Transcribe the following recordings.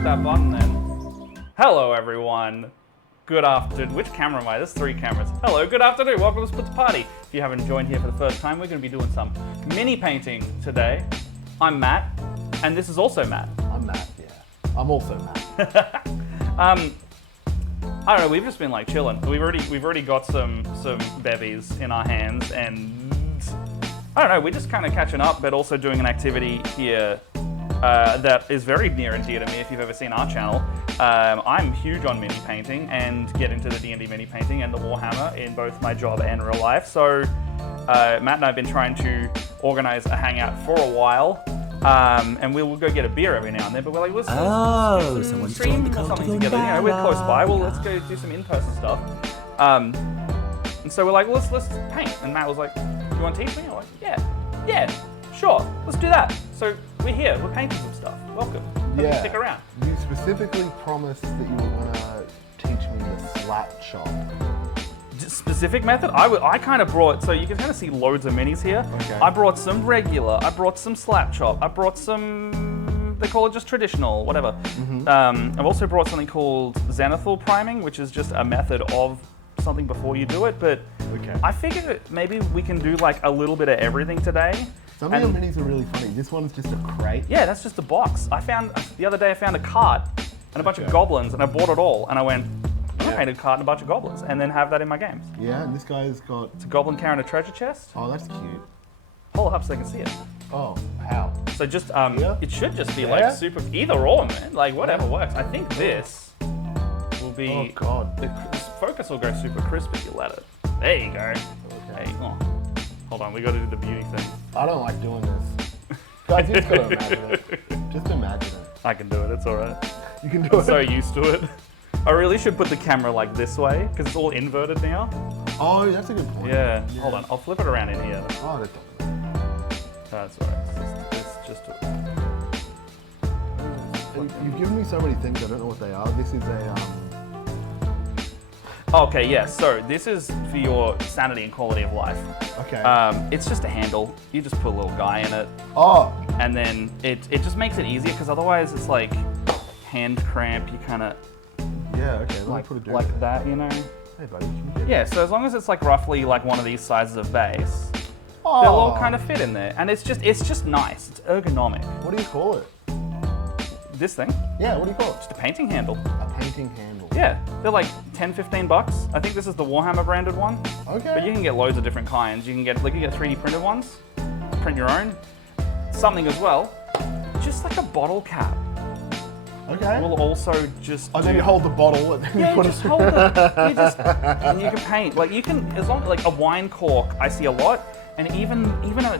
hit that button then. Hello everyone. Good afternoon. Which camera am I? There's 3 cameras. Hello, good afternoon. Welcome to Splits Party. If you haven't joined here for the first time, we're going to be doing some mini painting today. I'm Matt, and this is also Matt. I'm Matt, yeah. I'm also Matt. I don't know, we've just been like chilling. We've already got some bevies in our hands, and I don't know, we're just kind of catching up, but also doing an activity here that is very near and dear to me if you've ever seen our channel. I'm huge on mini painting and get into the D&D mini painting and the Warhammer in both my job and real life. So Matt and I have been trying to organize a hangout for a while. And we'll go get a beer every now and then, but we're like, let's do some stream or something together. You know, we're close by. Well, let's go do some in-person stuff. And so we're like, let's paint. And Matt was like, do you want to teach me? I'm like, yeah, sure, let's do that. So we're here, we're painting some stuff. Welcome. Yeah. Stick around. You specifically promised that you were going to teach me the slap chop. Specific method? I kind of brought, so you can kind of see loads of minis here. Okay. I brought some regular, I brought some slap chop, I brought some, they call it just traditional, whatever. I've also brought something called Zenithal priming, which is just a method of something before you do it, but Okay. I figured maybe we can do like a little bit of everything today. Some of your minis are really funny. This one's just a crate. Yeah, that's just a box. The other day I found a cart and a bunch of goblins, and I bought it all, and I went, I'm gonna paint a cart and a bunch of goblins, and then have that in my games. Yeah, and this guy's got... It's a goblin carrying a treasure chest. Oh, that's cute. Hold it up so they can see it. Oh, how? So just, Yeah. it should just be Yeah. like super, either or, man. Like whatever works. I think this will be, Oh, God. the focus will go super crisp if you let it. There you go. Okay. Hey, oh. Hold on, we gotta do the beauty thing. I don't like doing this. Guys, you just got to imagine it. Just imagine it. I can do it, it's all right. You can do I'm it. so used to it. I really should put the camera like this way, because it's all inverted now. Oh, that's a good point. Yeah. Hold on, I'll flip it around in here. Oh, that's doesn't. That's all right. It's just And you've given me so many things, I don't know what they are. This is a... Okay, yeah, so this is for your sanity and quality of life. Okay. It's just a handle. You just put a little guy in it, Oh, and then it just makes it easier, because otherwise it's like hand cramp. You kind of yeah, okay. Let me put a like that, you know? Hey, buddy, can you get Yeah, so as long as it's like roughly like one of these sizes of base, Oh, they'll all kind of fit in there, and it's just nice. It's ergonomic. What do you call it? This thing, Yeah, what do you call it? just a painting handle. A painting handle. Yeah, they're like 10, 15 bucks. I think this is the Warhammer branded one. Okay. But you can get loads of different kinds. You can get 3D printed ones, print your own. Something as well, just like a bottle cap. Okay. Will also just And then you hold the bottle and then yeah, you put just it... hold it. And you can paint. Like you can, as long like a wine cork, I see a lot, and even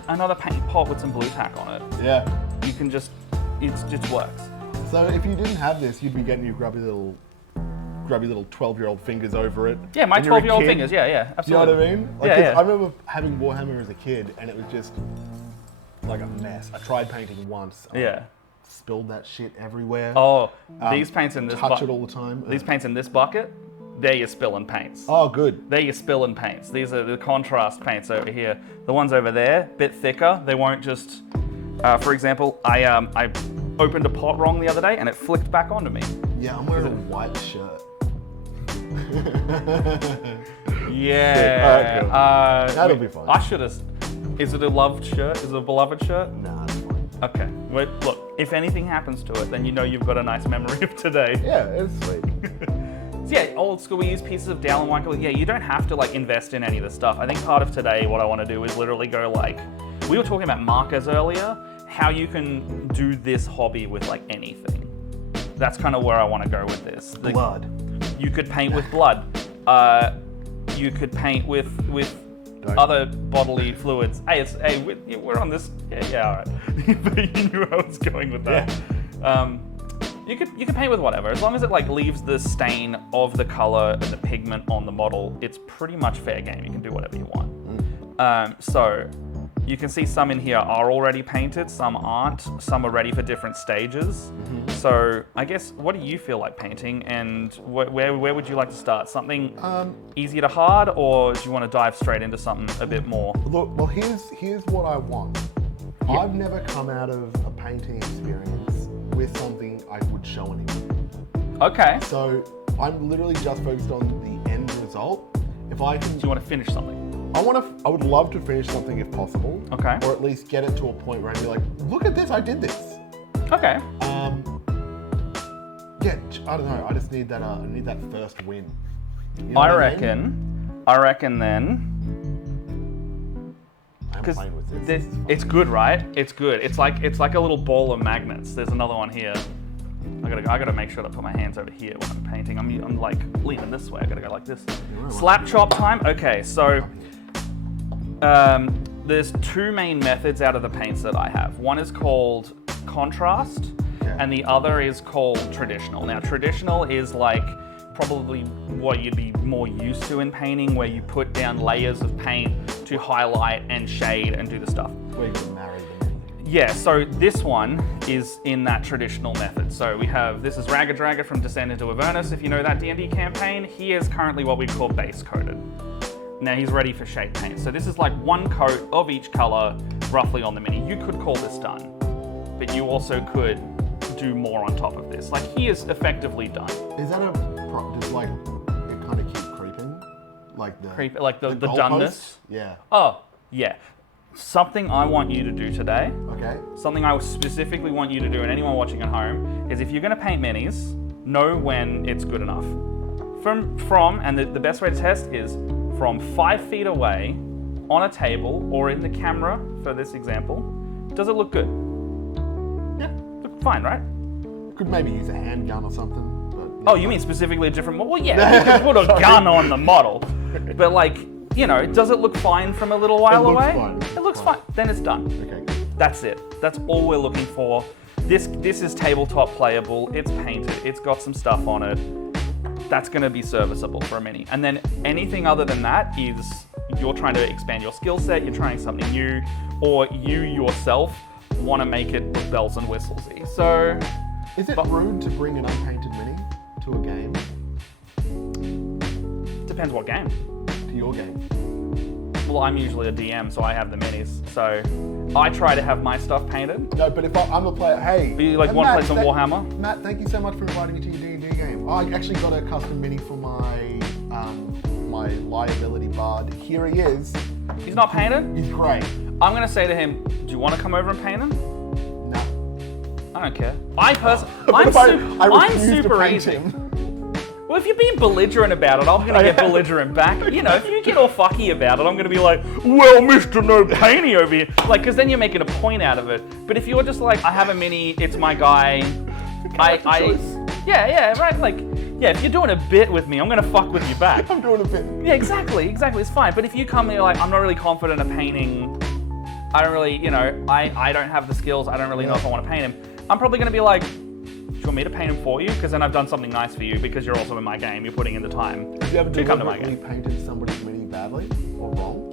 another paint pot with some blue tack on it. Yeah. You can just, it just works. So if you didn't have this, you'd be getting your grubby little 12-year-old fingers over it. Yeah, my When you're a 12-year-old kid. fingers. Yeah, Do you know absolutely. what I mean? Like, Yeah, 'cause yeah. I remember having Warhammer as a kid, and it was just like a mess. I tried painting once. I Yeah. spilled that shit everywhere. Oh, these paints in this Touch it all the time. These paints in this bucket, they're your spilling paints. Oh, good. They're your spilling paints. These are the contrast paints over here. The ones over there, bit thicker. They won't just. For example, I opened a pot wrong the other day and it flicked back onto me. Yeah, I'm wearing a white shirt. Yeah. Alright, cool. That'll be fine. I should have. Is it a loved shirt? Is it a beloved shirt? Nah, it's fine. Okay. Well, look, if anything happens to it, then you know you've got a nice memory of today. Yeah, it's sweet. So yeah, old school, we use pieces of Dowling wine color. Yeah, you don't have to like invest in any of this stuff. I think part of today, what I want to do is literally go like, we were talking about markers earlier, how you can do this hobby with like anything. That's kind of where I want to go with this. Blood. You could paint with blood. You could paint with Don't. other bodily fluids. Hey, we're on this. Yeah, all right. But you knew where I was going with that. You can paint with whatever, as long as it like leaves the stain of the color and the pigment on the model. It's pretty much fair game. You can do whatever you want. So you can see some in here are already painted, some aren't, some are ready for different stages. So I guess, what do you feel like painting, and where would you like to start? Something easy to hard, or do you want to dive straight into something a bit more? Look, well, here's what I want. I've never come out of a painting experience with something I would show anyone. Okay. So I'm literally just focused on the end result. If I can, Do you want to finish something? I would love to finish something if possible. Okay. Or at least get it to a point where I'd be like, look at this, I did this. Okay. Yeah, I don't know. I just need that. I need that first win. You know I what mean? reckon then. I'm Because playing with this. This is fun. it's good, right? It's good. It's like a little ball of magnets. There's another one here. I gotta make sure to put my hands over here when I'm painting. I'm like leaning this way. I gotta go like this. right. Slap chop time. Okay, so there's two main methods out of the paints that I have. One is called contrast, Okay. and the other is called traditional. Now, traditional is like probably what you'd be more used to in painting, where you put down layers of paint to highlight and shade and do the stuff. Where you can marry them. Yeah, so this one is in that traditional method. So we have, this is Ragged Dragon from Descent into Avernus, if you know that D&D campaign. He is currently what we call base coated. Now he's ready for shade paint. So this is like one coat of each color roughly on the mini. You could call this done, but you also could do more on top of this. Like he is effectively done. Is that does like it kind of keep creeping? Like the The goalposts? doneness. Yeah. Oh, yeah. Something I want you to do today, Okay. something I specifically want you to do, and anyone watching at home, is if you're gonna paint minis, know when it's good enough. And the best way to test is from 5 feet away on a table or in the camera for this example. Does it look good? Yeah. Look fine, right? Could maybe use a handgun or something. But, Oh, you mean specifically a different model? Well, yeah, you can put a gun on the model. But like, you know, does it look fine from a little while looks away? fine. It looks fine. Then it's done. Okay. That's it. That's all we're looking for. This is tabletop playable. It's painted. It's got some stuff on it. That's going to be serviceable for a mini. And then anything other than that is you're trying to expand your skill set, you're trying something new, or you yourself want to make it with bells and whistles-y. So, Is it rude to bring an unpainted mini to a game? depends what game. To your game? Well, I'm usually a DM, so I have the minis. So I try to have my stuff painted. No, but if I'm a player, hey. You like hey, want to play Matt, some Warhammer? Matt, thank you so much for inviting me to your D&D game. I actually got a custom mini for my liability bard. Here he is. He's not painted? He's great. I'm going to say to him, do you want to come over and paint him? No. I don't care. I'm refuse to super paint easy. him. Well, if you're being belligerent about it, I'm going to get belligerent back. You know, if you get all fucky about it, I'm going to be like, well, Mr. No Painty over here. Like, because then you're making a point out of it. But if you're just like, I have a mini, it's my guy. Yeah, right. Like, yeah, if you're doing a bit with me, I'm going to fuck with you back. I'm doing a bit. Yeah, exactly. It's fine. But if you come and you're like, I'm not really confident at painting, I don't really, you know, I don't have the skills, I don't really know if I want to paint him, I'm probably going to be like, do you want me to paint him for you? Because then I've done something nice for you because you're also in my game, you're putting in the time Have you ever to come to my deliberately game. painted somebody's mini badly or wrong?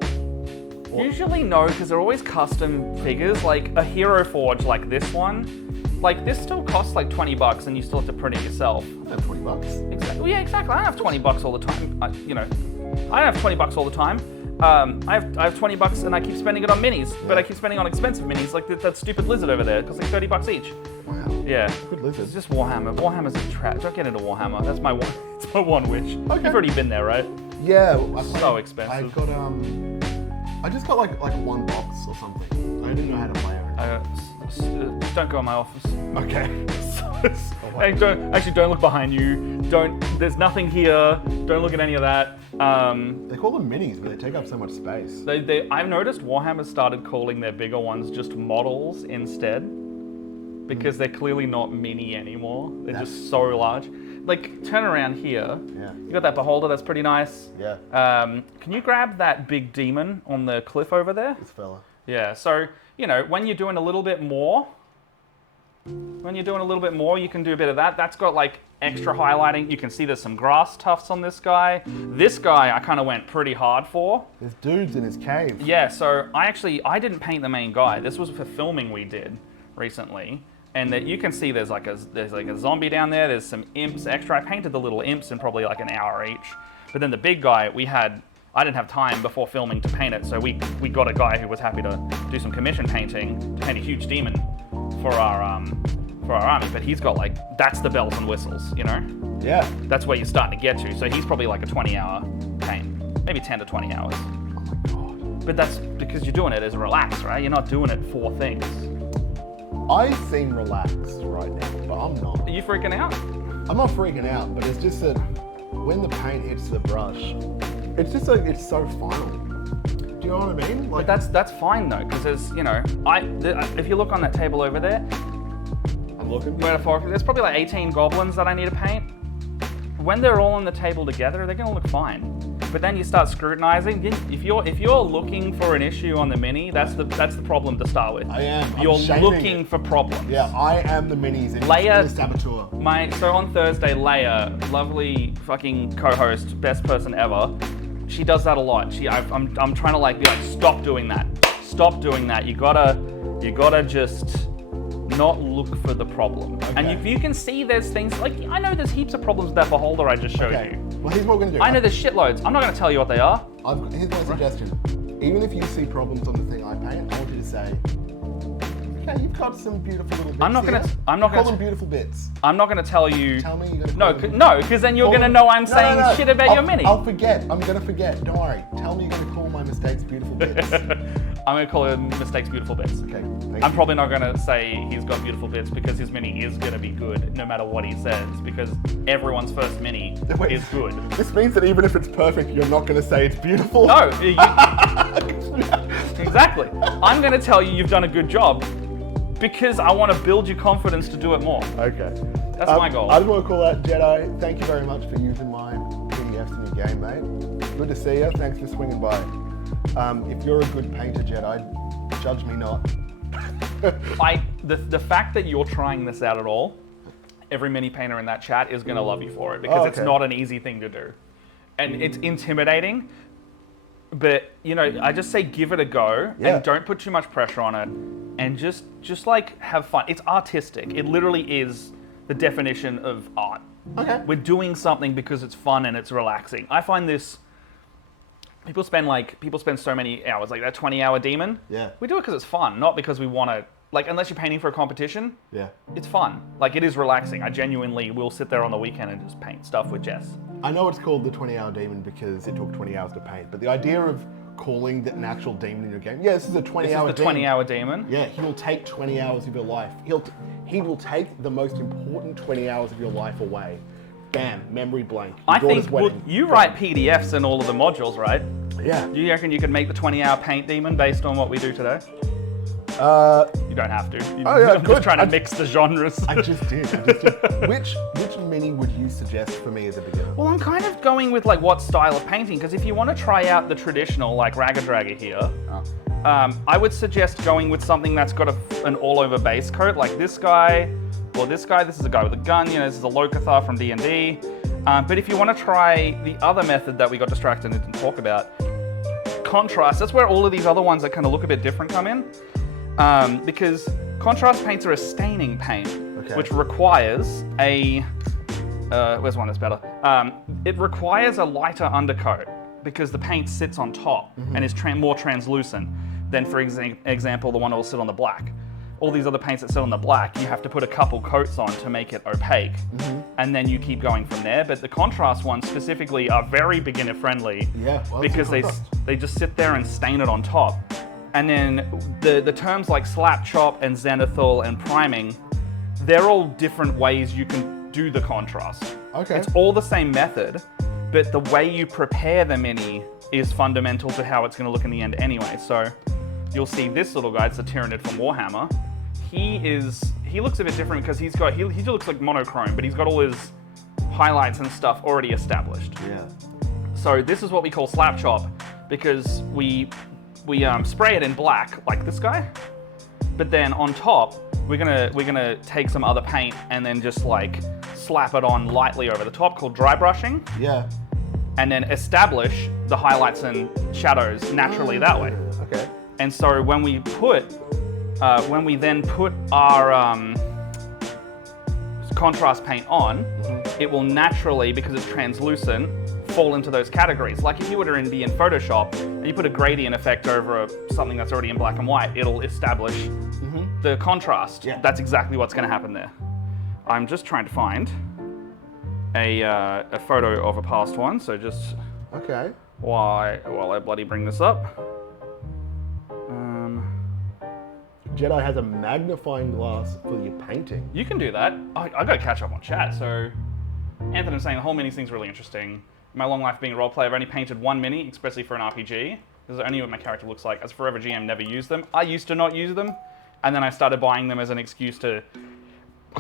Usually no, because they're always custom figures, like a Hero Forge like this one. Like this still costs like $20 and you still have to print it yourself. I have $20. Exactly. Well, yeah, exactly. I don't have $20 all the time. I don't have $20 all the time. I have $20 and I keep spending it on minis, but I keep spending on expensive minis, like that stupid lizard over there. It costs like $30 each. Wow. Yeah. Good lizard. It's just Warhammer. Warhammer's a trap. Don't get into Warhammer. That's my one. It's my one wish. Okay. You've already been there, right? Yeah. So expensive. I got I just got like one box or something. I didn't know how to play it. Just don't go in my office. Okay. Hey, don't look behind you. There's nothing here. Don't look at any of that. They call them minis, but they take up so much space. I've noticed Warhammer started calling their bigger ones just models instead, because they're clearly not mini anymore. They're just so large. Like, turn around here. Yeah. You got that beholder, that's pretty nice. Yeah. Can you grab that big demon on the cliff over there? This fella. Yeah, so, you know, when you're doing a little bit more, you can do a bit of that. That's got like extra highlighting. You can see there's some grass tufts on this guy. This guy I kind of went pretty hard for. There's dudes in his cave. Yeah, so I didn't paint the main guy. This was for filming we did recently. And that you can see there's like a zombie down there. There's some imps extra. I painted the little imps in probably like an hour each. But then the big guy, I didn't have time before filming to paint it, so we got a guy who was happy to do some commission painting to paint a huge demon for for our army, but he's got like, that's the bells and whistles, you know? Yeah. That's where you're starting to get to. So he's probably like a 20-hour paint, maybe 10 to 20 hours. Oh my god. But that's because you're doing it as relaxed, right? You're not doing it for things. I seem relaxed right now, but I'm not. Are you freaking out? I'm not freaking out, but it's just that when the paint hits the brush, it's just like, it's so final. Do you know what I mean? Like, But that's fine though, because there's, you know, if you look on that table over there, I'm looking. metaphorically, there's probably like 18 goblins that I need to paint. When they're all on the table together, they're gonna look fine. But then you start scrutinizing. If you're looking for an issue on the mini, that's the problem to start with. I am. I'm You're shaming looking it. for problems. Yeah, I am the minis in Leia- the saboteur. So on Thursday, Leia, lovely fucking co-host, best person ever, she does that a lot. I'm trying to like be like, stop doing that. Stop doing that. You gotta just not look for the problem. Okay. And if you can see there's things like, I know there's heaps of problems with that beholder I just showed Okay. you. Well, here's what we're gonna do. I know there's shitloads. I'm not gonna tell you what they are. Here's my suggestion. Even if you see problems on the thing I paint, I want you to say, okay, you've got some beautiful little bits. I'm not gonna- here. I'm not Call gonna- them beautiful bits. I'm not gonna tell you. Tell me you're gonna No, call them. no, because then you're Call gonna them- know I'm No, saying no, no. shit about your mini. I'll forget. I'm gonna forget. Don't worry. Tell me you're gonna call my mistakes beautiful bits. I'm gonna call it mistakes beautiful bits. Okay. Thank I'm you. probably not gonna say he's got beautiful bits because his mini is gonna be good no matter what he says, because everyone's first mini Wait. is good. This means that even if it's perfect, you're not gonna say it's beautiful. No, exactly. I'm gonna tell you you've done a good job because I want to build your confidence to do it more. Okay. That's my goal. I just want to call out Jedi. Thank you very much for using my PDFs in your game, mate. Good to see you. Thanks for swinging by. If you're a good painter, Jedi, judge me not. The fact that you're trying this out at all, every mini painter in that chat is gonna love you for it because it's okay. not an easy thing to do, and it's intimidating. But you know, I just say give it a go Yeah. and don't put too much pressure on it, and just like have fun. It's artistic. It literally is the definition of art. Okay. We're doing something because it's fun and it's relaxing. I find this. People spend so many hours, like that 20-hour demon. Yeah. We do it because it's fun, not because we want to. Like, unless you're painting for a competition, Yeah. it's fun. Like, it is relaxing. I genuinely will sit there on the weekend and just paint stuff with Jess. I know it's called the 20-hour demon because it took 20 hours to paint, but the idea of calling an actual demon in your game, yeah, this is a 20-hour This is the 20-hour demon. Yeah, he will take 20 hours of your life. He will take the most important 20 hours of your life away. Bam, memory blank. Your I daughter's think well, wedding. you write PDFs in all of the modules, right? Yeah. Do you reckon you could make the 20-hour paint demon based on what we do today? You don't have to. Oh, yeah, I'm good. just trying to mix the genres. I just did. Which mini would you suggest for me as a beginner? Well, I'm kind of going with like what style of painting, because if you want to try out the traditional like Ragga Dragga here, I would suggest going with something that's got an all-over base coat, like this guy, or this guy. This is a guy with a gun. You know, this is a Locathar from D&D. But if you want to try the other method that we got distracted and didn't talk about, contrast. That's where all of these other ones that kind of look a bit different come in, because contrast paints are a staining paint, which requires a where's one that's better? It requires a lighter undercoat because the paint sits on top and is more translucent than, for example, the one that will sit on the black. All these other paints that sit on the black, you have to put a couple coats on to make it opaque, and then you keep going from there. But the contrast ones specifically are very beginner friendly, because they just sit there and stain it on top. And then the terms like slap chop and zenithal and priming, they're all different ways you can do the contrast. Okay. It's all the same method, but the way you prepare the mini is fundamental to how it's going to look in the end anyway. So you'll see this little guy, it's a Tyranid from Warhammer. He looks a bit different because he looks like monochrome, but he's got all his highlights and stuff already established. Yeah. So this is what we call slap chop, because we spray it in black like this guy, but then on top we're gonna take some other paint and then just like slap it on lightly over the top, called dry brushing. Yeah. And then establish the highlights and shadows naturally that way. Okay. And so when we then put our contrast paint on, it will naturally, because it's translucent, fall into those categories. Like if you were to be in Photoshop and you put a gradient effect over something that's already in black and white, it'll establish the contrast. Yeah. That's exactly what's going to happen there. I'm just trying to find a photo of a past one. So just Okay. while I bloody bring this up. Jedi has a magnifying glass for your painting. You can do that. I got to catch up on chat. So Anthony was saying the whole mini thing's really interesting. In my long life being a role player, I've only painted one mini, especially for an RPG. This is only what my character looks like. As Forever GM, never used them. I used to not use them, and then I started buying them as an excuse to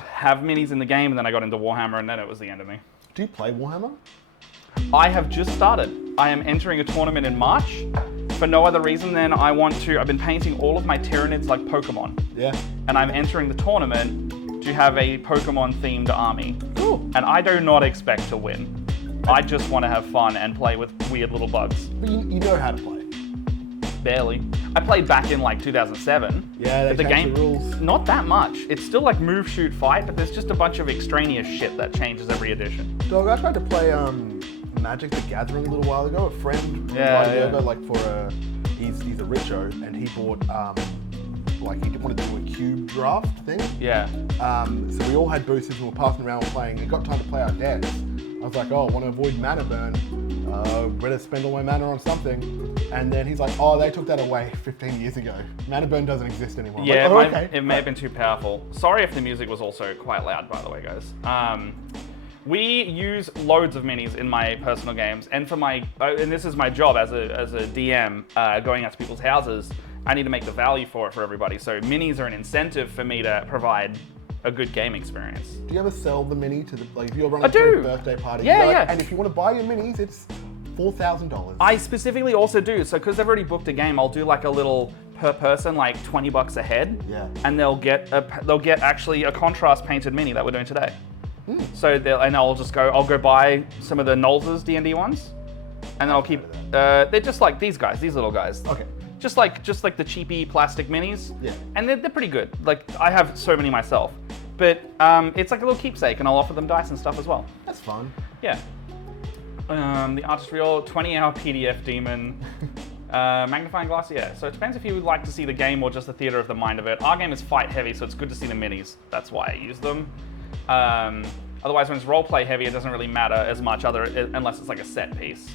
have minis in the game, and then I got into Warhammer, and then it was the end of me. Do you play Warhammer? I have just started. I am entering a tournament in March for no other reason than I've been painting all of my Tyranids like Pokemon. Yeah. And I'm entering the tournament to have a Pokemon-themed army. Cool. And I do not expect to win. I just want to have fun and play with weird little bugs. But you know how to play. Barely. I played back in like 2007. Yeah, they but the changed game, the rules. not that much. It's still like move, shoot, fight, but there's just a bunch of extraneous shit that changes every edition. Dog, I tried to play Magic the Gathering a little while ago. A friend invited me over like for a. He's a richo and he bought like he wanted to do a cube draft thing. Yeah. So we all had boosters and we were passing around playing. It got time to play our decks. I was like, oh, I want to avoid mana burn. Better spend all my mana on something. And then he's like, oh, they took that away 15 years ago. Mana burn doesn't exist anymore. I'm Yeah, like, okay. it may have been too powerful. Sorry if the music was also quite loud, by the way, guys. We use loads of minis in my personal games, and for my and this is my job as a DM, going out to people's houses. I need to make the value for it for everybody. So minis are an incentive for me to provide a good game experience. Do you ever sell the mini to the, like if you're running I do. for a birthday party? Yeah, you're like, yeah. And if you want to buy your minis, it's $4,000. I specifically also do, so because they've already booked a game, I'll do like a little per person, like $20 a head. Yeah. And they'll get actually a contrast painted mini that we're doing today. So I'll go buy some of the Nolz's D&D ones, and then I'll keep. They're just like these guys, these little guys. Okay. Just like the cheapy plastic minis. Yeah. And they're pretty good. Like I have so many myself, but it's like a little keepsake, and I'll offer them dice and stuff as well. That's fun. Yeah. The Artist Reel 20-hour PDF demon. Magnifying glass, yeah. So it depends if you would like to see the game or just the theater of the mind of it. Our game is fight heavy, so it's good to see the minis. That's why I use them. Otherwise, when it's roleplay heavy, it doesn't really matter as much unless it's like a set piece.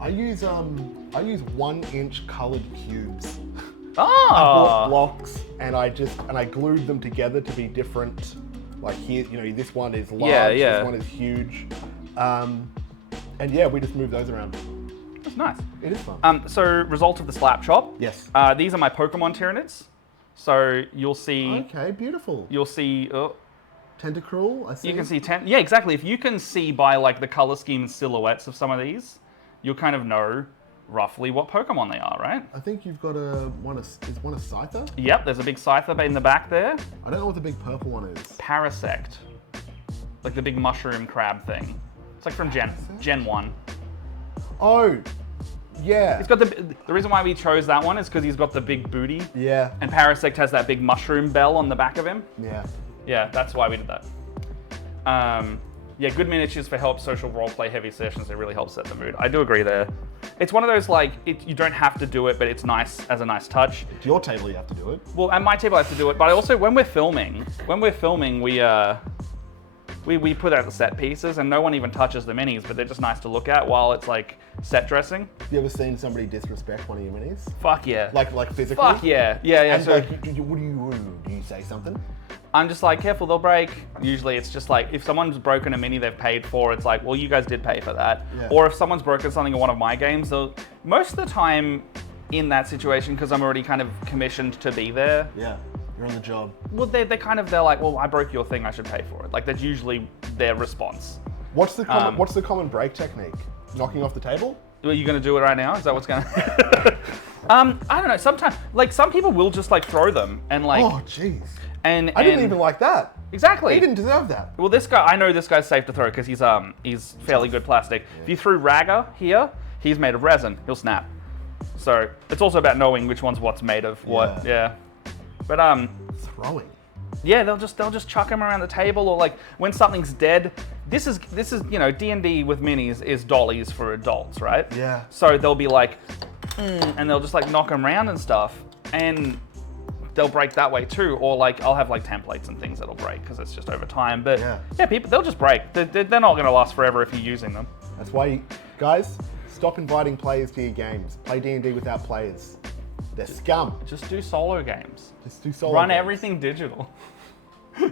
I use 1-inch colored cubes. I Oh! bought blocks and I glued them together to be different. Like here, this one is large, Yeah. this one is huge. And yeah, we just move those around. That's nice. It is fun. So, result of the slap shop. Yes. These are my Pokemon Tyranids. So you'll see. Okay, beautiful. You'll see. Tentacruel, I see. You can see yeah, exactly. If you can see by like the color scheme and silhouettes of some of these, you'll kind of know roughly what Pokemon they are, right? I think you've got is one a Scyther? Yep, there's a big Scyther in the back there. I don't know what the big purple one is. Parasect. Like the big mushroom crab thing. It's like from Gen 1. Oh, yeah. He's got the reason why we chose that one is because he's got the big booty. Yeah. And Parasect has that big mushroom bell on the back of him. Yeah. Yeah, that's why we did that. Yeah, good miniatures for social roleplay heavy sessions. It really helps set the mood. I do agree there. It's one of those like, you don't have to do it, but it's nice as a nice touch. To your table, you have to do it. Well, at my table I have to do it, but I also, when we're filming, we put out the set pieces and no one even touches the minis, but they're just nice to look at while it's like set dressing. You ever seen somebody disrespect one of your minis? Fuck yeah. Like physically? Fuck yeah. Yeah. And So like, what do you do? You say something? I'm just like, careful, they'll break. Usually it's just like, if someone's broken a mini they've paid for, it's like, well, you guys did pay for that. Yeah. Or if someone's broken something in one of my games, most of the time in that situation, because I'm already kind of commissioned to be there, Yeah, you're on the job. well, they're like, well, I broke your thing, I should pay for it. Like, that's usually their response. What's the common break technique? Knocking off the table? Are you going to do it right now? Is that what's going to... I don't know, sometimes, like, some people will just, like, throw them and, like... Oh, jeez. And I didn't even like that. Exactly. He didn't deserve that. Well, this guy, I know this guy's safe to throw because he's fairly good plastic. If you threw Ragga here, he's made of resin. He'll snap. So it's also about knowing which one's what's made of what. Yeah. But Throwing. yeah, they'll just chuck him around the table, or like when something's dead. This is D&D with minis is dollies for adults, right? Yeah. So they'll be like, and they'll just like knock them around and stuff. And they'll break that way too. Or like I'll have like templates and things that'll break because it's just over time. But yeah, people, they'll just break. They're not going to last forever if you're using them. That's why, guys, stop inviting players to your games. Play D&D without players. They're scum. Just do solo games. Just do solo Run games. everything digital. All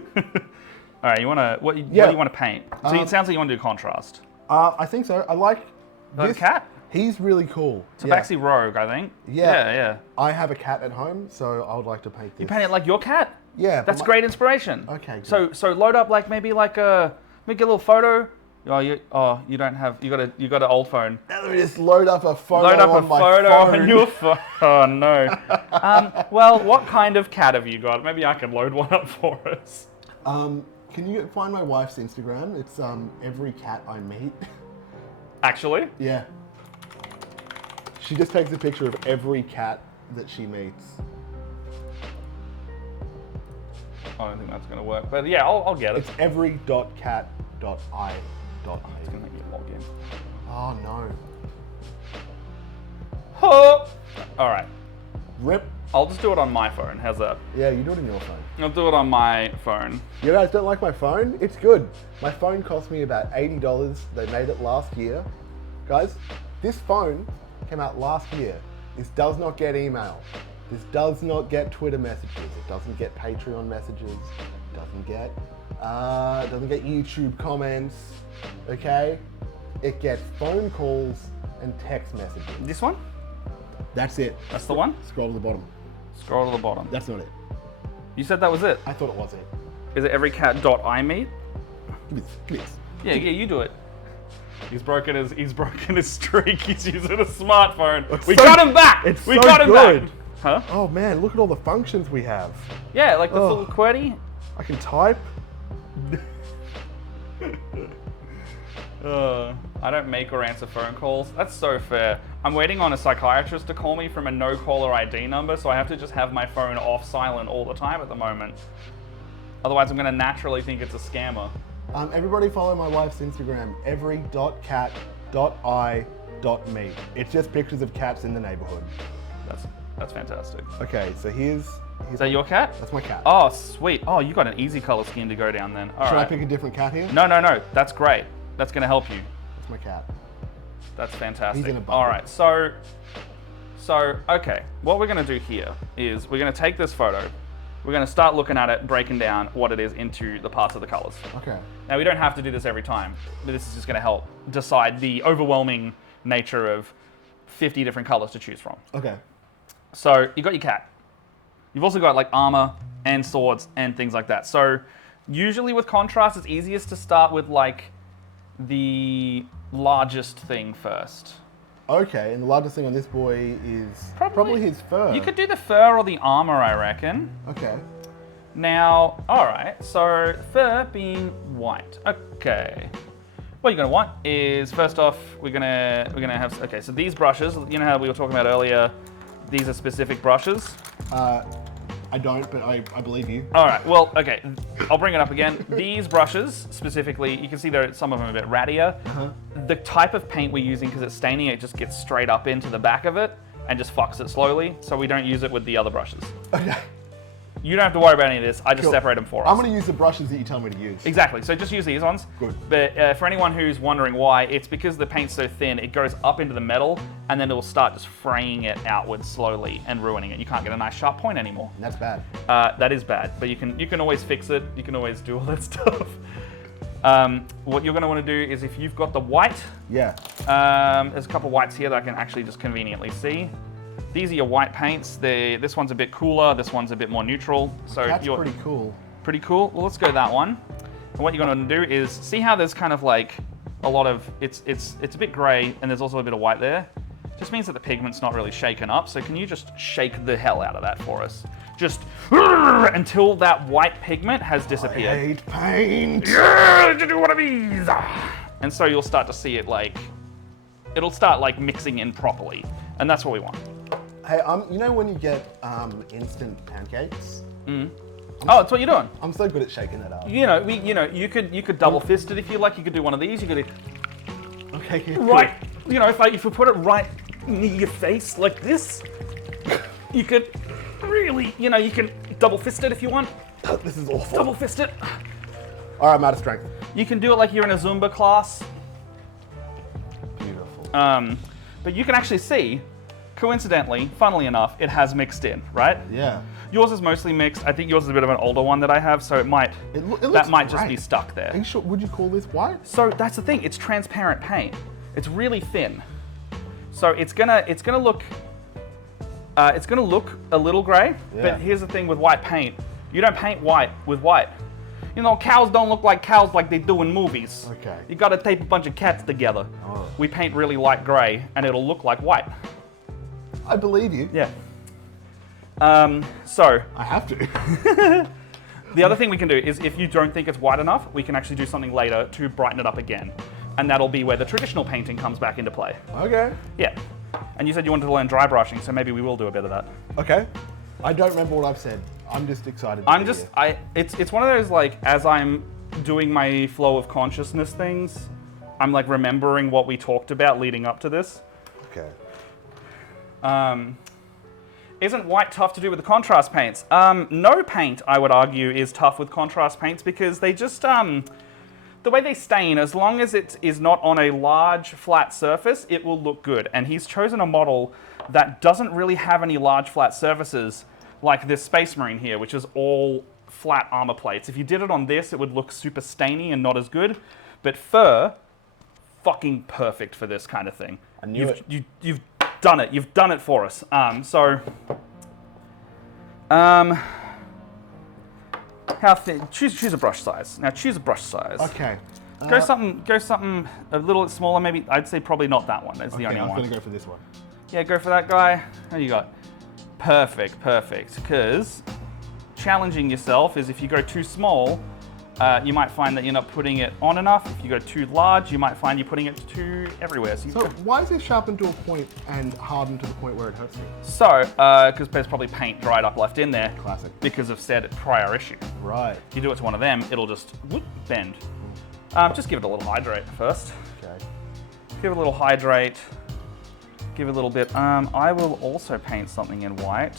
right, what do you want to paint? So it sounds like you want to do contrast. I think so. I like The cat? He's really cool. Tabaxi Rogue, I think. Yeah. I have a cat at home, so I would like to paint this. You paint it like your cat? Yeah. That's great inspiration. Okay. Good. So load up like maybe like make a little photo. You don't have you got an old phone. Now let me just load up a photo On your phone. Oh no. Well, what kind of cat have you got? Maybe I can load one up for us. Can you find my wife's Instagram? It's every cat I meet. Actually? Yeah. She just takes a picture of every cat that she meets. I don't think that's gonna work, but yeah, I'll get it. It's every.cat.i.i. It's gonna make me log in. Oh no. Oh! All right. Rip. I'll just do it on my phone. How's that? Yeah, you do it on your phone. I'll do it on my phone. You guys don't like my phone? It's good. My phone cost me about $80. They made it last year. Guys, this phone came out last year. This does not get email. This does not get Twitter messages. It doesn't get Patreon messages. It doesn't get YouTube comments. Okay? It gets phone calls and text messages. This one? That's it. That's the one? Scroll to the bottom. Scroll to the bottom. That's not it. You said that was it? I thought it was it. Is it everycat.imeet? Please. Yeah, you do it. He's broken his streak. He's using a smartphone. We got him back. We got him back. Huh? Oh man, look at all the functions we have. Yeah, like the little QWERTY. I can type. I don't make or answer phone calls. That's so fair. I'm waiting on a psychiatrist to call me from a no caller ID number, so I have to just have my phone off silent all the time at the moment. Otherwise, I'm going to naturally think it's a scammer. Everybody follow my wife's Instagram, every.cat.i.me. It's just pictures of cats in the neighborhood. That's fantastic. Okay, so here's Is that your cat? That's my cat. Oh, sweet. Oh, you got an easy color scheme to go down then. All Should right. I pick a different cat here? No. That's great. That's going to help you. That's my cat. That's fantastic. He's in a bucket. All right, so okay. What we're going to do here is we're going to take this photo. We're going to start looking at it, breaking down what it is into the parts of the colors. Okay. Now, we don't have to do this every time, but this is just going to help decide the overwhelming nature of 50 different colors to choose from. Okay. So you got your cat. You've also got like armor and swords and things like that. So usually with contrast, it's easiest to start with like the largest thing first. Okay, and the largest thing on this boy is probably his fur. You could do the fur or the armor, I reckon. Okay. Now, all right, so fur being white. Okay. What you're gonna want is, first off, we're gonna have, okay, so these brushes, you know how we were talking about earlier, these are specific brushes. I don't, but I believe you. All right, well, okay, I'll bring it up again. These brushes, specifically, you can see there some of them are a bit rattier. The type of paint we're using, because it's staining, it just gets straight up into the back of it and just fucks it slowly, so we don't use it with the other brushes. Okay. You don't have to worry about any of this. I just Cool. separate them for us. I'm going to use the brushes that you tell me to use. Exactly, so just use these ones. Good. But for anyone who's wondering why, it's because the paint's so thin, it goes up into the metal, and then it will start just fraying it outwards slowly and ruining it. You can't get a nice sharp point anymore. And that's bad. That is bad, but you can always fix it. You can always do all that stuff. What you're going to want to do is, if you've got the white, Yeah. there's a couple whites here that I can actually just conveniently see. These are your white paints. This one's a bit cooler. This one's a bit more neutral. So That's you're pretty cool. pretty cool. Well, let's go that one. And what you're going to do is see how there's kind of like a lot of it's a bit gray, and there's also a bit of white there. Just means that the pigment's not really shaken up. So can you just shake the hell out of that for us? Just until that white pigment has disappeared. I hate paint. Yeah, did you do one of these? And so you'll start to see it like, it'll start like mixing in properly, and that's what we want. Hey, you know when you get instant pancakes? Oh, that's what you're doing. I'm so good at shaking it up. You know, you could double fist it if you like. You could do one of these. You could Okay. Yeah, right. You know, if you put it right near your face like this, you could really, you know, you can double fist it if you want. This is awful. Double fist it. All right, I'm out of strength. You can do it like you're in a Zumba class. Beautiful. But you can actually see, coincidentally, funnily enough, it has mixed in, right? Yeah. Yours is mostly mixed. I think yours is a bit of an older one that I have, so it might looks just great. be stuck there. Are you sure? Would you call this white? So that's the thing. It's transparent paint. It's really thin. So it's gonna look a little grey. Yeah. But here's the thing with white paint: you don't paint white with white. You know, cows don't look like cows like they do in movies. Okay. You gotta tape a bunch of cats together. Oh. We paint really light grey, and it'll look like white. I believe you. Yeah. So I have to. the other thing we can do is if you don't think it's white enough, we can actually do something later to brighten it up again. And that'll be where the traditional painting comes back into play. Okay. Yeah. And you said you wanted to learn dry brushing, so maybe we will do a bit of that. Okay. I don't remember what I've said. I'm just excited. It's one of those, like, as I'm doing my flow of consciousness things, I'm like remembering what we talked about leading up to this. Okay. Isn't white tough to do with the contrast paints? No paint, I would argue, is tough with contrast paints because they just, the way they stain, as long as it is not on a large flat surface, it will look good. And he's chosen a model that doesn't really have any large flat surfaces like this Space Marine here, which is all flat armor plates. If you did it on this, it would look super stainy and not as good. But fur, fucking perfect for this kind of thing. I knew it. You've done it. You've done it for us. How thin? Choose a brush size. Now choose a brush size. Okay. Go something a little bit smaller. Maybe I'd say probably not that one. That's the only I'm one. gonna go for this one. Yeah, go for that guy. What do you got? Perfect. Because challenging yourself is if you go too small, you might find that you're not putting it on enough. If you go too large, you might find you're putting it too everywhere. So why is it sharpened to a point and hardened to the point where it hurts me? So, because there's probably paint dried up left in there. Classic. Because of said prior issue. Right. If you do it to one of them, it'll just whoop, bend. Just give it a little hydrate first. Okay. Give it a little hydrate. Give it a little bit. I will also paint something in white.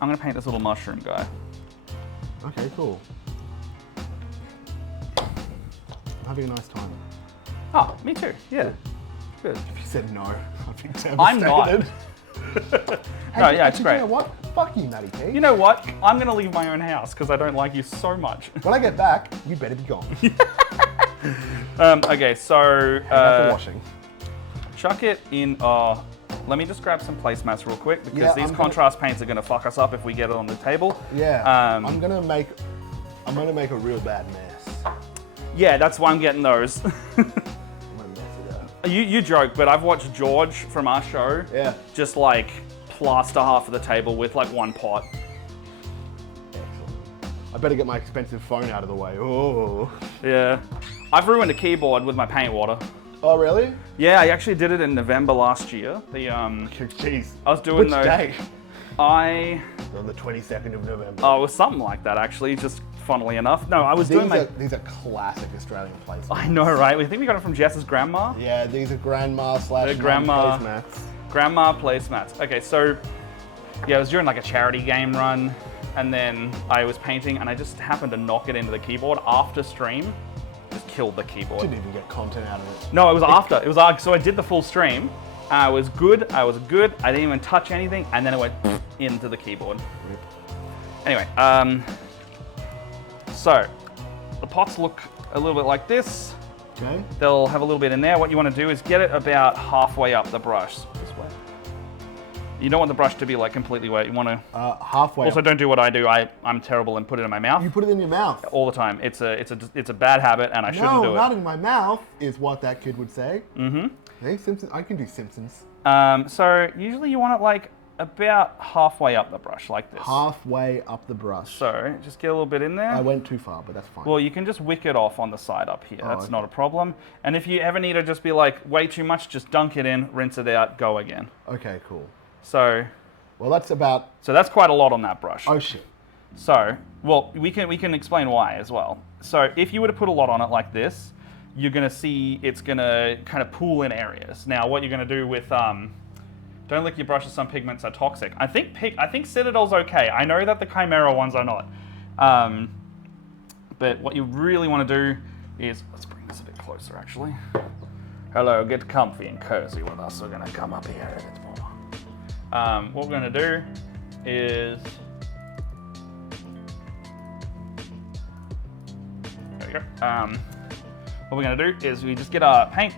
I'm going to paint this little mushroom guy. Okay, cool. I'm having a nice time. Oh, me too. Yeah. Good. If you said no, I'd be devastated. I'm not. No, yeah, it's great. You know what? Fuck you, Matty P. You know what? I'm going to leave my own house because I don't like you so much. When I get back, you better be gone. Okay, so Enough of washing. chuck it in. Let me just grab some placemats real quick because Yeah, these contrast paints are going to fuck us up if we get it on the table. Yeah. I'm gonna make a real bad mess. Yeah, that's why I'm getting those. I'm gonna mess it up. You joke, but I've watched George from our show Yeah. just like plaster half of the table with like one pot. Excellent. I better get my expensive phone out of the way. Oh. Yeah. I've ruined a keyboard with my paint water. Oh, really? Yeah, I actually did it in November last year. Jeez. I was doing Which those. day? I On the 22nd of November. it was something like that actually, just funnily enough. No, I was doing These are classic Australian placemats. I know, right? We think we got it from Jess's grandma. Yeah, these are grandma slash They're grandma. placemats. Grandma placemats. Okay, so yeah, I was doing like a charity game run, and then I was painting, and I just happened to knock it into the keyboard after stream. Just killed the keyboard. Didn't even get content out of it. No, it was after. It was so I did the full stream. I was good. I didn't even touch anything, and then it went into the keyboard. Anyway, so the pots look a little bit like this. Okay. They'll have a little bit in there. What you want to do is get it about halfway up the brush. This way. You don't want the brush to be like completely wet. You want to Halfway. also don't do what I do. I'm terrible and put it in my mouth You put it in your mouth. all the time. It's a bad habit, and I shouldn't do No, it. not in my mouth is what that kid would say. Mm-hmm. Hey, Simpsons. I can do Simpsons. So usually you want it like about halfway up the brush, like this. Halfway up the brush. So just get a little bit in there. I went too far, but that's fine. Well, you can just wick it off on the side up here. That's okay. not a problem. And if you ever need to just be like way too much, just dunk it in, rinse it out, go again. Okay, cool. So Well, that's about. that's quite a lot on that brush. Oh shit. So, well, we can explain why as well. So if you were to put a lot on it like this, you're gonna see it's gonna kind of pool in areas. Now, what you're gonna do with Don't lick your brushes. Some pigments are toxic. I think Citadel's okay. I know that the Chimera ones are not. But what you really want to do is, let's bring this a bit closer actually. Hello, get comfy and cozy with us. We're gonna come up here a bit more. What we're gonna do is, there we go. What we're gonna do is we just get our paint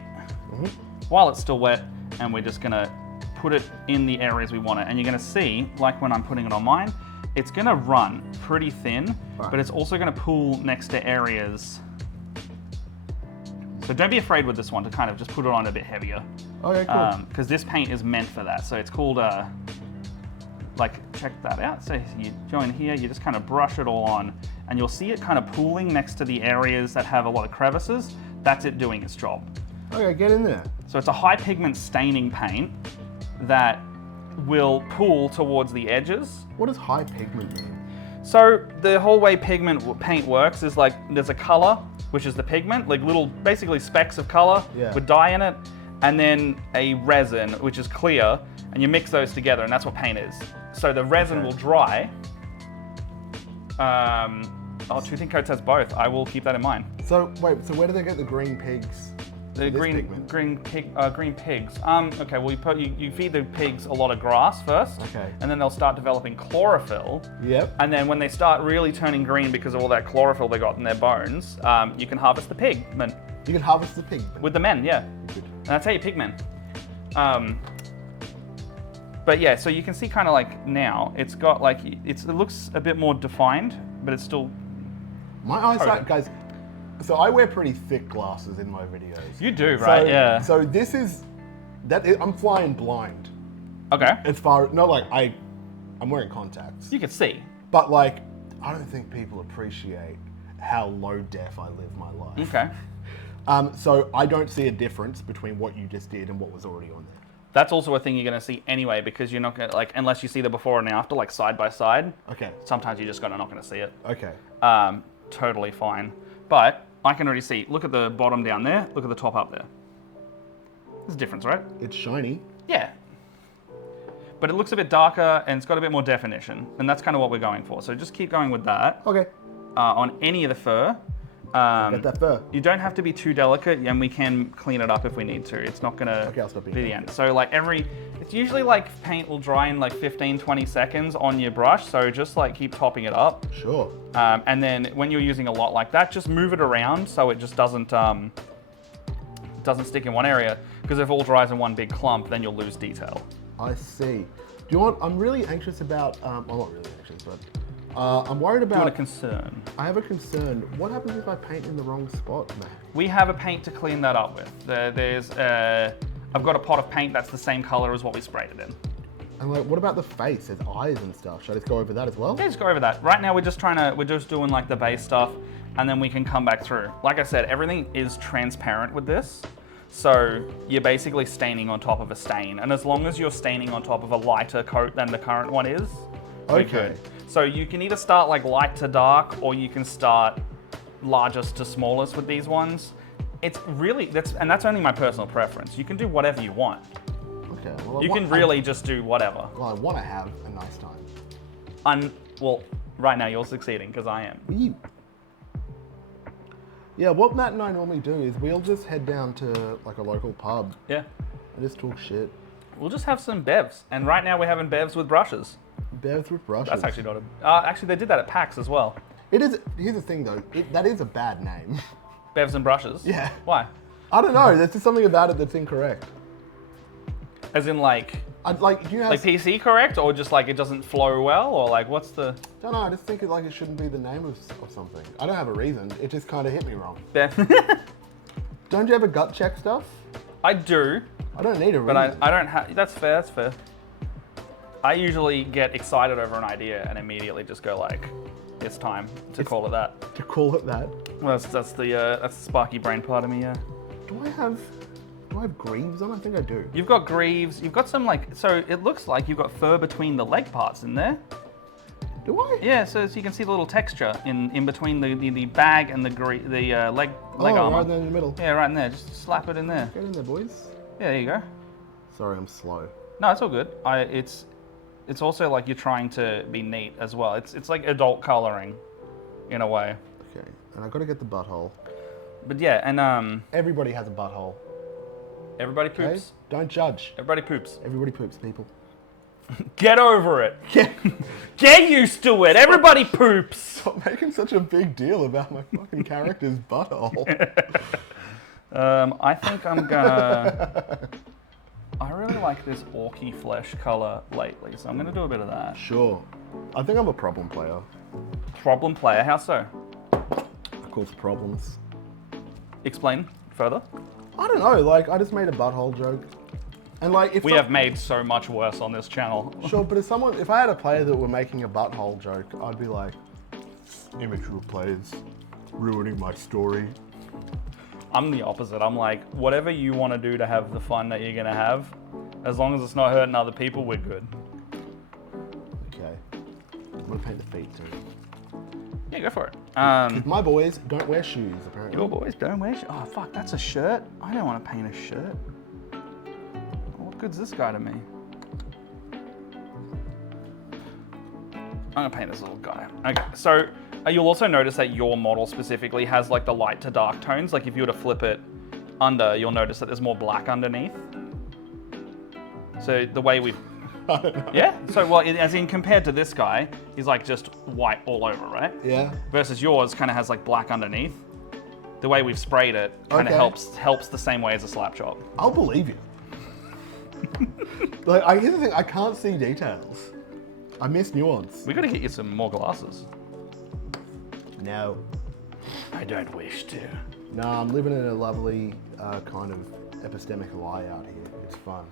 while it's still wet, and we're just gonna put it in the areas we want it. And you're gonna see, like when I'm putting it on mine, it's gonna run pretty thin, but it's also gonna pool next to areas. So don't be afraid with this one to kind of just put it on a bit heavier. Okay, cool. Because this paint is meant for that. So it's called, like, check that out. So you go in here, you just kind of brush it all on, and you'll see it kind of pooling next to the areas that have a lot of crevices. That's it doing its job. Okay, get in there. So it's a high pigment staining paint that will pool towards the edges. What does high pigment mean? So the whole way paint works is like there's a color, which is the pigment, like little basically specks of color with dye in it, and then a resin, which is clear, and you mix those together, and that's what paint is. So the resin will dry. Toothing Coats has both. I will keep that in mind. So wait, so where do they get the green pigs? The green pigs. Okay, well you feed the pigs a lot of grass first, and then they'll start developing chlorophyll. Yep. And then when they start really turning green because of all that chlorophyll they got in their bones, you can harvest the pigment. You can harvest the pigment With the men, yeah. Good. And that's how you pigment. But yeah, so you can see kind of like now it's got like it looks a bit more defined, but it's still. My eyesight, guys. So I wear pretty thick glasses in my videos. You do, right? Yeah. So this is I'm flying blind. Okay. As far I'm wearing contacts. You can see. But like, I don't think people appreciate how low def I live my life. Okay. So I don't see a difference between what you just did and what was already on there. That's also a thing you're going to see anyway, because you're not going to, like, unless you see the before and after, like side by side. Okay. Sometimes you're just not going to see it. Okay. Totally fine. But I can already see, look at the bottom down there, look at the top up there. There's a difference, right? It's shiny. Yeah. But it looks a bit darker and it's got a bit more definition, and that's kind of what we're going for. So just keep going with that. Okay. On any of the fur. Get that fur. You don't have to be too delicate, and we can clean it up if we need to. It's not gonna I'll stop being be the end. So like it's usually like paint will dry in like 15, 20 seconds on your brush. So just like keep topping it up. Sure. And then when you're using a lot like that, just move it around so it just doesn't stick in one area. Because if it all dries in one big clump, then you'll lose detail. I see. Do you know what? I'm really anxious about, well, not really anxious, but I'm worried about... Do you want a concern? I have a concern. What happens if I paint in the wrong spot, Matt? We have a paint to clean that up with. I've got a pot of paint that's the same color as what we sprayed it in. And like, what about the face? There's eyes and stuff. Should I just go over that as well? Yeah, just go over that. Right now we're just doing like the base stuff, and then we can come back through. Like I said, everything is transparent with this. So you're basically staining on top of a stain. And as long as you're staining on top of a lighter coat than the current one is, we're good. So you can either start like light to dark, or you can start largest to smallest with these ones. It's really, that's only my personal preference. You can do whatever you want. Okay. Well, You can really just do whatever. Well, I want to have a nice time. Well, right now you're succeeding because I am. Wee. Yeah, what Matt and I normally do is we'll just head down to like a local pub Yeah. and just talk shit. We'll just have some bevs. And right now we're having bevs with brushes. Bevs with brushes. That's actually not a... actually, they did that at PAX as well. It is. Here's the thing though. That is a bad name. Bevs and brushes? Yeah. Why? I don't know. There's just something about it that's incorrect. As in like... You know, Like PC correct? Or just like it doesn't flow well? Or like what's the... don't know. I just think it shouldn't be the name of something. I don't have a reason. It just kind of hit me wrong. Bev? Don't you ever gut check stuff? I do. I don't need a reason. But I don't have... That's fair, that's fair. I usually get excited over an idea and immediately just go like, it's time to call it that. To call it that. Well, that's the sparky brain part of me, yeah. Do I have greaves on? I think I do. You've got greaves, you've got some like, so it looks like you've got fur between the leg parts in there. Do I? Yeah, so you can see the little texture in between the bag and the leg armor. Right there in the middle. Yeah, right in there. Just slap it in there. Get in there, boys. Yeah, there you go. Sorry, I'm slow. No, it's all good. It's also like you're trying to be neat as well. It's like adult coloring, in a way. Okay, and I got to get the butthole. But yeah, and Everybody has a butthole. everybody Okay? poops. Don't judge. Everybody poops. Everybody poops, people. Get over it. Get used to it. Everybody poops. Stop making such a big deal about my fucking character's butthole. I think I'm gonna. I really like this orky flesh color lately, so I'm gonna do a bit of that. Sure. I think I'm a problem player. Problem player, how so? I cause problems. Explain further. I don't know, like, I just made a butthole joke. And like, if We have made so much worse on this channel. Sure, but if I had a player that were making a butthole joke, I'd be like, immature players ruining my story. I'm the opposite. I'm like, whatever you want to do to have the fun that you're gonna have, as long as it's not hurting other people, we're good. Okay. I'm gonna paint the feet too. Yeah, go for it. My boys don't wear shoes, apparently. Your boys don't wear. Oh fuck, that's a shirt. I don't want to paint a shirt. What good's this guy to me? I'm gonna paint this little guy. Okay, so you'll also notice that your model specifically has like the light to dark tones. Like if you were to flip it under, you'll notice that there's more black underneath. So the way we've I don't know. yeah. So well, as in compared to this guy, he's like just white all over, right? Yeah. Versus yours kind of has like black underneath. The way we've sprayed it kind of Okay. helps the same way as a slap chop. I'll believe you. Here's the thing, I can't see details. I miss nuance. We got to get you some more glasses. No. I don't wish to. No, I'm living in a lovely kind of epistemic lie out here. It's fun.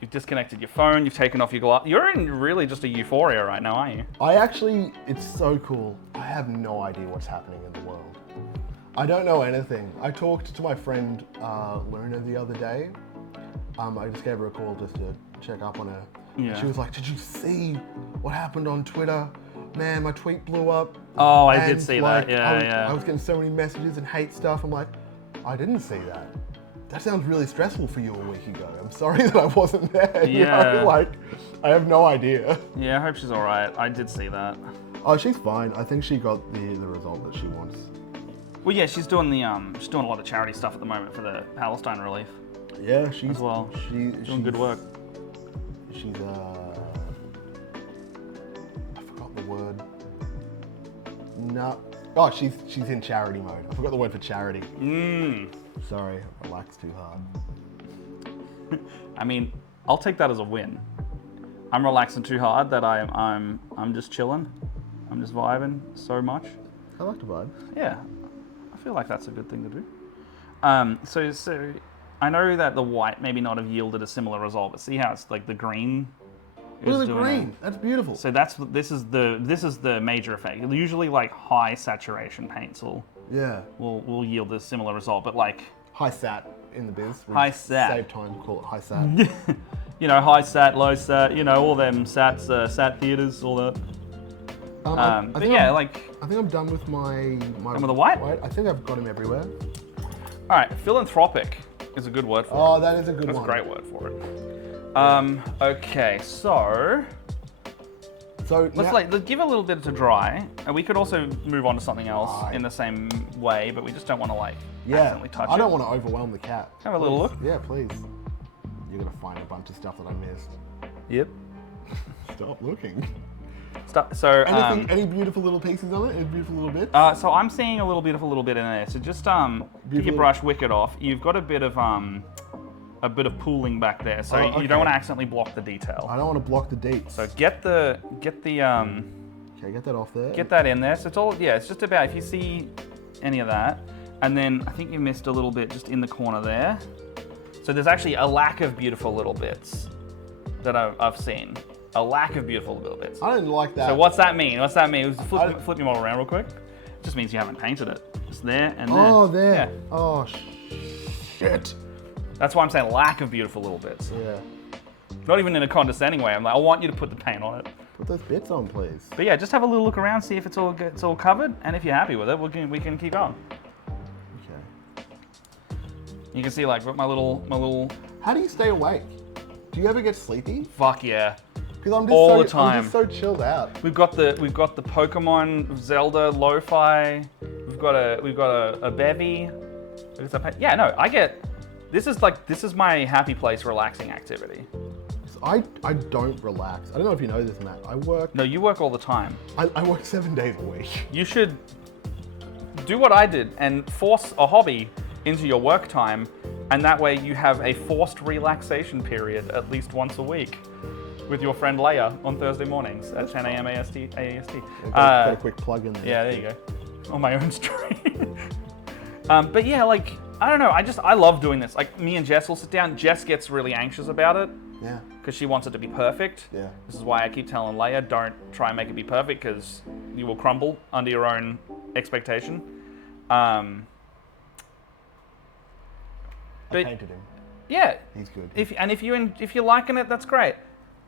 You've disconnected your phone. You've taken off your glass. You're in really just a euphoria right now, aren't you? It's so cool. I have no idea what's happening in the world. I don't know anything. I talked to my friend Luna the other day. I just gave her a call just to check up on her. Yeah. And she was like, did you see what happened on Twitter? Man, my tweet blew up. Oh, I did And, see like, that. Yeah, I was getting so many messages and hate stuff. I'm like, I didn't see that. That sounds really stressful for you a week ago. I'm sorry that I wasn't there. You Yeah. know? Like, I have no idea. Yeah, I hope she's all right. I did see that. Oh, she's fine. I think she got the result that she wants. Well, yeah, she's doing she's doing a lot of charity stuff at the moment for the Palestine relief. Yeah, she's As well. Doing good work. She's I forgot the word. No. Oh, she's in charity mode. I forgot the word for charity. Sorry, I relaxed too hard. I mean, I'll take that as a win. I'm relaxing too hard that I'm just chilling. I'm just vibing so much. I like to vibe. Yeah, I feel like that's a good thing to do. So I know that the white maybe not have yielded a similar result, but see how it's like the green. Look at the doing green. it? That's beautiful. So this is the major effect. Usually like high saturation paints Yeah. will yield a similar result, but like High sat in the biz. We High sat. Save time, call it high sat. you know, high sat, low sat, you know, all them sats, sat theaters, all that. I But think yeah, I'm- like, I think I'm done with my Done with the white? I think I've got him everywhere. all right, philanthropic is a good word for it. Oh, that is a good That's one. a great word for it. Okay, so So let's give a little bit to dry, and we could also move on to something else Right. in the same way, but we just don't want to like yeah, accidentally touch I it. don't want to overwhelm the cat. Have a little Please. look. Yeah, please. You're gonna find a bunch of stuff that I missed. Yep. Stop looking. So Anything? Any beautiful little pieces on it? Any beautiful little bits? so I'm seeing a little beautiful little bit in there. So just get your Beautiful. brush wicket off. You've got a bit of pooling back there, so Oh, you okay. don't want to accidentally block the detail. I don't want to block the deets. So get the Okay, get that off there. get that in there. So it's all it's just about if you see any of that, and then I think you missed a little bit just in the corner there. So there's actually a lack of beautiful little bits that I've seen. A lack of beautiful little bits. I didn't like that. So what's that mean? What's that mean? Flip your model around real quick. It just means you haven't painted it. Just there and there. Oh, there. Yeah. Oh, shit. That's why I'm saying lack of beautiful little bits. Yeah. Not even in a condescending way. I'm like, I want you to put the paint on it. Put those bits on, please. But yeah, just have a little look around, see if it's all covered, and if you're happy with it, we can keep going. Okay. You can see like my little. How do you stay awake? Do you ever get sleepy? Fuck yeah. Because I'm All the time. I'm just so chilled out. We've got the Pokemon Zelda lo-fi. We've got a bevy. Yeah, no, I get. This is my happy place, relaxing activity. I don't relax. I don't know if you know this, Matt. I work. No, you work all the time. I work 7 days a week. You should do what I did and force a hobby into your work time, and that way you have a forced relaxation period at least once a week with your friend Leia on Thursday mornings at 10 a.m. AST. Put a quick plug in there. Yeah, there you go. On my own stream. But yeah, like, I don't know. I love doing this. Like, me and Jess will sit down. Jess gets really anxious about it. Yeah. Because she wants it to be perfect. Yeah. This is why I keep telling Leia, don't try and make it be perfect, because you will crumble under your own expectation. I painted him. Yeah. He's good. If you're liking it, that's great.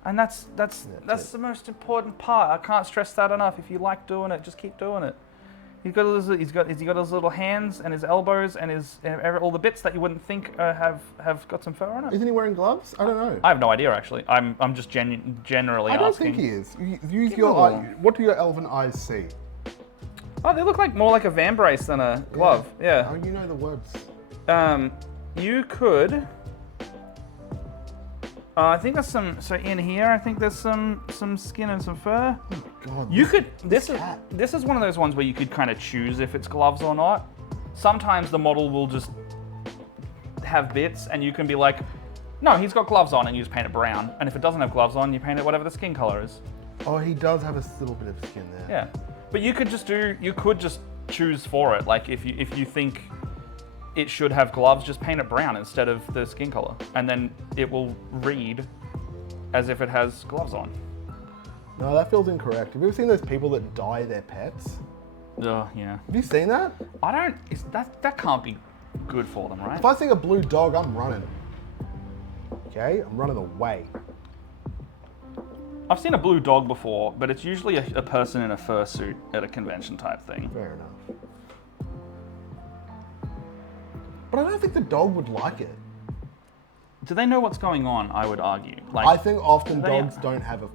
And that's the most important part. I can't stress that enough. If you like doing it, just keep doing it. He's got his little hands and his elbows and all the bits that you wouldn't think have got some fur on it. Isn't he wearing gloves? I don't know. I have no idea actually. I'm just generally I don't asking. think he is. Use your eye. What do your elven eyes see? Oh, they look more like a vambrace than a glove. Yeah. Oh, you know the words. You could. I think there's some. So in here, I think there's some skin and some fur. Oh God. You could. This cat. is one of those ones where you could kind of choose if it's gloves or not. Sometimes the model will just have bits, and you can be like, no, he's got gloves on, and you just paint it brown. And if it doesn't have gloves on, you paint it whatever the skin color is. Oh, he does have a little bit of skin there. Yeah, but you could just choose for it. Like if you think it should have gloves, just paint it brown instead of the skin color, and then it will read as if it has gloves on. No, that feels incorrect. Have you ever seen those people that dye their pets? Oh, yeah. Have you seen that? I don't. That can't be good for them, right? If I see a blue dog, I'm running. Okay, I'm running away. I've seen a blue dog before, but it's usually a person in a fursuit at a convention type thing. Fair enough. But I don't think the dog would like it. Do they know what's going on? I would argue. Like, I think often they- dogs don't have a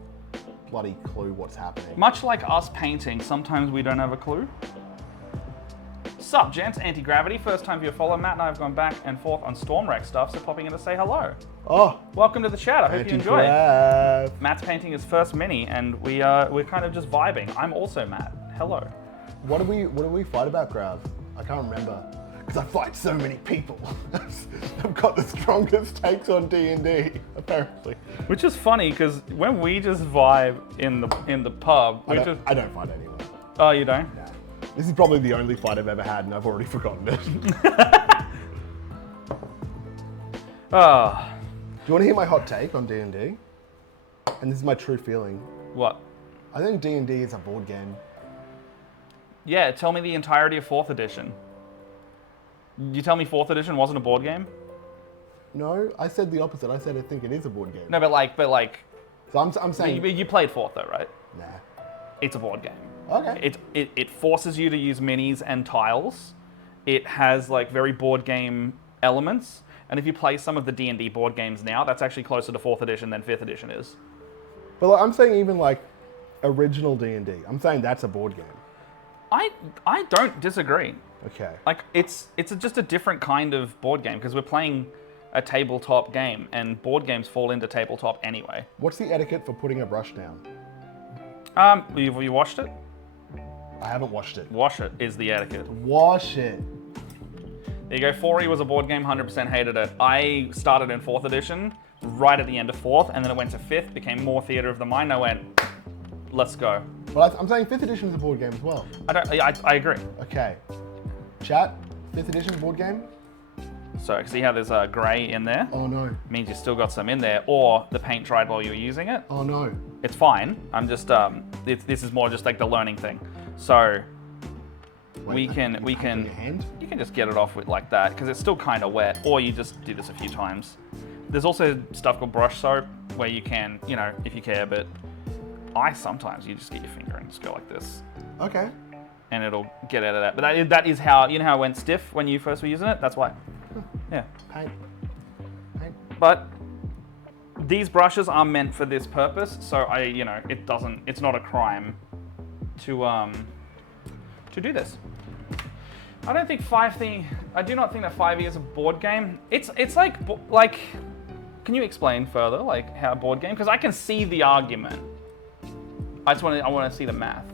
bloody clue what's happening. much like us painting, sometimes we don't have a clue. Sup, gents? Anti-Gravity, first time viewer follow. Matt and I have gone back and forth on Stormwreck stuff, so popping in to say hello. Oh, Welcome to the chat. I hope you enjoy. anti-grav. Matt's painting his first mini, and we're kind of just vibing. I'm also Matt. Hello. What do we fight about, Grav? I can't remember. Because I fight so many people. I've got the strongest takes on D&D, apparently. Which is funny because when we just vibe in the pub, I don't fight anyone. Oh, you don't? Nah. This is probably the only fight I've ever had, and I've already forgotten it. Oh, Do you want to hear my hot take on D&D? And this is my true feeling. what? I think D&D is a board game. Yeah, tell me the entirety of 4th edition. You tell me 4th edition wasn't a board game? No, I said the opposite. I said I think it is a board game. No, but like, So I'm saying, you played 4th though, right? nah. It's a board game. Okay. It forces you to use minis and tiles. It has like very board game elements. And if you play some of the D&D board games now, that's actually closer to 4th edition than 5th edition is. But like, I'm saying even like original D&D. I'm saying that's a board game. I don't disagree. Okay. Like it's just a different kind of board game because we're playing a tabletop game, and board games fall into tabletop anyway. What's the etiquette for putting a brush down? Have you watched it? I haven't watched it. Wash it is the etiquette. Wash it. There you go. 4E was a board game, 100% hated it. I started in 4th edition, right at the end of 4th, and then it went to 5th, became more theater of the mind. I went, let's go. Well, I'm saying 5th edition is a board game as well. I agree. Okay. Chat, 5th edition board game? So see how there's a grey in there? Oh no. Means you still got some in there, or the paint dried while you were using it. Oh no. It's fine. I'm just this is more just like the learning thing. So we can Your hand? you can just get it off with like that because it's still kind of wet, or you just do this a few times. There's also stuff called brush soap where you can, if you care, but sometimes you just get your finger and just go like this, Okay. and it'll get out of that. But that is how how it went stiff when you first were using it. That's why. Yeah. Paint. But these brushes are meant for this purpose, so it's not a crime to do this. I don't think I do not think that 5e is a board game. It's like, can you explain further, like how a board game? Because I can see the argument. I want to see the math.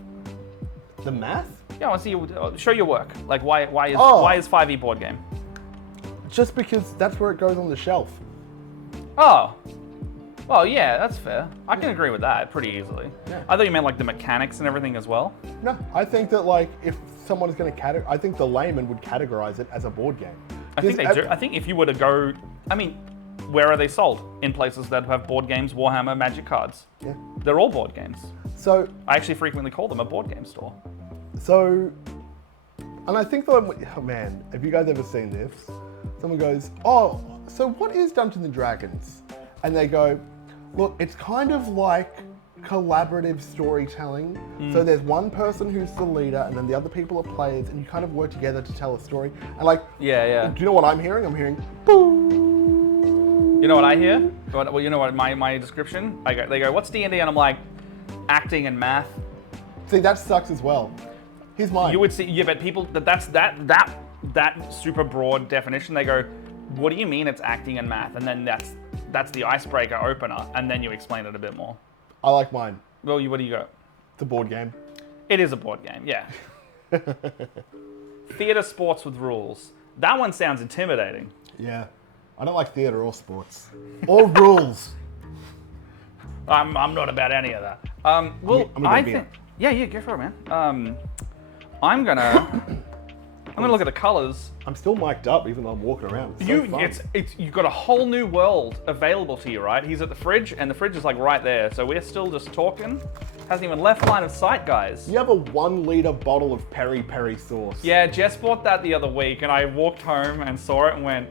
The math? Yeah, I want to see show your work. Like why is 5e board game? Just because that's where it goes on the shelf. Oh. Well, yeah, that's fair. I can agree with that pretty easily. Yeah. I thought you meant like the mechanics and everything as well. No, I think that like if someone is going to I think the layman would categorize it as a board game. I think they do. I think if you were to go, I mean, where are they sold? In places that have board games, Warhammer, Magic cards. Yeah. They're all board games. So I actually frequently call them a board game store. So, and I think that, oh man, have you guys ever seen this? Someone goes, oh, so what is Dungeons and Dragons? And they go, look, it's kind of like collaborative storytelling. So there's one person who's the leader and then the other people are players and you kind of work together to tell a story. And like, Yeah. do you know what I'm hearing? I'm hearing, boo. You know what I hear? Well, you know what my description? They go, what's D&D? And I'm like, acting and math. See, that sucks as well. Here's mine. You would see, yeah, but people, that super broad definition, they go, what do you mean it's acting and math? And then that's the icebreaker opener, and then you explain it a bit more. I like mine. Well, what do you go? It's a board game. It is a board game, yeah. Theater sports with rules. That one sounds intimidating. Yeah. I don't like theater or sports. Or rules. I'm not about any of that. I'm gonna go beer. Yeah, go for it, man. I'm gonna look at the colors. I'm still mic'd up even though I'm walking around. It's so fun. You've got a whole new world available to you, right? He's at the fridge, and the fridge is like right there. So we're still just talking. Hasn't even left line of sight, guys. You have a 1 liter bottle of peri peri sauce. Yeah, Jess bought that the other week, and I walked home and saw it and went,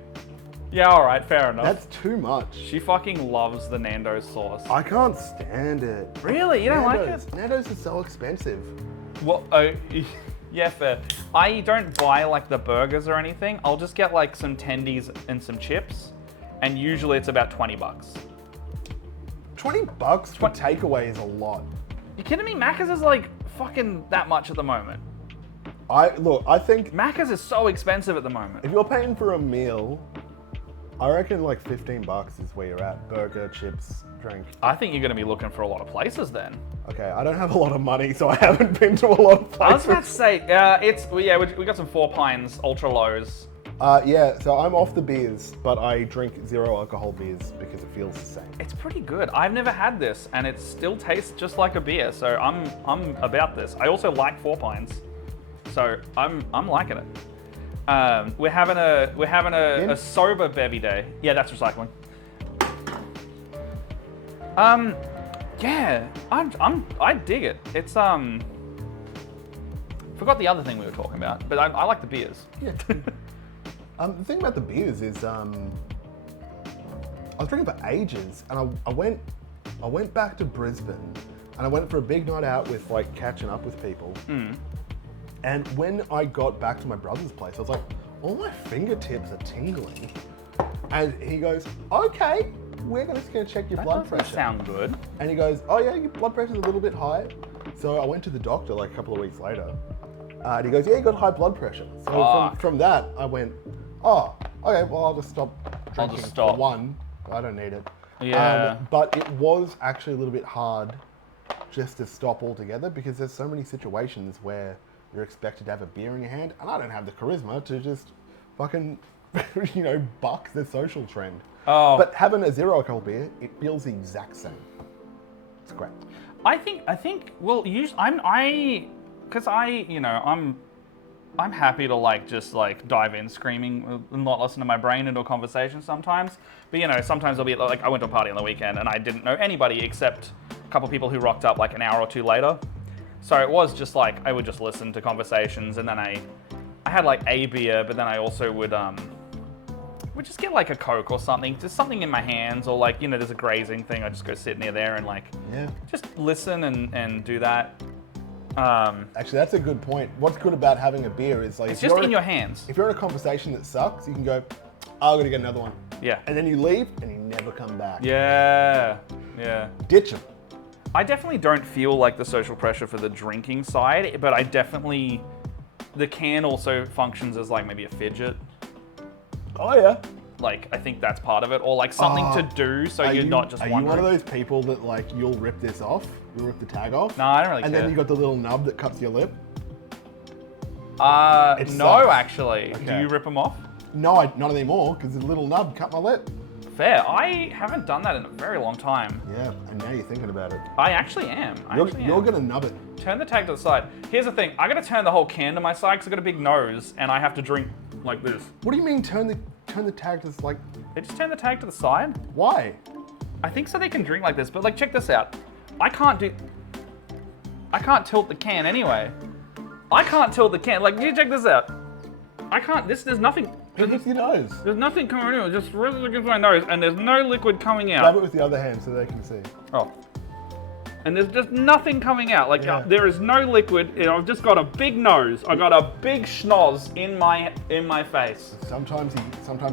yeah, all right, fair enough. That's too much. She fucking loves the Nando's sauce. I can't stand it. Really? You don't like Nando's. it? Nando's is so expensive. Well, yeah, fair. I don't buy like the burgers or anything. I'll just get like some tendies and some chips, and usually it's about $20. $20 for takeaway is a lot. You kidding me? Macca's is like fucking that much at the moment. I think Macca's is so expensive at the moment. if you're paying for a meal, I reckon like $15 is where you're at. Burger, chips, drink. I think you're going to be looking for a lot of places then. Okay, I don't have a lot of money, so I haven't been to a lot of I was places. about to say, we got some Four Pines Ultra Lows. Yeah, so I'm off the beers, but I drink 0 alcohol beers because it feels the same. It's pretty good. I've never had this, and it still tastes just like a beer. So I'm about this. I also like Four Pines, so I'm liking it. We're having a sober bevy day. Yeah, that's recycling. Yeah, I dig it. It's forgot the other thing we were talking about, but I like the beers. Yeah. The thing about the beers is, I was drinking for ages, and I went back to Brisbane, and I went for a big night out with like catching up with people. And when I got back to my brother's place, I was like, all my fingertips are tingling. And he goes, okay, we're just gonna check your blood pressure. That sound good. And he goes, oh yeah, your blood pressure's a little bit high. So I went to the doctor like a couple of weeks later. And he goes, yeah, you got high blood pressure. So from that, I went, oh, okay, well, I'll just stop drinking for one. I don't need it. Yeah. But it was actually a little bit hard just to stop altogether because there's so many situations where you're expected to have a beer in your hand, and I don't have the charisma to just fucking, buck the social trend. Oh. But having a 0 alcohol beer, it feels the exact same. It's great. I think. Well, I'm happy to like just like dive in screaming and not listen to my brain into a conversation sometimes. But sometimes I'll be like, I went to a party on the weekend and I didn't know anybody except a couple people who rocked up like an hour or two later. So it was just like I would just listen to conversations, and then I had like a beer, but then I also would just get like a Coke or something, just something in my hands, or like there's a grazing thing. I just go sit near there and like just listen and do that. Actually, that's a good point. What's good about having a beer is like it's just in your hands. If you're in a conversation that sucks, you can go, I'm gonna get another one. Yeah. And then you leave and you never come back. Yeah. Ditch them. I definitely don't feel like the social pressure for the drinking side, but I definitely, the can also functions as like maybe a fidget. Oh yeah. Like, I think that's part of it, or like something to do so you're not just Are wondering. you one of those people that like you'll rip this off? You'll rip the tag off? No, I don't really And care. then you got the little nub that cuts your lip? No, sucks. actually. Do Okay. you rip them off? No, not anymore, because the little nub cut my lip. Fair. I haven't done that in a very long time. Yeah, and now you're thinking about it. I actually am. You're gonna nub it. Turn the tag to the side. Here's the thing. I gotta turn the whole can to my side because I got a big nose and I have to drink like this. What do you mean turn the tag to like? They just turn the tag to the side. Why? I think so they can drink like this, but like check this out. I can't tilt the can anyway. I can't tilt the can. Like, you check this out. I can't. There's nothing. Hit it with your nose. There's nothing coming in. It just rubs against my nose, and there's no liquid coming out. Grab it with the other hand so they can see. Oh. And there's just nothing coming out. Like, Yeah. there is no liquid. I've just got a big nose. I got a big schnoz in my face. Sometimes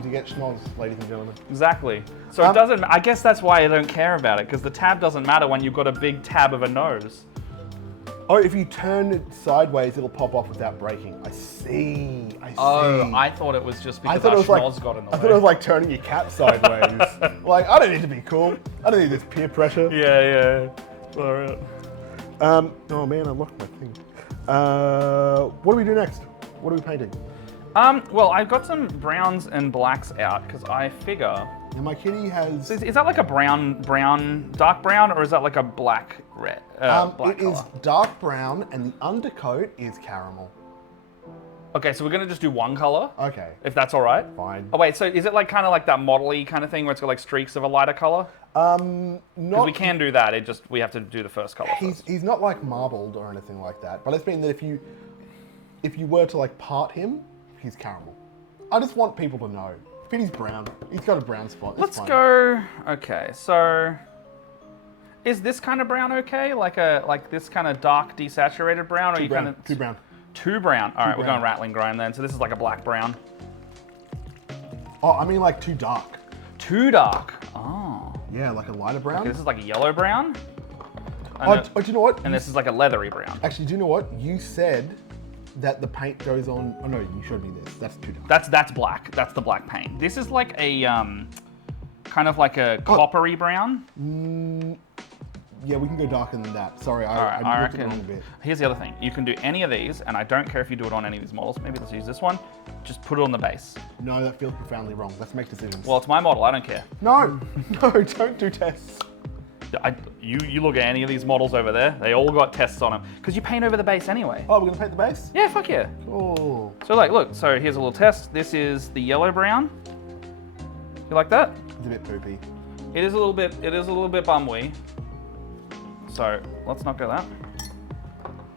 you get schnoz, ladies and gentlemen. Exactly. So it doesn't. I guess that's why I don't care about it, because the tab doesn't matter when you've got a big tab of a nose. Oh, if you turn it sideways, it'll pop off without breaking. I see. Oh, I thought it was just I because thought our it was like schnoz got in the I way. thought it was like turning your cap sideways. Like, I don't need to be cool. I don't need this peer pressure. Yeah. All right. Oh man, I lost my thing. What do we do next? What are we painting? Well, I've got some browns and blacks out because I figure. Now my kitty has. Is that like a dark brown, or is that like a black red? Black It is color? dark brown, and the undercoat is caramel. Okay, so we're gonna just do one color, Okay, if that's all right. fine. Oh wait, so is it like kind of like that model-y kind of thing where it's got like streaks of a lighter color? Because Not. we can do that. We have to do the first color first. He's not like marbled or anything like that. But it's been that if you were to like part him, he's caramel. I just want people to know. Fitty's brown. He's got a brown spot. It's Let's fine. go. Okay, so is this kind of brown okay? Like this kind of dark desaturated brown, or Too you brown. kind of Too brown. Too brown. All right, we're brown. going rattling grime then. So this is like a black brown. Oh, I mean like too dark. Too dark. Oh. Yeah, like a lighter brown. Okay, this is like a yellow brown. Oh, do you know what? And this is like a leathery brown. Actually, do you know what? You said that the paint goes on. Oh no, you showed me this. That's too dark. That's black. That's the black paint. This is like a kind of like a coppery brown. Yeah, we can go darker than that. Sorry, All right, I I looked at it reckon. wrong a bit. Here's the other thing. You can do any of these, and I don't care if you do it on any of these models. Maybe let's use this one. Just put it on the base. No, that feels profoundly wrong. Let's make decisions. Well, it's my model. I don't care. No, don't do tests. You look at any of these models over there. They all got tests on them because you paint over the base anyway. Oh, we're gonna paint the base? Yeah, fuck yeah. Oh, So like, look. So here's a little test. This is the yellow brown. You like that? it's a bit poopy. It is a little bit. It is a little bit bumwy. So let's not go that.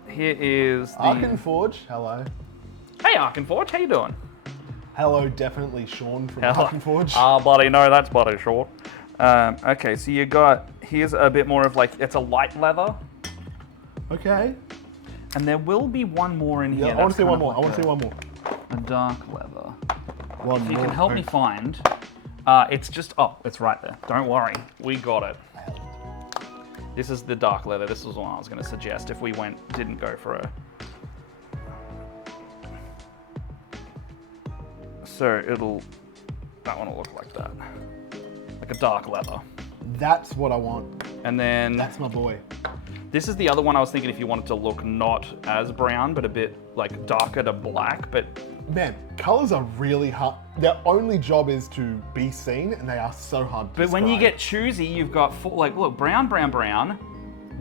Here is the. Arken Forge, hello. Hey, Arkenforge, how you doing? Hello, definitely Sean from Arken Forge. Ah, buddy, no, that's buddy short. Okay, so you got, here's a bit more of like, it's a light leather, Okay. and there will be one more in here. Yeah, I want that's to see kind one of more. like I want to see one more. a dark leather. One If you more. can help me find, it's just, oh, it's right there. Don't worry, we got it. This is the dark leather. This was what I was going to suggest if we didn't go for a. So that one will look like that. Like a dark leather. That's what I want. And then That's my boy. this is the other one I was thinking if you wanted to look not as brown, but a bit like darker to black, but Man, colors are really hard. Their only job is to be seen, and they are so hard to But when you describe. get choosy, you've got like, look, brown,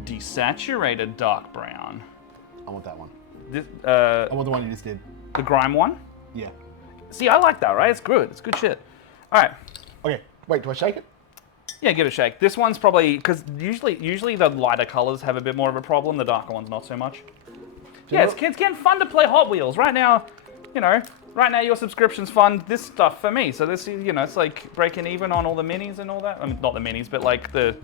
desaturated dark brown. I want that one. This, I want the one you just did. the grime one. Yeah. See, I like that, right? It's good. It's good shit. All right. Okay, wait, do I shake it? Yeah, give it a shake. This one's probably, because usually the lighter colors have a bit more of a problem. The darker ones, not so much. Yeah, it's getting fun to play Hot Wheels. Right now, your subscriptions fund this stuff for me. So this, it's like breaking even on all the minis and all that. I mean, not the minis, but like the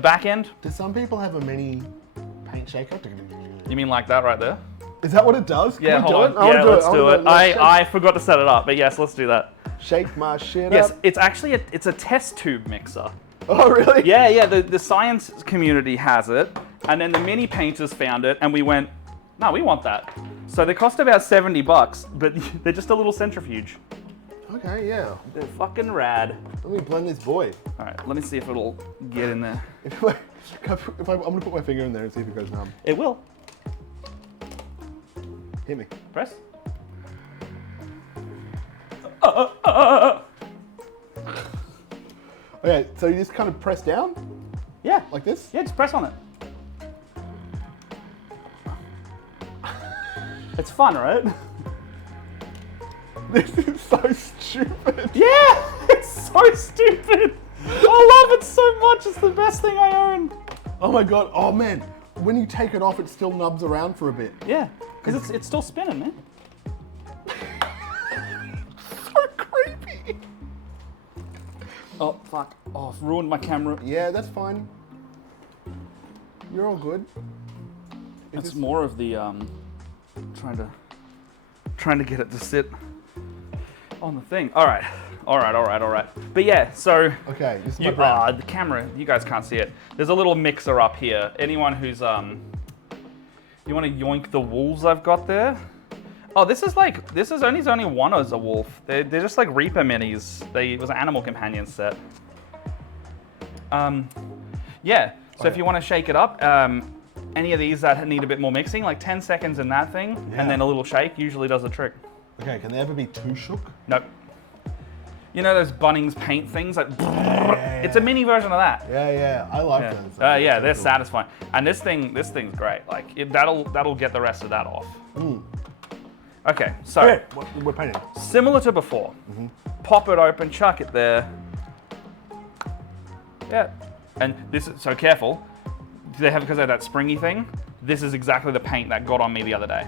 back end. Do some people have a mini paint shaker? You mean like that right there? Is that what it does? Can Yeah, we hold do on. it? I wanna Yeah, let's I do wanna it. let's shake. I forgot to set it up, but yes, let's do that. Shake my shit Yes, up. it's actually it's a test tube mixer. Oh, really? Yeah, the science community has it, and then the mini painters found it, and we went, no, we want that. So they cost about $70, but they're just a little centrifuge. Okay, yeah. They're fucking rad. Let me blend this boy. All right, let me see if it'll get in there. I'm gonna put my finger in there and see if it goes numb. It will. Hit me. Press. Okay, so you just kind of press down Yeah, like this? yeah, just press on it. It's fun, right? This is so stupid. Yeah, it's so stupid. I love it so much. It's the best thing I own. Oh my god. Oh man. When you take it off, it still nubs around for a bit. Yeah, because it's still spinning, man. So creepy. Oh, fuck. Oh, I've ruined my camera. Yeah, that's fine. You're all good. It's more of the trying to get it to sit on the thing. All right. But yeah, so Okay, this is my brand. the camera, you guys can't see it. There's a little mixer up here. Anyone who's you want to yoink the wolves I've got there? Oh, this is only one as a wolf. They're just like Reaper minis. It was an Animal Companion set. Yeah. So if you want to shake it up, any of these that need a bit more mixing, like 10 seconds in that thing, Yeah. and then a little shake usually does the trick. Okay, can they ever be too shook? Nope. You know those Bunnings paint things? Like, it's a mini version of that. Yeah, I like Yeah, those. yeah, they're satisfying. And this thing's great. Like that'll get the rest of that off. Okay, so Okay, we're painting. similar to before. Pop it open, chuck it there. Yeah, and this is so careful. Because they have that springy thing. This is exactly the paint that got on me the other day.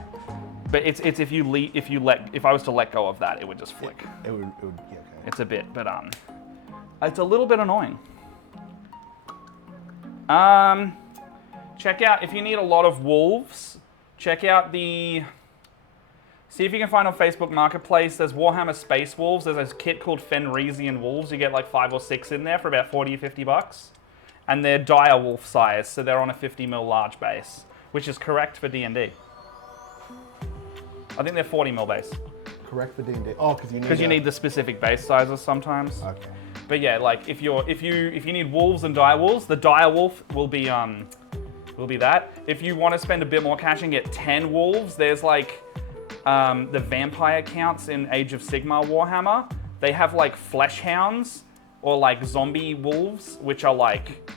But it's if I was to let go of that, it would just flick. It would yeah, okay. It's a bit, but it's a little bit annoying. Check out, if you need a lot of wolves, check out see if you can find on Facebook Marketplace, there's Warhammer Space Wolves. There's a kit called Fenrisian Wolves. You get like 5 or 6 in there for about 40 or 50 bucks. And they're dire wolf size, so they're on a 50mm large base, which is correct for D&D. I think they're 40mm base. Correct for D&D. Oh, because You need the specific base sizes sometimes. Okay. But yeah, like if you need wolves and dire wolves, the dire wolf will be that. If you want to spend a bit more cash and get 10 wolves, there's like the vampire counts in Age of Sigmar Warhammer. They have like flesh hounds or like zombie wolves, which are like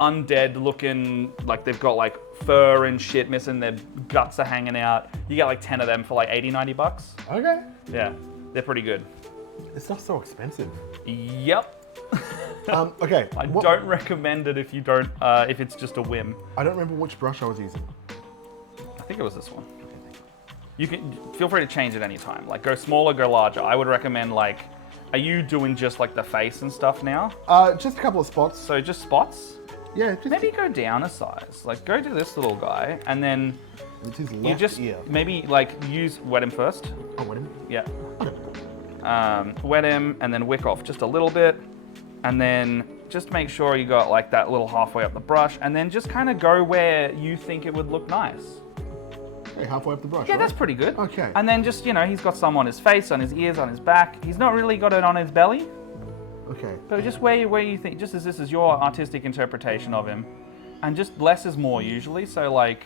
undead looking, like they've got like fur and shit missing, their guts are hanging out. You get like 10 of them for like 80, 90 bucks. Okay. Yeah, they're pretty good. It's not so expensive. Yep. Okay. I don't recommend it if you don't, if it's just a whim. I don't remember which brush I was using. I think it was this one. You can feel free to change it anytime. Like go smaller, go larger. I would recommend like, are you doing just like the face and stuff now? Just a couple of spots. So just spots? Yeah, just Maybe go down a size. Like go to this little guy and then It's his you left just ear. maybe like wet him first. Oh, wait a minute. Yeah. Wet him and then wick off just a little bit. And then just make sure you got like that little halfway up the brush and then just kind of go where you think it would look nice. Okay, halfway up the brush. Yeah, right? that's pretty good. Okay. And then just, he's got some on his face, on his ears, on his back. He's not really got it on his belly, Okay. but just where you think, just as this is your artistic interpretation of him. And just less is more usually. So like,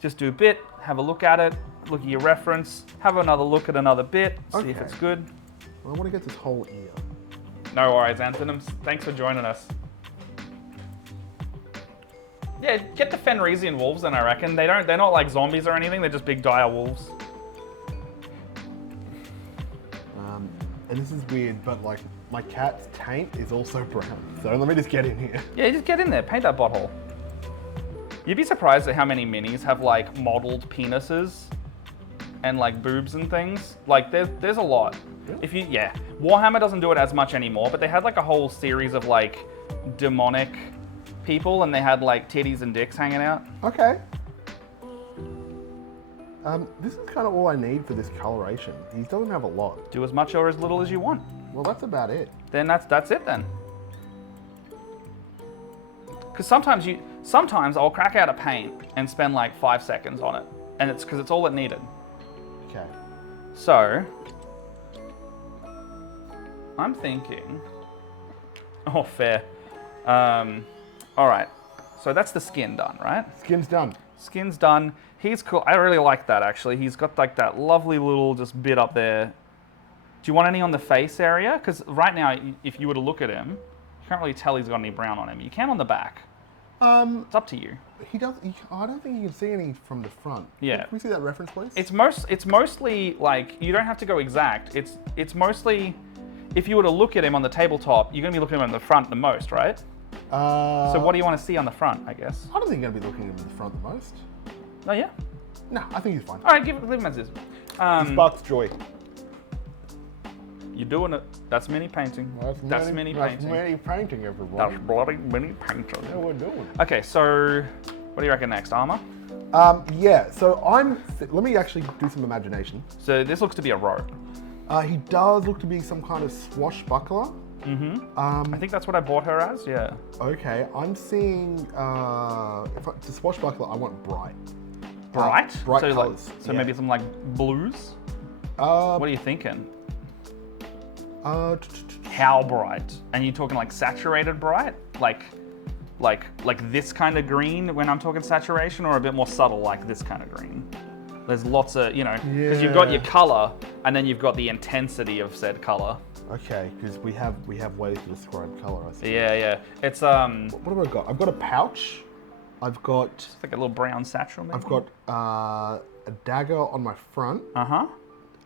just do a bit, have a look at it, look at your reference, have another look at another bit, see if Okay. it's good. Well, I want to get this whole ear. No worries, Anthonyms. Thanks for joining us. Yeah, get the Fenrisian wolves then, I reckon. They're not like zombies or anything, they're just big dire wolves. And this is weird, but like my cat's taint is also brown. So let me just get in here. Yeah, just get in there, paint that butthole. You'd be surprised at how many minis have like modeled penises and like boobs and things. Like there's a lot. Really? Warhammer doesn't do it as much anymore, but they had like a whole series of like demonic people and they had like titties and dicks hanging out. Okay. This is kind of all I need for this coloration. He doesn't have a lot. Do as much or as little as you want. Well, that's about it. Then that's it then. Because sometimes I'll crack out a paint and spend like 5 seconds on it, and it's because it's all it needed. Okay. So I'm thinking. Oh, fair. All right. So that's the skin done, right? Skin's done. Skin's done. He's cool. I really like that actually. He's got like that lovely little just bit up there. Do you want any on the face area? Because right now, if you were to look at him, you can't really tell he's got any brown on him. You can on the back. It's up to you. He does. I don't think you can see any from the front. Yeah. Can we see that reference, please? It's mostly like you don't have to go exact. It's mostly if you were to look at him on the tabletop, you're gonna be looking at him on the front the most, right? So what do you want to see on the front? I guess. I don't think you're gonna be looking at him in the front the most. Oh yeah. No, I think he's fine. All right, leave him as is. He sparks joy. You're doing it. That's mini painting. That's mini painting. That's mini painting, everybody. That's bloody mini painting. That's what we're doing. Okay, so what do you reckon next? Armor? Yeah, so let me actually do some imagination. So this looks to be a row. He does look to be some kind of swashbuckler. I think that's what I bought her as, yeah. Okay, I'm seeing, to swashbuckler, I want bright. Bright? Bright so colours. So maybe some like blues? Uh, What are you thinking? uh, How bright? And you talking like saturated bright? Like this kind of green when I'm talking saturation, or a bit more subtle like this kind of green? There's lots of, because you've got your color and then you've got the intensity of said color. okay, because we have ways to describe color, I think. Yeah. It's What have I got? I've got a pouch. I've got it's like a little brown satchel maybe. I've got a dagger on my front. Uh-huh.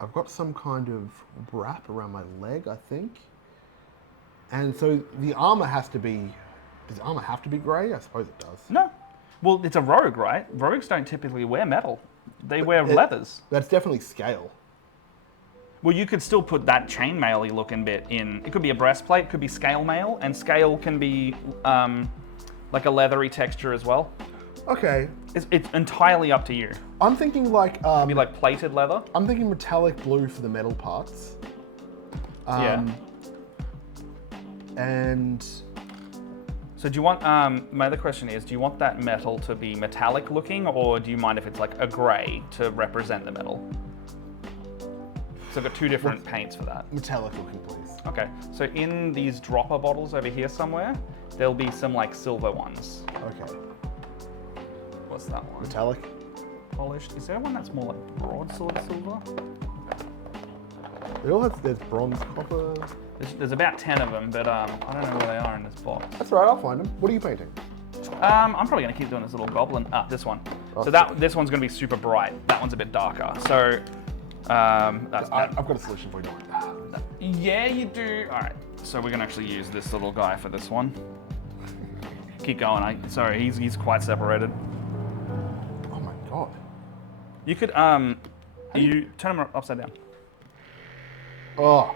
I've got some kind of wrap around my leg, I think. And so the armor has to be. Does the armor have to be grey? I suppose it does. No. Well, it's a rogue, right? Rogues don't typically wear metal. They wear leathers. That's definitely scale. Well, you could still put that chainmail-y looking bit in. It could be a breastplate, it could be scale mail, and scale can be like a leathery texture as well. Okay, It's entirely up to you. I'm thinking like It'd be like plated leather. I'm thinking metallic blue for the metal parts. Yeah. And So do you want, my other question is, do you want that metal to be metallic looking, or do you mind if it's like a grey to represent the metal? So I've got two different paints for that. metallic looking, please. Okay, so in these dropper bottles over here somewhere, there'll be some like silver ones. Okay. What's that one? Metallic. Polished. Is there one that's more like broadsword silver? It all has there's bronze, copper. There's about 10 of them, but I don't know where they are in this box. That's all right, I'll find them. What are you painting? I'm probably gonna keep doing this little goblin. This one. Oh, So this one's gonna be super bright. That one's a bit darker. So I've got a solution for you. yeah, you do. All right. So we're gonna actually use this little guy for this one. Keep going. Sorry, he's quite separated. Oh my god. You could you turn him upside down. Oh,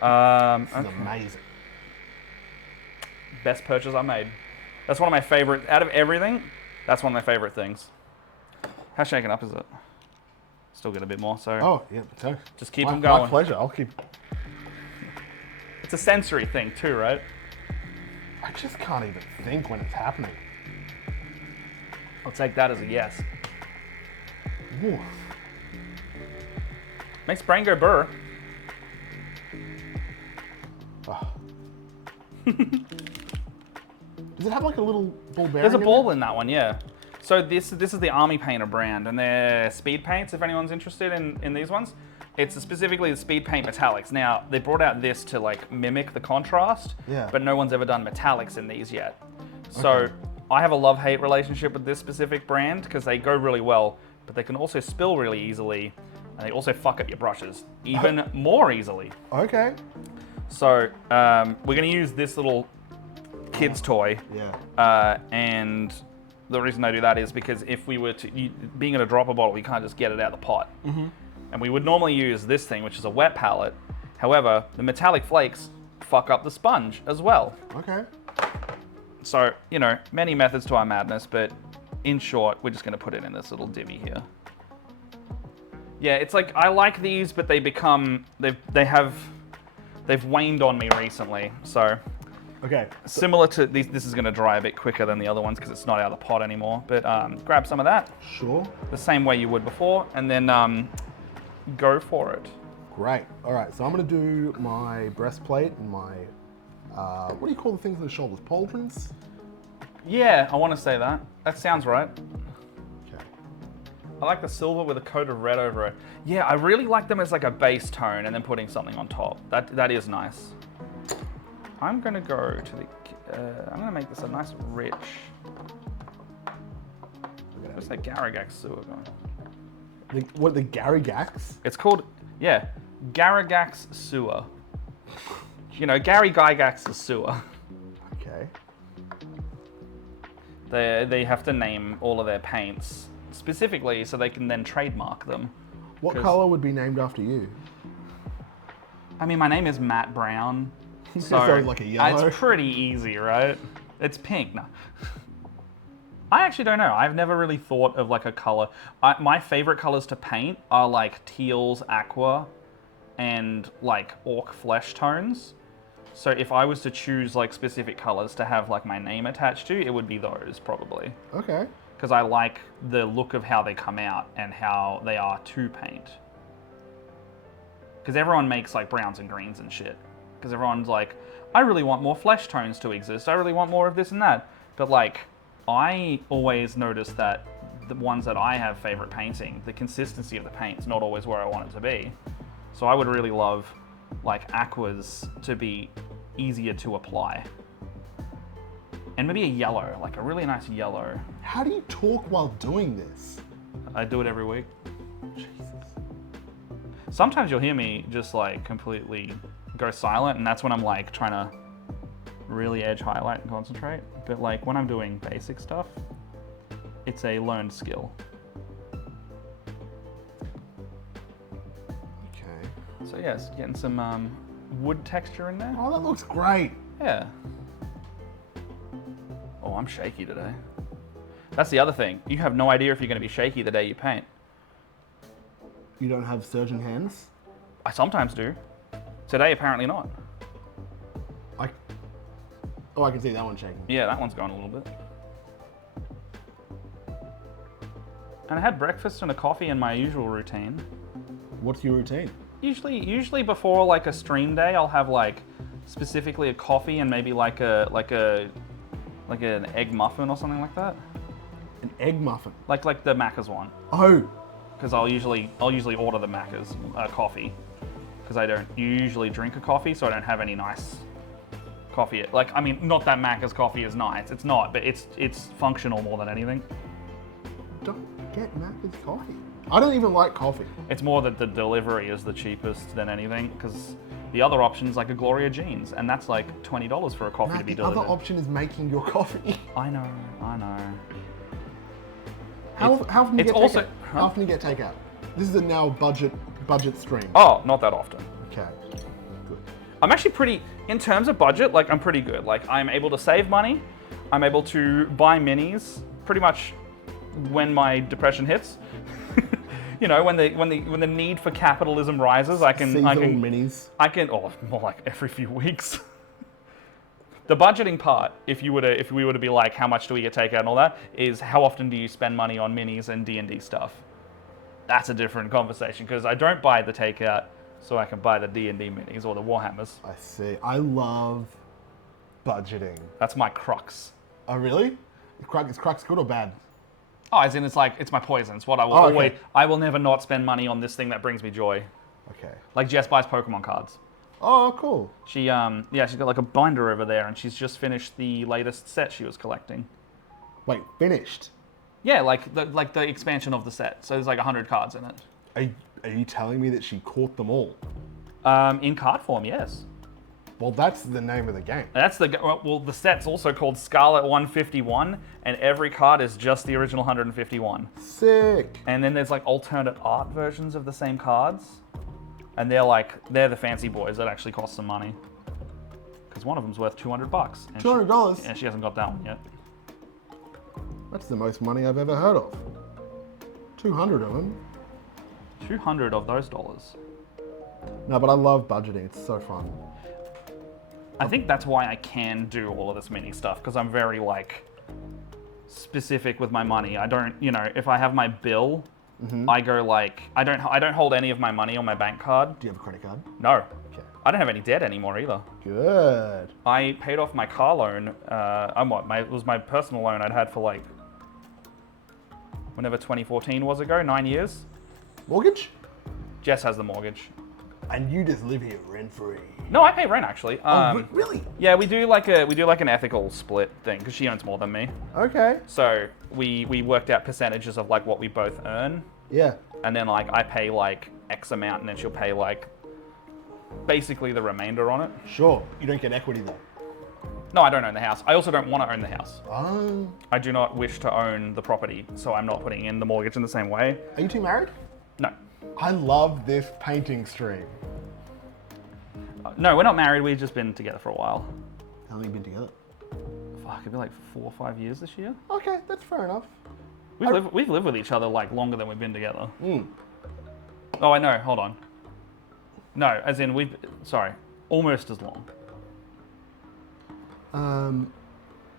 this Okay. is amazing. Best purchase I made. That's one of my favorite. Out of everything, that's one of my favorite things. How shaken up is it? Still get a bit more. So Oh yeah, so just keep my, them going. My pleasure. I'll keep. It's a sensory thing too, right? I just can't even think when it's happening. I'll take that as a yes. Ooh. Makes brain go burr. Oh. Does it have like a little ball bearing? There's a in ball it? in that one, yeah. So this is the Army Painter brand, and they're speed paints. If anyone's interested in these ones, it's specifically the speed paint metallics. Now they brought out this to like mimic the contrast, Yeah. but no one's ever done metallics in these yet. So Okay. I have a love-hate relationship with this specific brand because they go really well, but they can also spill really easily, and they also fuck up your brushes even more easily. Okay. So we're gonna use this little kid's toy. Yeah. And the reason I do that is because if we were to, being in a dropper bottle, we can't just get it out of the pot. And we would normally use this thing, which is a wet palette. However, the metallic flakes fuck up the sponge as well. Okay. So, many methods to our madness, but in short, we're just going to put it in this little divvy here. Yeah, it's like, I like these, but they've waned on me recently. So Okay. similar to these, this is going to dry a bit quicker than the other ones because it's not out of the pot anymore. But grab some of that Sure. the same way you would before, and then go for it. Great. All right. So I'm gonna do my breastplate and my what do you call the things on the shoulders? Pauldrons. Yeah, I want to say that. That sounds right. Okay. I like the silver with a coat of red over it. Yeah, I really like them as like a base tone and then putting something on top. That is nice. I'm gonna go to the. I'm gonna make this a nice rich. What's that Garagax sewer going? What the Garagax? It's called, yeah, Garagax sewer. You know, Gary Gygax's sewer. Okay. They have to name all of their paints specifically so they can then trademark them. What 'Cause- color would be named after you? I mean, my name is Matt Brown. So it's like a yellow. It's pretty easy, right? It's pink. No. I actually don't know. I've never really thought of like a color. My favorite colors to paint are like teals, aqua, and like orc flesh tones. So if I was to choose like specific colors to have like my name attached to, it would be those probably. Okay. Because I like the look of how they come out and how they are to paint. Because everyone makes like browns and greens and shit. Because everyone's like, I really want more flesh tones to exist. I really want more of this and that. But like, I always notice that the ones that I have favorite painting, the consistency of the paint's not always where I want it to be. So I would really love like aquas to be easier to apply. And maybe a yellow, like a really nice yellow. How do you talk while doing this? I do it every week. Jesus. Sometimes you'll hear me just like completely go silent, and that's when I'm like trying to really edge highlight and concentrate. But like when I'm doing basic stuff, it's a learned skill. Okay. So yes, getting some wood texture in there. Oh, that looks great. Yeah. Oh, I'm shaky today. That's the other thing. You have no idea if you're going to be shaky the day you paint. You don't have surgeon hands? I sometimes do. Today, apparently not. Oh, I can see that one shaking. Yeah, that one's going a little bit. And I had breakfast and a coffee in my usual routine. What's your routine? Usually before like a stream day, I'll have like specifically a coffee and maybe like an egg muffin or something like that. An egg muffin. Like the Macca's one. Oh, Because I'll usually order the Macca's coffee. Because I don't usually drink a coffee, so I don't have any nice coffee. Like, I mean, not that Macca's coffee is nice. It's not, but it's functional more than anything. don't get Macca's coffee. I don't even like coffee. It's more that the delivery is the cheapest than anything, because the other option is like a Gloria Jeans, and that's like $20 for a coffee to Matt, be the delivered. other option is making your coffee. I know. How often do you it's get also- takeout? How often do you get takeout? This is a now budget stream. Oh, not that often. Okay, good. I'm actually pretty, in terms of budget, like I'm pretty good. Like I'm able to save money. I'm able to buy minis pretty much when my depression hits. You know, when the need for capitalism rises, Seasonal minis. oh, more like every few weeks. The budgeting part, if we were to be like, how much do we get takeout and all that, is how often do you spend money on minis and D&D stuff? That's a different conversation, because I don't buy the takeout so I can buy the D&D minis or the Warhammers. I see. I love budgeting. That's my crux. Oh, really? Is crux good or bad? Oh, as in it's my poison. It's what I will Oh, okay. always, I will never not spend money on this thing that brings me joy. Okay. Like Jess buys Pokemon cards. Oh, cool. She's got like a binder over there, and she's just finished the latest set she was collecting. Wait, finished? Yeah, like the expansion of the set. So there's like 100 cards in it. Are you telling me that she caught them all? In card form, yes. Well, that's the name of the game. That's the set's also called Scarlet 151, and every card is just the original 151. Sick. And then there's like alternate art versions of the same cards, and they're the fancy boys that actually cost some money. Because one of them's worth $200. And $200? Yeah, she hasn't got that one yet. That's the most money I've ever heard of. 200 of them. 200 of those dollars. No, but I love budgeting. It's so fun. I think that's why I can do all of this mini stuff, because I'm very like specific with my money. I don't, if I have my bill, I go like I don't hold any of my money on my bank card. Do you have a credit card? No. Okay. I don't have any debt anymore either. Good. I paid off my car loan. It was my personal loan I'd had for like whenever 2014 was ago, 9 years. Mortgage? Jess has the mortgage. And you just live here rent free. No, I pay rent actually. Really? Yeah, we do like an ethical split thing because she owns more than me. Okay. So we worked out percentages of like what we both earn, Yeah. and then like I pay like X amount, and then she'll pay like basically the remainder on it. Sure. You don't get equity though. No, I don't own the house. I also don't want to own the house. Oh. I do not wish to own the property, so I'm not putting in the mortgage in the same way. Are you two married? No. I love this painting stream. No, we're not married. We've just been together for a while. How long have you been together? Fuck, it'd be like 4 or 5 years this year. Okay, that's fair enough. We've lived with each other like longer than we've been together. Mm. Oh, I know. Hold on. No, as in almost as long.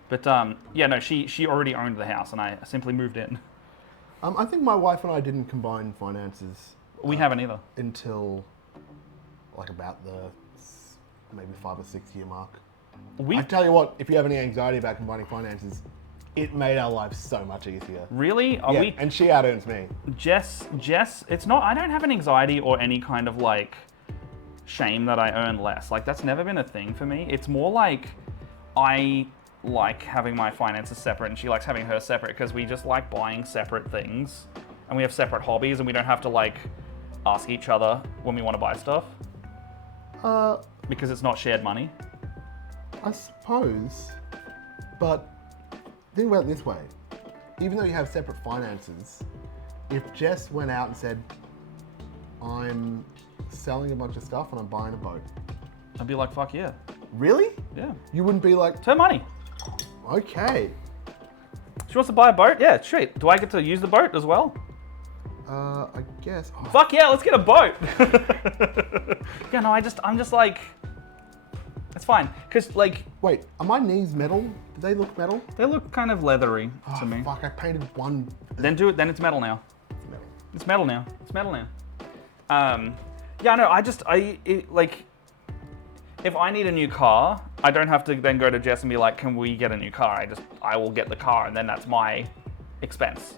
But yeah, no, she already owned the house, and I simply moved in. I think my wife and I didn't combine finances We haven't either. until like about the maybe 5 or 6 year mark. We I tell you what, if you have any anxiety about combining finances, it made our lives so much easier. really Yeah, and she out earns me. Jess, it's not. I don't have an anxiety or any kind of like shame that I earn less. Like that's never been a thing for me. It's more like I like having my finances separate, and she likes having hers separate because we just like buying separate things, and we have separate hobbies, and we don't have to like ask each other when we want to buy stuff because it's not shared money. I suppose, but think about it this way. Even though you have separate finances, if Jess went out and said, I'm selling a bunch of stuff and I'm buying a boat. I'd be like, fuck yeah. Really? Yeah. You wouldn't be like, It's her money. okay. She wants to buy a boat? Yeah, sweet. Do I get to use the boat as well? I guess. Oh, Fuck yeah, let's get a boat. Yeah, no, I'm just like, it's fine. Because like, wait, are my knees metal? Do they look metal? they look kind of leathery Oh, to me. fuck, I painted one. Then it's metal now. Metal. It's metal now. It's metal now. Yeah, no, like, if I need a new car, I don't have to then go to Jess and be like, can we get a new car? I will get the car, and then that's my expense.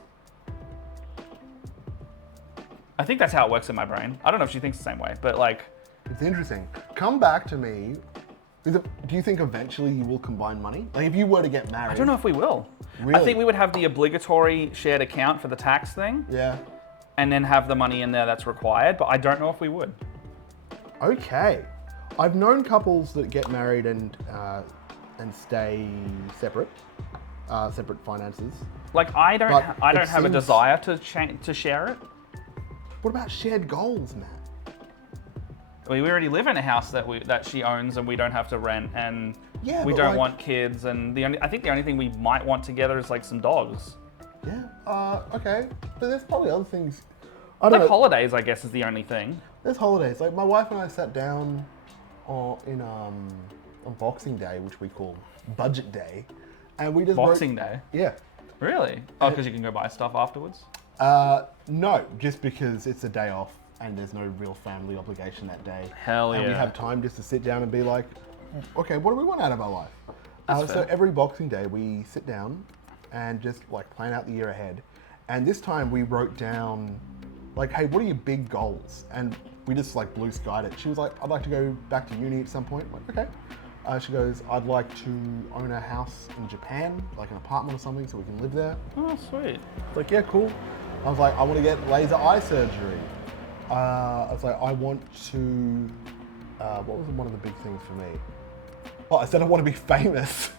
I think that's how it works in my brain. I don't know if she thinks the same way, but like, It's interesting. Come back to me. Do you think eventually you will combine money? Like if you were to get married. I don't know if we will. I Really? think we would have the obligatory shared account for the tax thing, Yeah. and then have the money in there that's required, but I don't know if we would. Okay. I've known couples that get married and stay separate, separate finances. Like, I don't But have a it seems- desire to share it. What about shared goals, Matt? We already live in a house that she owns, and we don't have to rent, and Yeah, we but don't like- want kids. And I think the only thing we might want together is like some dogs. Yeah. Okay. But there's probably other things. I don't Like know. holidays, I guess, is the only thing. There's holidays. Like my wife and I sat down on Boxing Day, which we call Budget Day, and we just Boxing Day. Yeah. Really? Oh, because you can go buy stuff afterwards. No, just because it's a day off and there's no real family obligation that day. Hell And we yeah. have time just to sit down and be like, okay, what do we want out of our life? That's So fair. every Boxing Day we sit down and just like plan out the year ahead. And this time we wrote down like, hey, what are your big goals? And we just like blue skied it. She was like, I'd like to go back to uni at some point. I'm like, okay. She goes, I'd like to own a house in Japan, like an apartment or something, so we can live there. Oh, sweet. Like, yeah, cool. I was like, I want to get laser eye surgery. I was like, I want to, what was one of the big things for me? Oh, I said I want to be famous.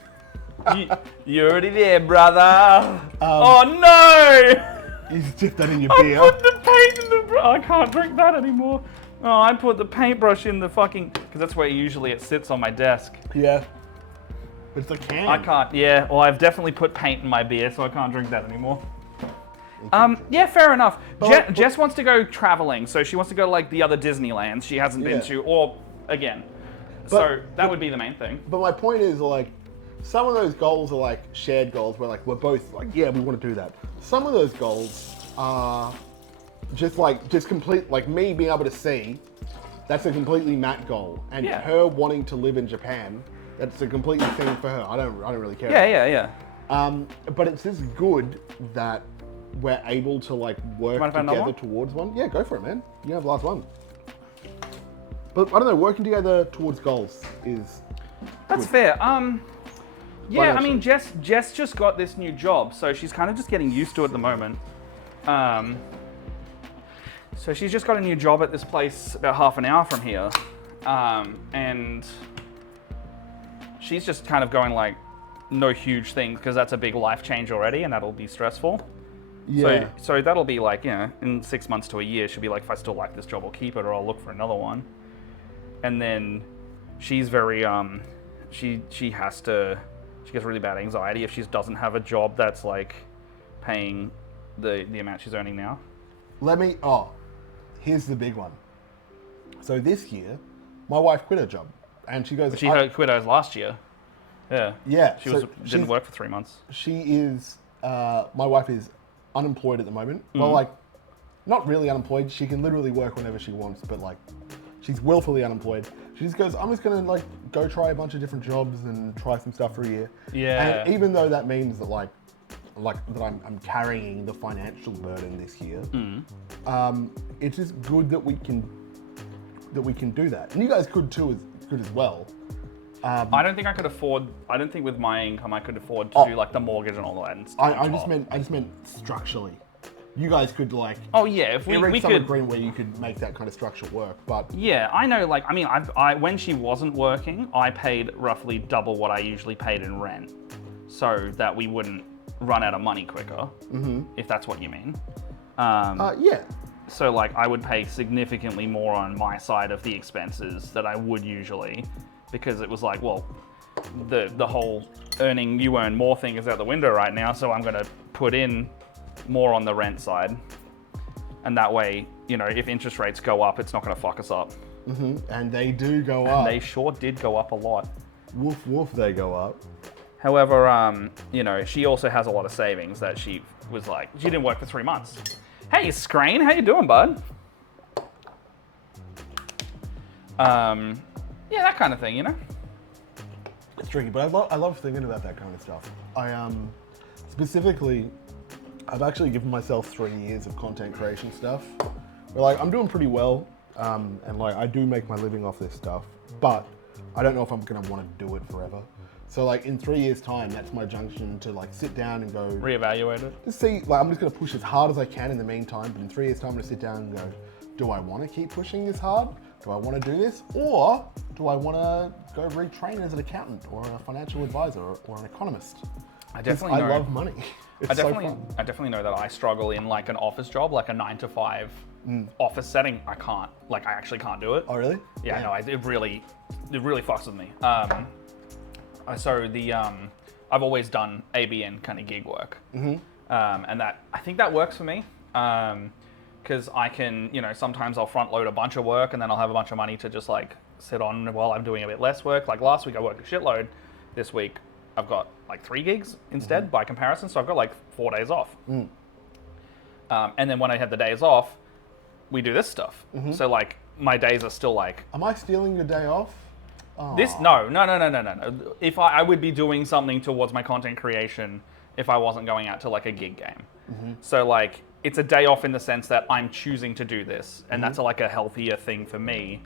You're already there, brother. Oh no! You stick that in your I beer. put the paint in the. I can't drink that anymore. Oh, I put the paintbrush in the fucking. Because that's where usually it sits on my desk. Yeah. It's a can. I can't. Yeah. Well, I've definitely put paint in my beer, so I can't drink that anymore. Yeah, fair enough. But- Jess wants to go traveling, so she wants to go to like the other Disneylands she hasn't been Yeah. to, or again. So that would be the main thing. But my point is, like, some of those goals are like shared goals where like we're both like, yeah, we want to do that. Some of those goals are just complete, like me being able to see, that's a completely Matt goal, and Yeah. her wanting to live in Japan, that's a completely thing for her. I don't really care. Yeah. But it's just good that we're able to like work Mind if I have another together towards one. Yeah, go for it, man. You have the last one. But I don't know, working together towards goals is That's fair. Yeah, I mean, Financially. Jess just got this new job, so she's kind of just getting used to it at the moment. So she's just got a new job at this place about half an hour from here, and she's just kind of going like, no huge things because that's a big life change already, and that'll be stressful. yeah. So that'll be like, in 6 months to a year, she'll be like, if I still like this job, I'll keep it, or I'll look for another one. And then she's very she gets really bad anxiety if she doesn't have a job that's like paying the amount she's earning now. Here's the big one. So this year, my wife quit her job, and she goes. She quit hers last year. Yeah. Yeah, She so didn't she's- work for 3 months. She is. My wife is unemployed at the moment. Mm-hmm. Well, like, not really unemployed. She can literally work whenever she wants, but like, she's willfully unemployed. She just goes, I'm just gonna like go try a bunch of different jobs and try some stuff for a year. Yeah. And even though that means that like that I'm carrying the financial burden this year, it's just good that we can do that, and you guys could too, as well. I don't think I could afford. I don't think with my income I could afford to do like the mortgage and all that. And stuff I on just top. meant structurally. You guys could like. Oh yeah, if we reach some could. agreement where you could make that kind of structure work, but Yeah, I know. Like, I mean, I when she wasn't working, I paid roughly double what I usually paid in rent, so that we wouldn't run out of money quicker. If that's what you mean. yeah. So like, I would pay significantly more on my side of the expenses that I would usually, because it was like, well, the whole you earn more thing is out the window right now, so I'm gonna put in more on the rent side, and that way, if interest rates go up, it's not gonna fuck us up. And they do go up. They sure did go up a lot. Woof woof, they go up. However, she also has a lot of savings that she was like, she didn't work for 3 months. Hey, Scrane, how you doing, bud? Yeah, that kind of thing, It's tricky, but I love thinking about that kind of stuff. I specifically, I've actually given myself 3 years of content creation stuff. Where like I'm doing pretty well, and like I do make my living off this stuff, but I don't know if I'm gonna want to do it forever. So like in 3 years' time, that's my junction to like sit down and go Reevaluate it. just see. Like I'm just gonna push as hard as I can in the meantime. But in 3 years' time, I'm gonna sit down and go, do I want to keep pushing this hard? Do I want to do this, or do I want to go retrain as an accountant or a financial advisor or an economist? I definitely know. I love money. It's I so definitely, fun. I definitely know that I struggle in like an office job, like a 9 to 5 office setting. I can't, like, I actually can't do it. Oh really? Yeah, no, it really fucks with me. I've always done ABN kind of gig work, and that I think that works for me, because I can, sometimes I'll front load a bunch of work and then I'll have a bunch of money to just like sit on while I'm doing a bit less work. Like last week I worked a shitload. This week I've got like 3 gigs instead by comparison, so I've got like 4 days off. And then when I have the days off, we do this stuff. So like my days are still like Am I stealing your day off? no. If I would be doing something towards my content creation if I wasn't going out to like a gig game. So like it's a day off in the sense that I'm choosing to do this, and that's like a healthier thing for me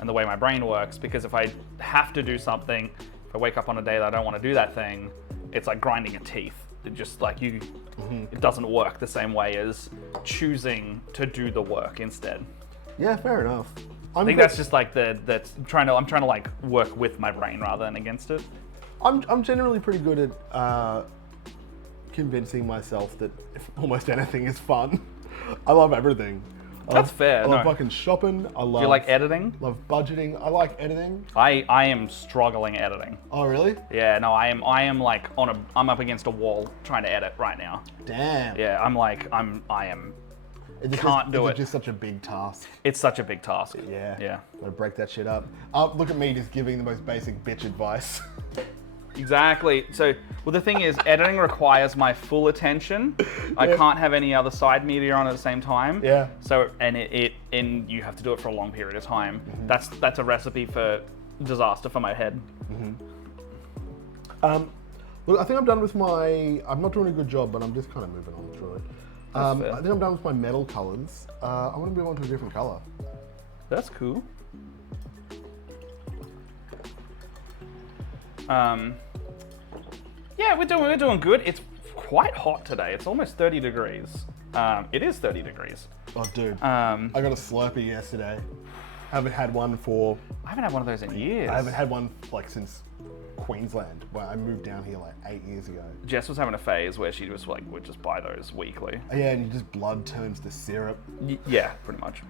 and the way my brain works, because if I have to do something, if I wake up on a day that I don't want to do that thing, it's like grinding your teeth. It just like it doesn't work the same way as choosing to do the work instead. Yeah, fair enough. I think that's just like I'm trying to like work with my brain rather than against it. I'm generally pretty good at convincing myself that almost anything is fun. I love everything. That's fair. I love No. fucking shopping. I love. Do you like editing? Love budgeting. I like editing. I am struggling editing. Oh really? Yeah, no, I am like I'm up against a wall trying to edit right now. Damn. Yeah, I am. It's Can't do it's it. just such a big task. It's such a big task. Yeah. Yeah. Gotta break that shit up. Look at me just giving the most basic bitch advice. Exactly. So, well, the thing is, editing requires my full attention. I can't have any other side media on at the same time. Yeah. So, and you have to do it for a long period of time. That's a recipe for disaster for my head. Look, I think I'm done with my. I'm not doing a good job, but I'm just kind of moving on through it. fair. I think I'm done with my metal colors. I want to move on to a different color. That's cool. Yeah, we're doing good. It's quite hot today. It's almost 30 degrees. It is 30 degrees. Oh, dude. I I got a Slurpee yesterday. Haven't had one for. haven't had one of those in years. I haven't had one like since Queensland, where I moved down here like 8 years ago. Jess was having a phase where she was like would just buy those weekly. Yeah, and you just blood turns to syrup. Yeah, pretty much.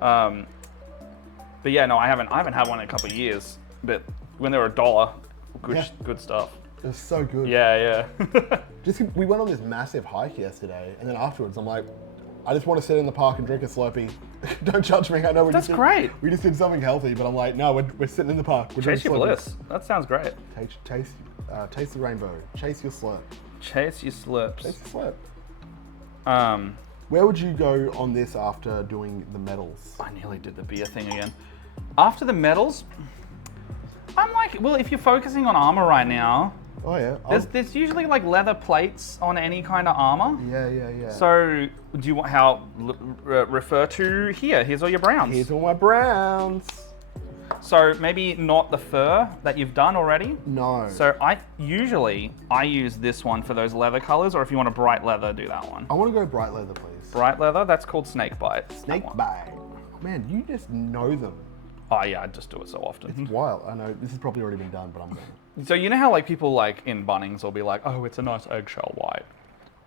But yeah, no, I haven't had one in a couple of years. But when they were $1, good stuff. It was so good. Yeah. We went on this massive hike yesterday, and then afterwards, I'm like, I just want to sit in the park and drink a Slurpee. Don't judge me. I know That's great. We just did something healthy, but I'm like, no, we're sitting in the park. We're Chase your drinking bliss. That sounds great. Taste the rainbow. Chase your slurp. Chase your slurps. Chase your slurp. Um, Where would you go on this after doing the medals? I nearly did the beer thing again. After the medals, I'm like, well, if you're focusing on armor right now, Oh yeah. there's usually like leather plates on any kind of armor. Yeah. So, do you want refer to here? Here's all your browns. Here's all my browns. So maybe not the fur that you've done already. No. So I use this one for those leather colors, or if you want a bright leather, do that one. I want to go bright leather, please. Bright leather, that's called snake bite. Snake bite. Man, you just know them. Oh yeah, I just do it so often. It's wild. I know this has probably already been done, but I'm going. So you know how like people like in Bunnings will be like, oh, it's a nice eggshell white.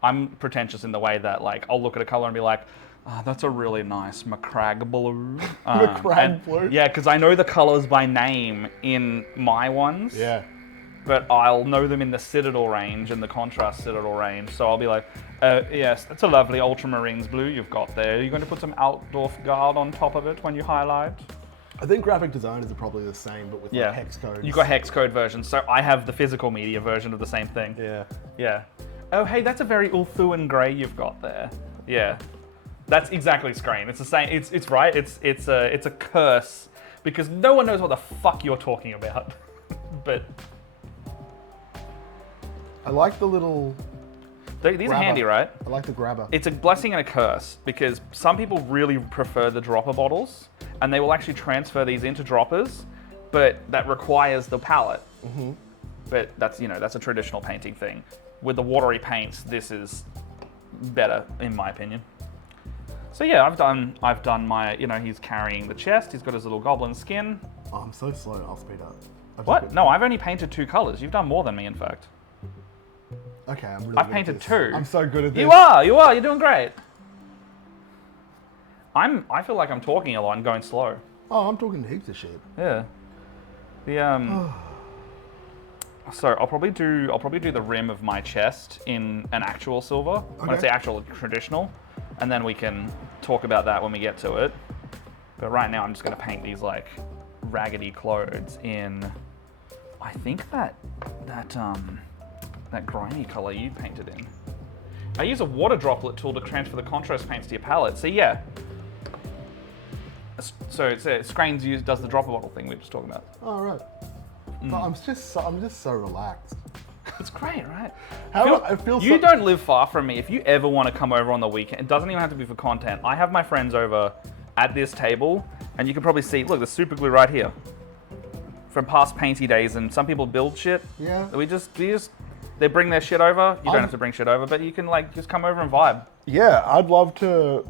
I'm pretentious in the way that like I'll look at a color and be like, that's a really nice McCrag blue. McCrag blue? Yeah, because I know the colors by name in my ones. Yeah. But I'll know them in the Citadel range and the Contrast Citadel range. So I'll be like, yes, that's a lovely ultramarines blue you've got there. Are you going to put some Altdorf Guard on top of it when you highlight? I think graphic designers are probably the same, but with like hex codes. You got hex code versions, so I have the physical media version of the same thing. Yeah. Oh, hey, that's a very Ulthuan grey you've got there. Yeah, that's exactly Screen. It's the same. It's right. It's a curse because no one knows what the fuck you're talking about. But I like the little. these grabber. are handy, right? I like the grabber. It's a blessing and a curse because some people really prefer the dropper bottles and they will actually transfer these into droppers, but that requires the palette. But that's a traditional painting thing. With the watery paints, this is better in my opinion. So yeah, I've done my, he's carrying the chest, he's got his little goblin skin. Oh, I'm so slow. I'll speed up. What? No, I've only painted 2 colors. You've done more than me, in fact. Okay, I'm really. I've good at painted this. 2. I'm so good at this. You are, you're doing great. I feel like I'm talking a lot and going slow. Oh, I'm talking heaps of shit. Yeah. So I'll probably do the rim of my chest in an actual silver. When I Okay. say actual, traditional, and then we can talk about that when we get to it. But right now, I'm just gonna paint these like raggedy clothes in. I think that grimy color you painted in. I use a water droplet tool to transfer the contrast paints to your palette. So yeah. So it's Scrains does the dropper bottle thing we were just talking about. All right. No, I'm just so relaxed. It's great, right? I feel You don't live far from me. If you ever want to come over on the weekend, it doesn't even have to be for content. I have my friends over at this table, and you can probably see, look, there's super glue right here. From past painty days, and some people build shit. Yeah. They bring their shit over. You don't have to bring shit over, but you can like just come over and vibe. Yeah, I'd love to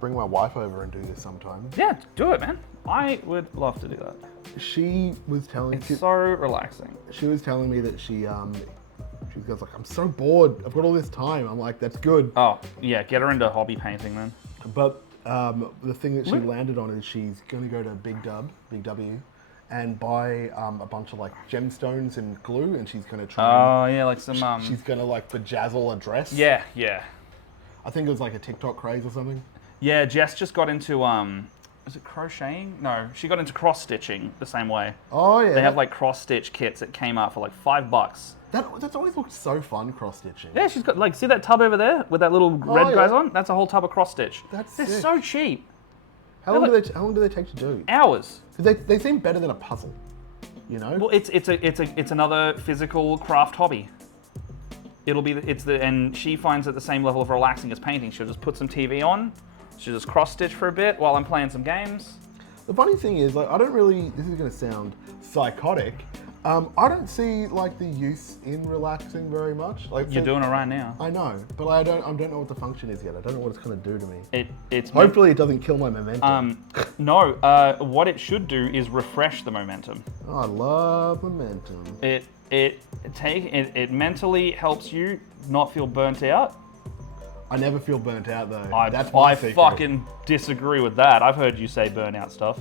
bring my wife over and do this sometime. Yeah, do it, man. I would love to do that. She was telling It's so relaxing. she was telling me that she goes like, I'm so bored. I've got all this time. I'm like, that's good. Oh, yeah, get her into hobby painting then. But the thing that she landed on is she's going to go to Big W, and buy a bunch of like gemstones and glue, and she's going to try. Oh yeah, like some. She's going to like bejazzle a dress. Yeah, yeah, I think it was like a TikTok craze or something. yeah. Jess just got into is it crocheting? No, she got into cross stitching the same way. Oh yeah. They have like cross stitch kits that came out for like $5. That's always looked so fun, cross stitching. Yeah, she's got like, see that tub over there with that little red yeah. guys on? That's a whole tub of cross stitch. They're sick. so cheap. How long do they take to do? Hours. 'Cause they seem better than a puzzle. You know. Well, it's another physical craft hobby. And she finds it the same level of relaxing as painting. She'll just put some TV on, she'll just cross stitch for a bit while I'm playing some games. The funny thing is, like, I don't really. This is going to sound psychotic. I don't see like the use in relaxing very much. Like You're doing it right now. I know, but I don't know what the function is yet. I don't know what it's going to do to me. It's Hopefully, it doesn't kill my momentum. No. What it should do is refresh the momentum. Oh, I love momentum. It mentally helps you not feel burnt out. I never feel burnt out though. That's I my secret. fucking disagree with that. I've heard you say burnout stuff.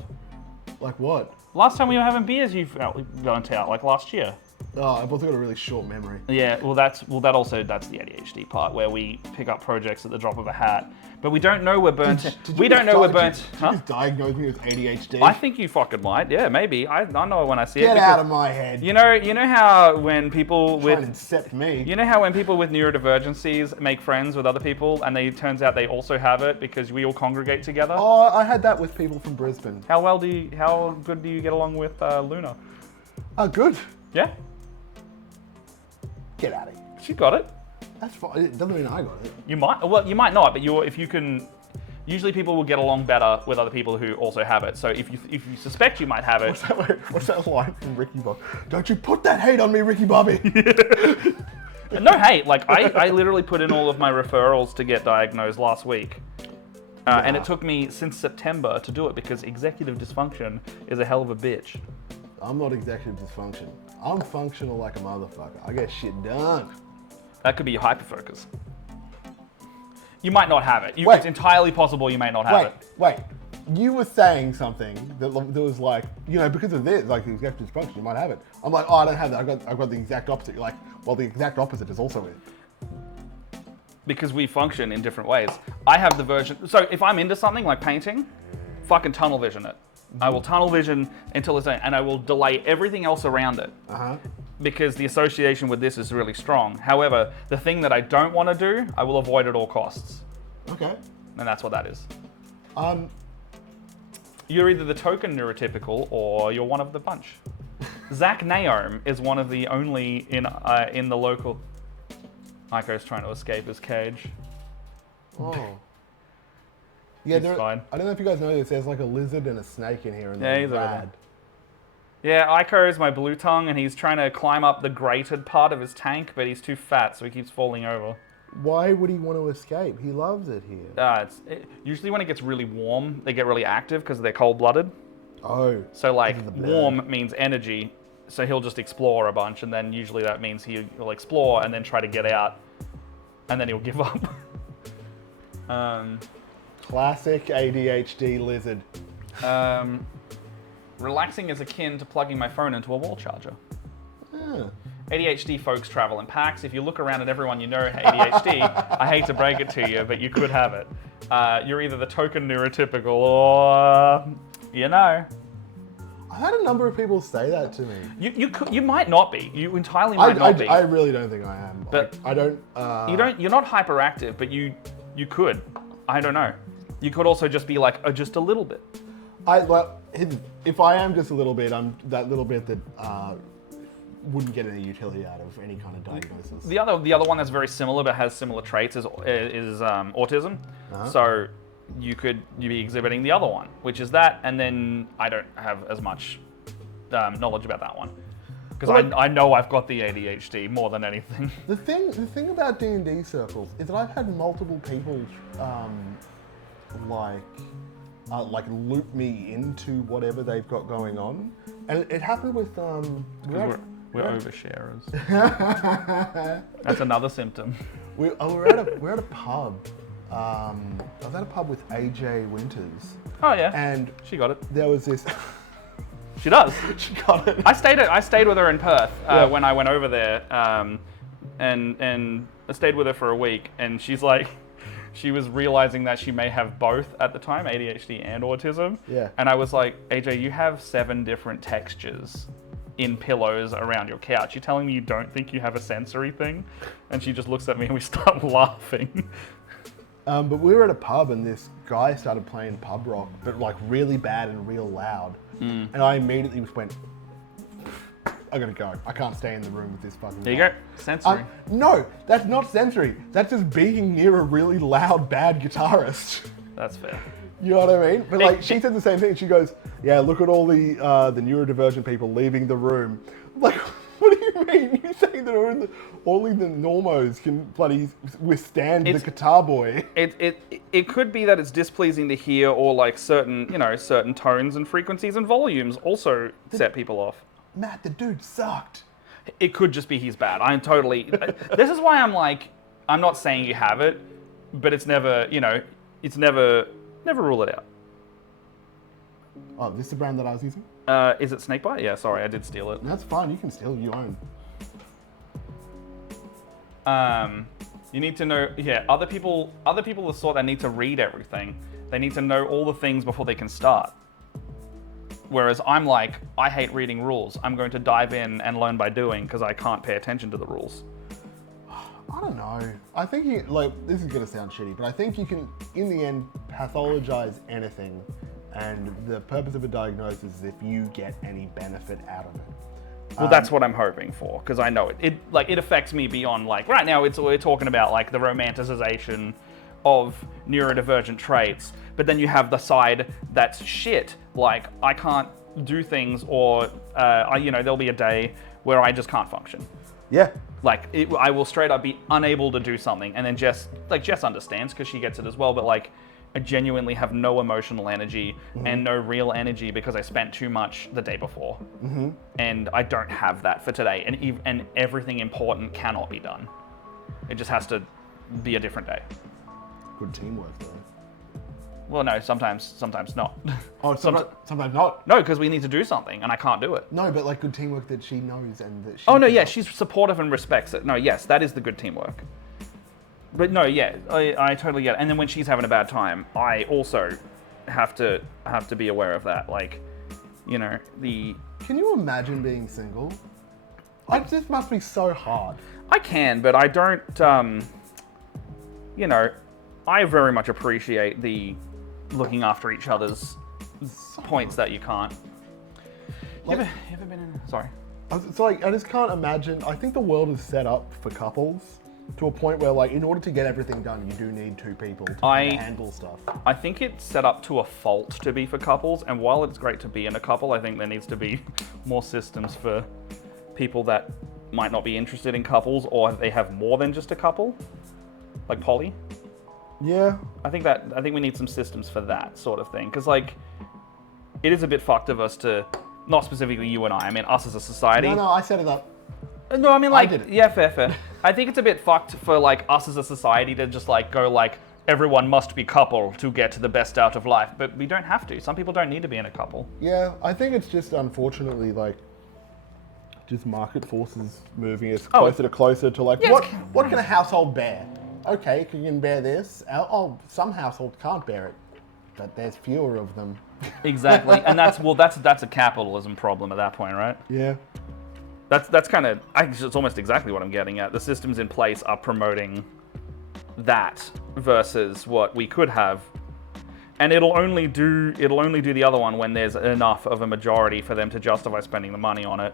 Like what? Last time we were having beers, you felt burnt out, like last year. Oh, I've also got a really short memory. Yeah, that's the ADHD part where we pick up projects at the drop of a hat, but we don't know we're burnt. We don't know we're burnt. Did you just diagnose me with ADHD? I think you fucking might. Yeah, maybe. I know it when I see it. Get out of my head. You know how when people Trying to with incept me. you know how when people with neurodivergencies make friends with other people and it turns out they also have it because we all congregate together. Oh, I had that with people from Brisbane. How good do you get along with Luna? Oh, good. Yeah, Get out of here. she got it. That's fine. It doesn't mean I got it. You might not, but if you can. Usually people will get along better with other people who also have it. So if you suspect you might have it, What's that line from Ricky Bobby? Don't you put that hate on me, Ricky Bobby. no hate. Like I literally put in all of my referrals to get diagnosed last week, and it took me since September to do it because executive dysfunction is a hell of a bitch. I'm not executive dysfunction. I'm functional like a motherfucker. I get shit done. That could be your hyperfocus. You might not have it. Wait. It's entirely possible you may not have it. Wait. You were saying something that was like, because of this, like the executive dysfunction, you might have it. I'm like, oh, I don't have that. I've got the exact opposite. You're like, well, the exact opposite is also it. Because we function in different ways. I have the version. So if I'm into something like painting, fucking tunnel vision it. I will tunnel vision until it's and I will delay everything else around it. Because the association with this is really strong. However, the thing that I don't want to do, I will avoid at all costs. Okay. And that's what that is. You're either the token neurotypical or you're one of the bunch. Zach Naomi is one of the only in the local. Aiko's trying to escape his cage. Oh. Yeah, He's fine. I don't know if you guys know this. There's like a lizard and a snake in here, and Yeah, they're he's over bad. Yeah, Aiko is my blue tongue, and he's trying to climb up the grated part of his tank, but he's too fat, so he keeps falling over. Why would he want to escape? He loves it here. Usually when it gets really warm, they get really active because they're cold-blooded. Oh. So like Because of the warm means energy, so he'll just explore a bunch, and then usually that means he'll explore and then try to get out, and then he'll give up. Classic ADHD lizard. Relaxing is akin to plugging my phone into a wall charger. Ah. ADHD folks travel in packs. If you look around at everyone you know ADHD, I hate to break it to you, but you could have it. You're either the token neurotypical or, I've had a number of people say that to me. You might not be. You entirely might not be. I really don't think I am. But I don't. You're not hyperactive, but you could. I don't know. You could also just be like just a little bit. If I am just a little bit, I'm that little bit that wouldn't get any utility out of any kind of diagnosis. The other one that's very similar but has similar traits is autism. So you'd be exhibiting the other one, which is that, and then I don't have as much knowledge about that one because I know I've got the ADHD more than anything. The thing about D&D circles is that I've had multiple people like loop me into whatever they've got going on, and it happened with We're oversharers. That's another symptom. we're at a pub I was at a pub with AJ Winters, Oh yeah, and she got it. there was this. She does. She got it. I stayed with her in Perth Yeah. when I went over there, and I stayed with her for a week, and she's like, she was realizing that she may have both at the time, ADHD and autism. Yeah. And I was like, AJ, you have 7 different textures in pillows around your couch. You're telling me you don't think you have a sensory thing? And she just looks at me and we start laughing. But we were at a pub and this guy started playing pub rock, but like really bad and real loud. And I immediately just went, I gotta go. I can't stay in the room with this fucking There you guy. go, sensory. No, that's not sensory. That's just being near a really loud, bad guitarist. That's fair. You know what I mean? But like, she said the same thing. She goes, yeah, look at all the neurodivergent people leaving the room. I'm like, what do you mean? You're saying that only the normos can bloody withstand the guitar boy? It could be that it's displeasing to hear, or like certain tones and frequencies and volumes also set people off. Matt, the dude sucked. It could just be he's bad. I'm totally. This is why I'm like, I'm not saying you have it, but it's never, it's never rule it out. Oh, this is the brand that I was using? Is it Snakebite? Yeah, sorry, I did steal it. That's fine. You can steal your own. You need to know, other people the sort that need to read everything. They need to know all the things before they can start. Whereas I'm like, I hate reading rules. I'm going to dive in and learn by doing because I can't pay attention to the rules. I don't know. I think this is going to sound shitty, but I think you can, in the end, pathologize anything. And the purpose of a diagnosis is if you get any benefit out of it. Well, that's what I'm hoping for, because I know it affects me beyond, like, right now we're talking about like the romanticization of neurodivergent traits, but then you have the side that's shit. Like, I can't do things, or there'll be a day where I just can't function. Yeah. Like, I will straight up be unable to do something, and then Jess understands because she gets it as well, but like, I genuinely have no emotional energy and no real energy because I spent too much the day before. And I don't have that for today, and everything important cannot be done. It just has to be a different day. Good teamwork, though. Well, no, sometimes not. Oh, sometimes not. No, because we need to do something, and I can't do it. No, but like good teamwork that she knows and that she... Oh, no, can yeah, help. she's supportive and respects it. No, yes, that is the good teamwork. But no, yeah, I totally get it. And then when she's having a bad time, I also have to be aware of that. Like, Can you imagine being single? This must be so hard. I can, but I don't, I very much appreciate the looking after each other's points that you can't. Like- you ever been in... Sorry. It's like, I just can't imagine. I think the world is set up for couples to a point where, like, in order to get everything done, you do need 2 people to handle stuff. I think it's set up to a fault to be for couples, and while it's great to be in a couple, I think there needs to be more systems for people that might not be interested in couples, or they have more than just a couple, like poly. Yeah. I think we need some systems for that sort of thing, because like, it is a bit fucked of us to, not specifically you and I mean us as a society. No, I set it up. No, I mean, like, did it. yeah, fair. I think it's a bit fucked for like us as a society to just like go like, everyone must be couple to get the best out of life, but we don't have to. Some people don't need to be in a couple. Yeah, I think it's just unfortunately like just market forces moving us closer to like, Yeah, what can a household bear? Okay, you can bear this. Some households can't bear it, but there's fewer of them. Exactly, and that's a capitalism problem at that point, right? Yeah. That's kind of, it's almost exactly what I'm getting at. The systems in place are promoting that versus what we could have, and it'll only do the other one when there's enough of a majority for them to justify spending the money on it.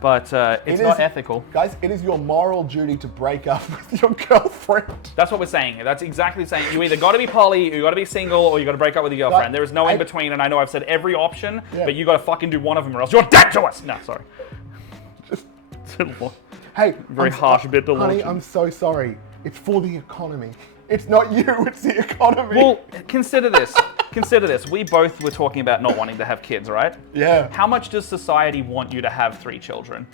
But it's not ethical. Guys, it is your moral duty to break up with your girlfriend. That's what we're saying. That's exactly saying you either got to be poly, you got to be single, or you got to break up with your girlfriend. There is no in between, and I know I've said every option, but you got to fucking do one of them, or else you're dead to us. No, sorry. Hey, very harsh bit to honey, launch. I'm so sorry. It's for the economy. It's not you, it's the economy. Well, consider this. We both were talking about not wanting to have kids, right? Yeah. How much does society want you to have 3 children?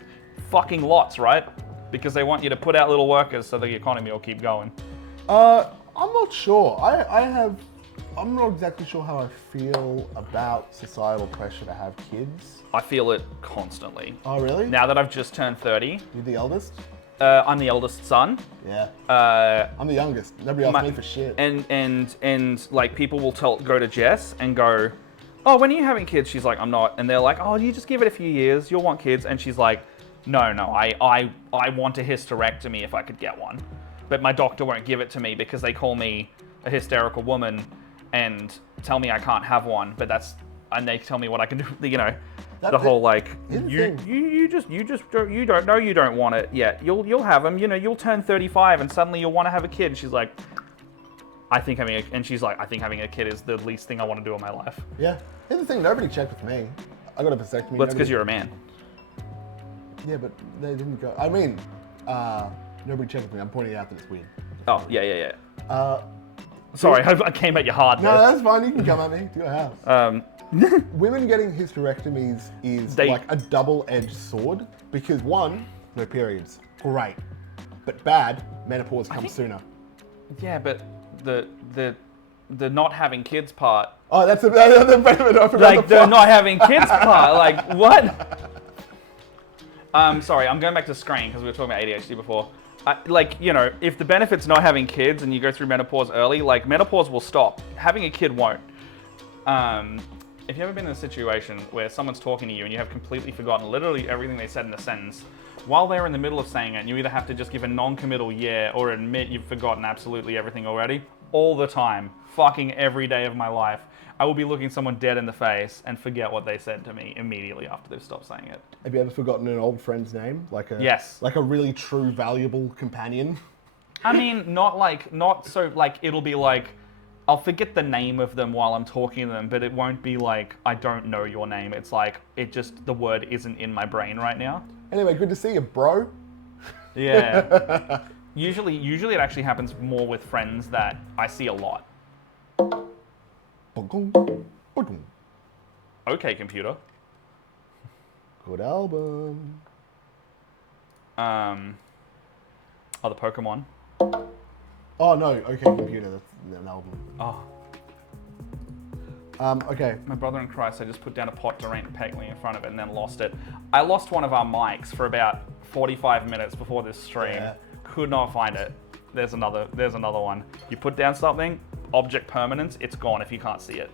Fucking lots, right? Because they want you to put out little workers so the economy will keep going. I'm not sure. I'm not exactly sure how I feel about societal pressure to have kids. I feel it constantly. Oh, really? Now that I've just turned 30, You're the eldest? I'm the eldest son. Yeah. Uh, I'm the youngest. Nobody asked me for shit. and like people will go to Jess and go, oh, when are you having kids? She's like, I'm not. And they're like, oh, you just give it a few years, you'll want kids. And she's like, no, I want a hysterectomy if I could get one. But my doctor won't give it to me because they call me a hysterical woman and tell me I can't have one. But and they tell me what I can do, you know. The whole like you don't know you don't want it yet. You'll have them, you know. You'll turn 35 and suddenly you'll want to have a kid. And she's like, I think having a kid is the least thing I want to do in my life. Yeah. Here's the thing. Nobody checked with me. I got a vasectomy. Well, that's because you're a man. Yeah, but they didn't go. I mean, nobody checked with me. I'm pointing out that it's weird. Oh yeah. Uh, Sorry, I came at you hard. no, there. that's fine. You can come at me to your house. Women getting hysterectomies is like a double-edged sword because one, no periods, great, but bad, menopause comes sooner. Yeah, but the not having kids part. Oh, that's the benefit of Like the not having kids part. Like what? Sorry, I'm going back to screen because we were talking about ADHD before. Like, you know, if the benefit's not having kids and you go through menopause early, like menopause will stop. Having a kid won't. If you've ever been in a situation where someone's talking to you and you have completely forgotten literally everything they said in the sentence, while they're in the middle of saying it, you either have to just give a non-committal yeah or admit you've forgotten absolutely everything already. All the time, fucking every day of my life, I will be looking someone dead in the face and forget what they said to me immediately after they've stopped saying it. Have you ever forgotten an old friend's name? Yes. Like a really true, valuable companion? I mean, not so, like, it'll be like, I'll forget the name of them while I'm talking to them, but it won't be like, I don't know your name. It's like, the word isn't in my brain right now. Anyway, good to see you, bro. Yeah. Usually it actually happens more with friends that I see a lot. Okay, computer. Good album. The Pokemon. Oh no, okay, computer. That's an album. Oh. Okay. My brother in Christ, I just put down a pot to rain Pegling in front of it and then lost it. I lost one of our mics for about 45 minutes before this stream. Yeah. Could not find it. There's another one. You put down something, object permanence, it's gone if you can't see it.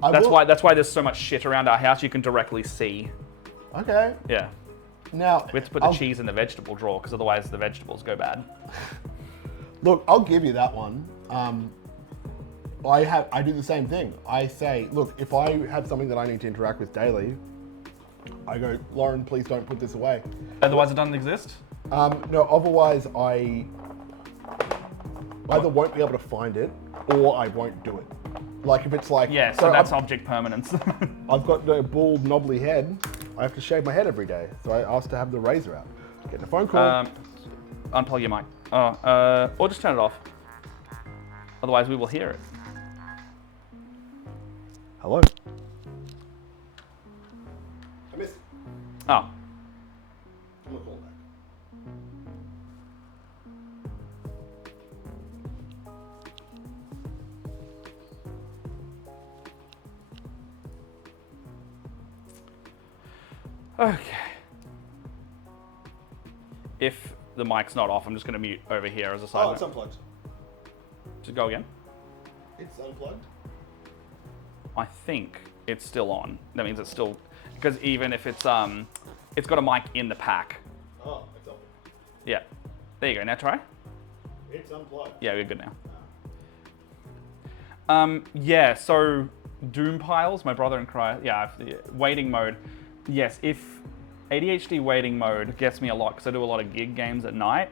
That's why there's so much shit around our house you can directly see. Okay. Yeah. Now We have to put the cheese in the vegetable drawer because otherwise the vegetables go bad. Look, I'll give you that one. I do the same thing. I say, look, if I have something that I need to interact with daily, I go, Lauren, please don't put this away. Otherwise it doesn't exist? No, otherwise I either won't be able to find it or I won't do it. Like if it's like... Yeah, so that's object permanence. I've got a bald, knobbly head. I have to shave my head every day. So I asked to have the razor out. Getting a phone call. Unplug your mic. Or just turn it off. Otherwise we will hear it. Hello? I missed it. Oh. I'm gonna call back. Okay. If the mic's not off, I'm just going to mute over here as a side Oh, note. it's unplugged. Just go again. It's unplugged? I think it's still on. That means it's still, because even if it's got a mic in the pack. Oh, it's open. Yeah. There you go. Now try. It's unplugged. Yeah, we're good now. Yeah, so Doom piles, my brother in Cry, waiting mode. Yes, if ADHD waiting mode gets me a lot because I do a lot of gig games at night,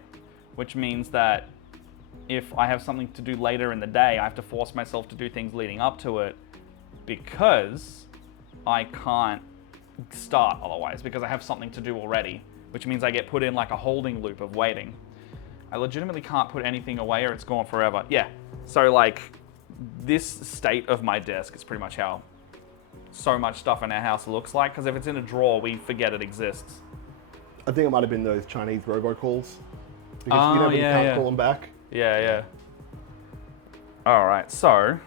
which means that if I have something to do later in the day, I have to force myself to do things leading up to it because I can't start otherwise because I have something to do already, which means I get put in like a holding loop of waiting. I legitimately can't put anything away or it's gone forever. Yeah, so like this state of my desk is pretty much how so much stuff in our house looks like, because if it's in a drawer, we forget it exists. I think it might have been those Chinese robocalls. Because you can't call them back. Yeah. All right, so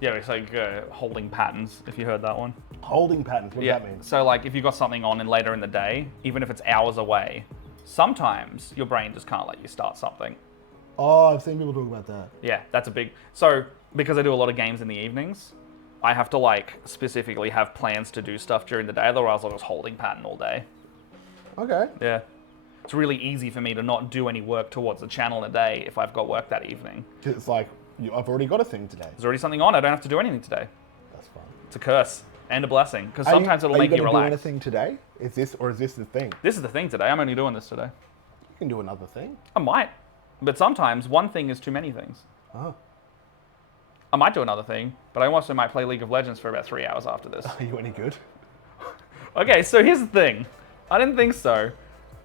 yeah, it's like holding patterns. If you heard that one. Holding patterns. What does that mean? So like if you've got something on and later in the day, even if it's hours away, sometimes your brain just can't let you start something. Oh, I've seen people talk about that. Yeah, that's a big. So because I do a lot of games in the evenings, I have to like specifically have plans to do stuff during the day. Otherwise, I'll just holding pattern all day. Okay. Yeah, it's really easy for me to not do any work towards the channel in a day if I've got work that evening. It's like, I've already got a thing today. There's already something on. I don't have to do anything today. That's fine. It's a curse and a blessing because sometimes it'll make you Are you relax. going to do anything today? Is this the thing? This is the thing today. I'm only doing this today. You can do another thing. I might, but sometimes one thing is too many things. Oh. I might do another thing, but I also might play League of Legends for about 3 hours after this. Are you any good? Okay, so here's the thing. I didn't think so.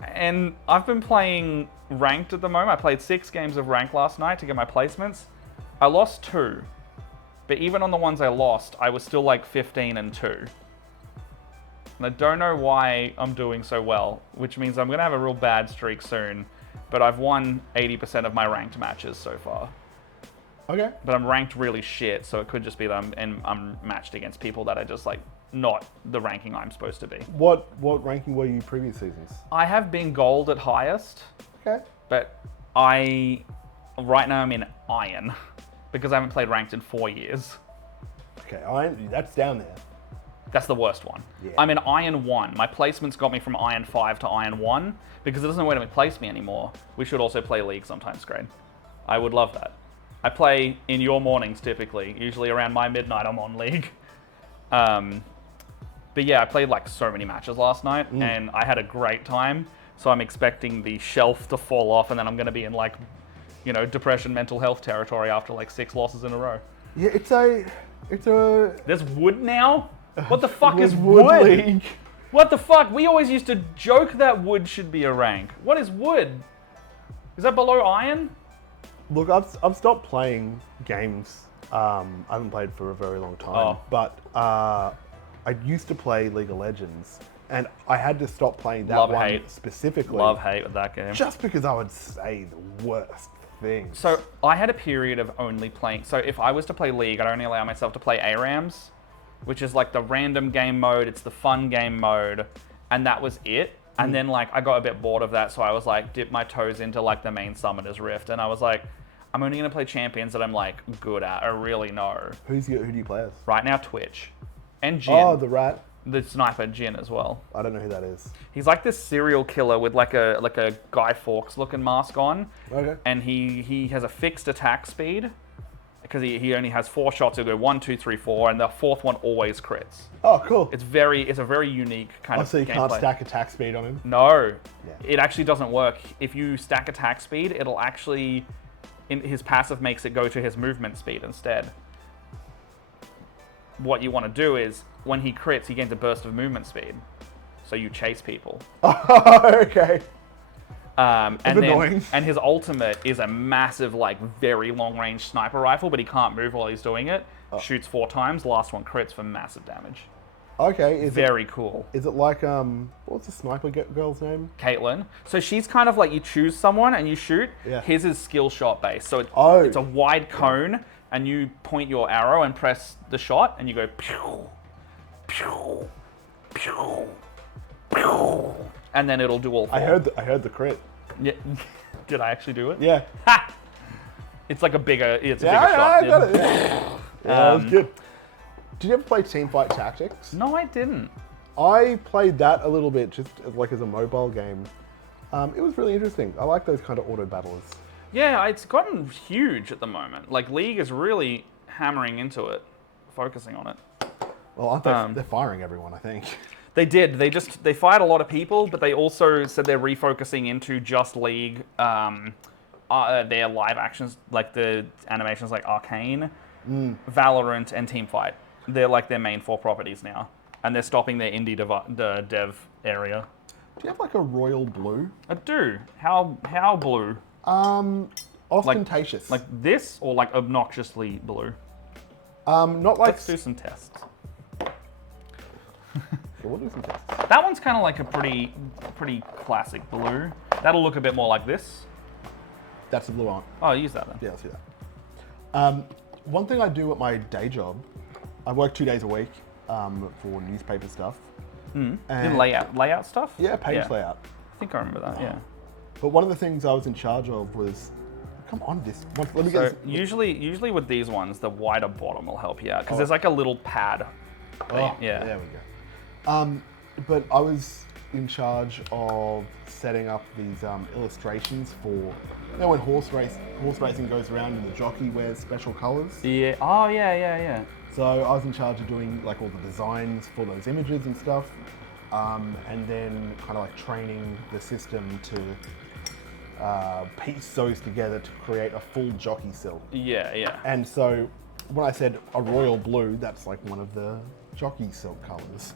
And I've been playing ranked at the moment. I played 6 games of ranked last night to get my placements. I lost 2. But even on the ones I lost, I was still like 15-2. And I don't know why I'm doing so well, which means I'm going to have a real bad streak soon. But I've won 80% of my ranked matches so far. Okay. But I'm ranked really shit, so it could just be that I'm matched against people that are just like not the ranking I'm supposed to be. What ranking were you previous seasons? I have been gold at highest, Okay. but right now I'm in iron because I haven't played ranked in 4 years. Okay, that's down there. That's the worst one. Yeah. I'm in iron 1. My placements got me from iron 5 to iron 1 because it doesn't know where to place me anymore. We should also play League sometime, Screen. I would love that. I play in your mornings typically. Usually around my midnight I'm on League. But yeah, I played like so many matches last night and I had a great time. So I'm expecting the shelf to fall off and then I'm going to be in like, depression, mental health territory after like 6 losses in a row. Yeah, it's a. There's wood now? What the fuck is Wood wood? League. What the fuck? We always used to joke that wood should be a rank. What is wood? Is that below iron? Look, I've stopped playing games. I haven't played for a very long time, but I used to play League of Legends, and I had to stop playing that one specifically. Love-hate with that game. Just because I would say the worst things. So I had a period of only playing. So if I was to play League, I'd only allow myself to play ARAMs, which is like the random game mode. It's the fun game mode, and that was it. And then like I got a bit bored of that, so I was like dip my toes into like the main Summoner's Rift, and I was like, I'm only gonna play champions that I'm like good at or really know. Who do you play as? Right now, Twitch, and Jin. Oh, the rat. The sniper Jin as well. I don't know who that is. He's like this serial killer with like a Guy Fawkes looking mask on. Okay. And he has a fixed attack speed because he only has 4 shots. He'll go 1, 2, 3, 4, and the 4th one always crits. Oh, cool. It's a very unique kind of so you can't gameplay. stack attack speed on him? No, Yeah. it actually doesn't work. If you stack attack speed, it'll actually, his passive makes it go to his movement speed instead. What you want to do is, when he crits, he gains a burst of movement speed. So you chase people. Oh, okay. And annoying. And his ultimate is a massive, like, very long-range sniper rifle, but he can't move while he's doing it. Shoots 4 times, last one crits for massive damage. Okay. Very cool. Is it like, what's the sniper girl's name? Caitlyn. So she's kind of like, you choose someone and you shoot. Yeah. His is skill shot based. So it's a wide cone, and you point your arrow and press the shot, and you go pew, pew, pew, pew, and then it'll do all 4. I heard the crit. Yeah. Did I actually do it? Yeah. Ha! It's like a bigger shot. I got it. Yeah, that was good. Did you ever play Teamfight Tactics? No, I didn't. I played that a little bit, just as a mobile game. It was really interesting. I like those kind of auto battlers. Yeah, it's gotten huge at the moment. Like, League is really hammering into it, focusing on it. Well, aren't they? They're firing everyone, I think. They did. They fired a lot of people, but they also said they're refocusing into just League. Their live actions, like the animations like Arcane, Valorant, and Teamfight. They're like their main 4 properties now. And they're stopping their indie dev area. Do you have like a royal blue? I do. How blue? Ostentatious. Like this, or like obnoxiously blue? Not like... Let's do some tests. Okay, we'll do some tests. That one's kind of like a pretty classic blue. That'll look a bit more like this. That's the blue one. Oh, use that then. Yeah, I'll see that. One thing I do at my day job, I work 2 days a week for newspaper stuff. In And- layout stuff? Yeah, page layout. I think I remember that, yeah. But one of the things I was in charge of was, come on, let me So get this. usually with these ones, the wider bottom will help you out because Oh. there's like a little pad. Oh, yeah. There we go. But I was in charge of setting up these illustrations for, when horse racing goes around and the jockey wears special colours. Yeah. Oh, yeah. So I was in charge of doing like all the designs for those images and stuff, and then kind of like training the system to piece those together to create a full jockey silk. Yeah. And so when I said a royal blue, that's like one of the jockey silk colours.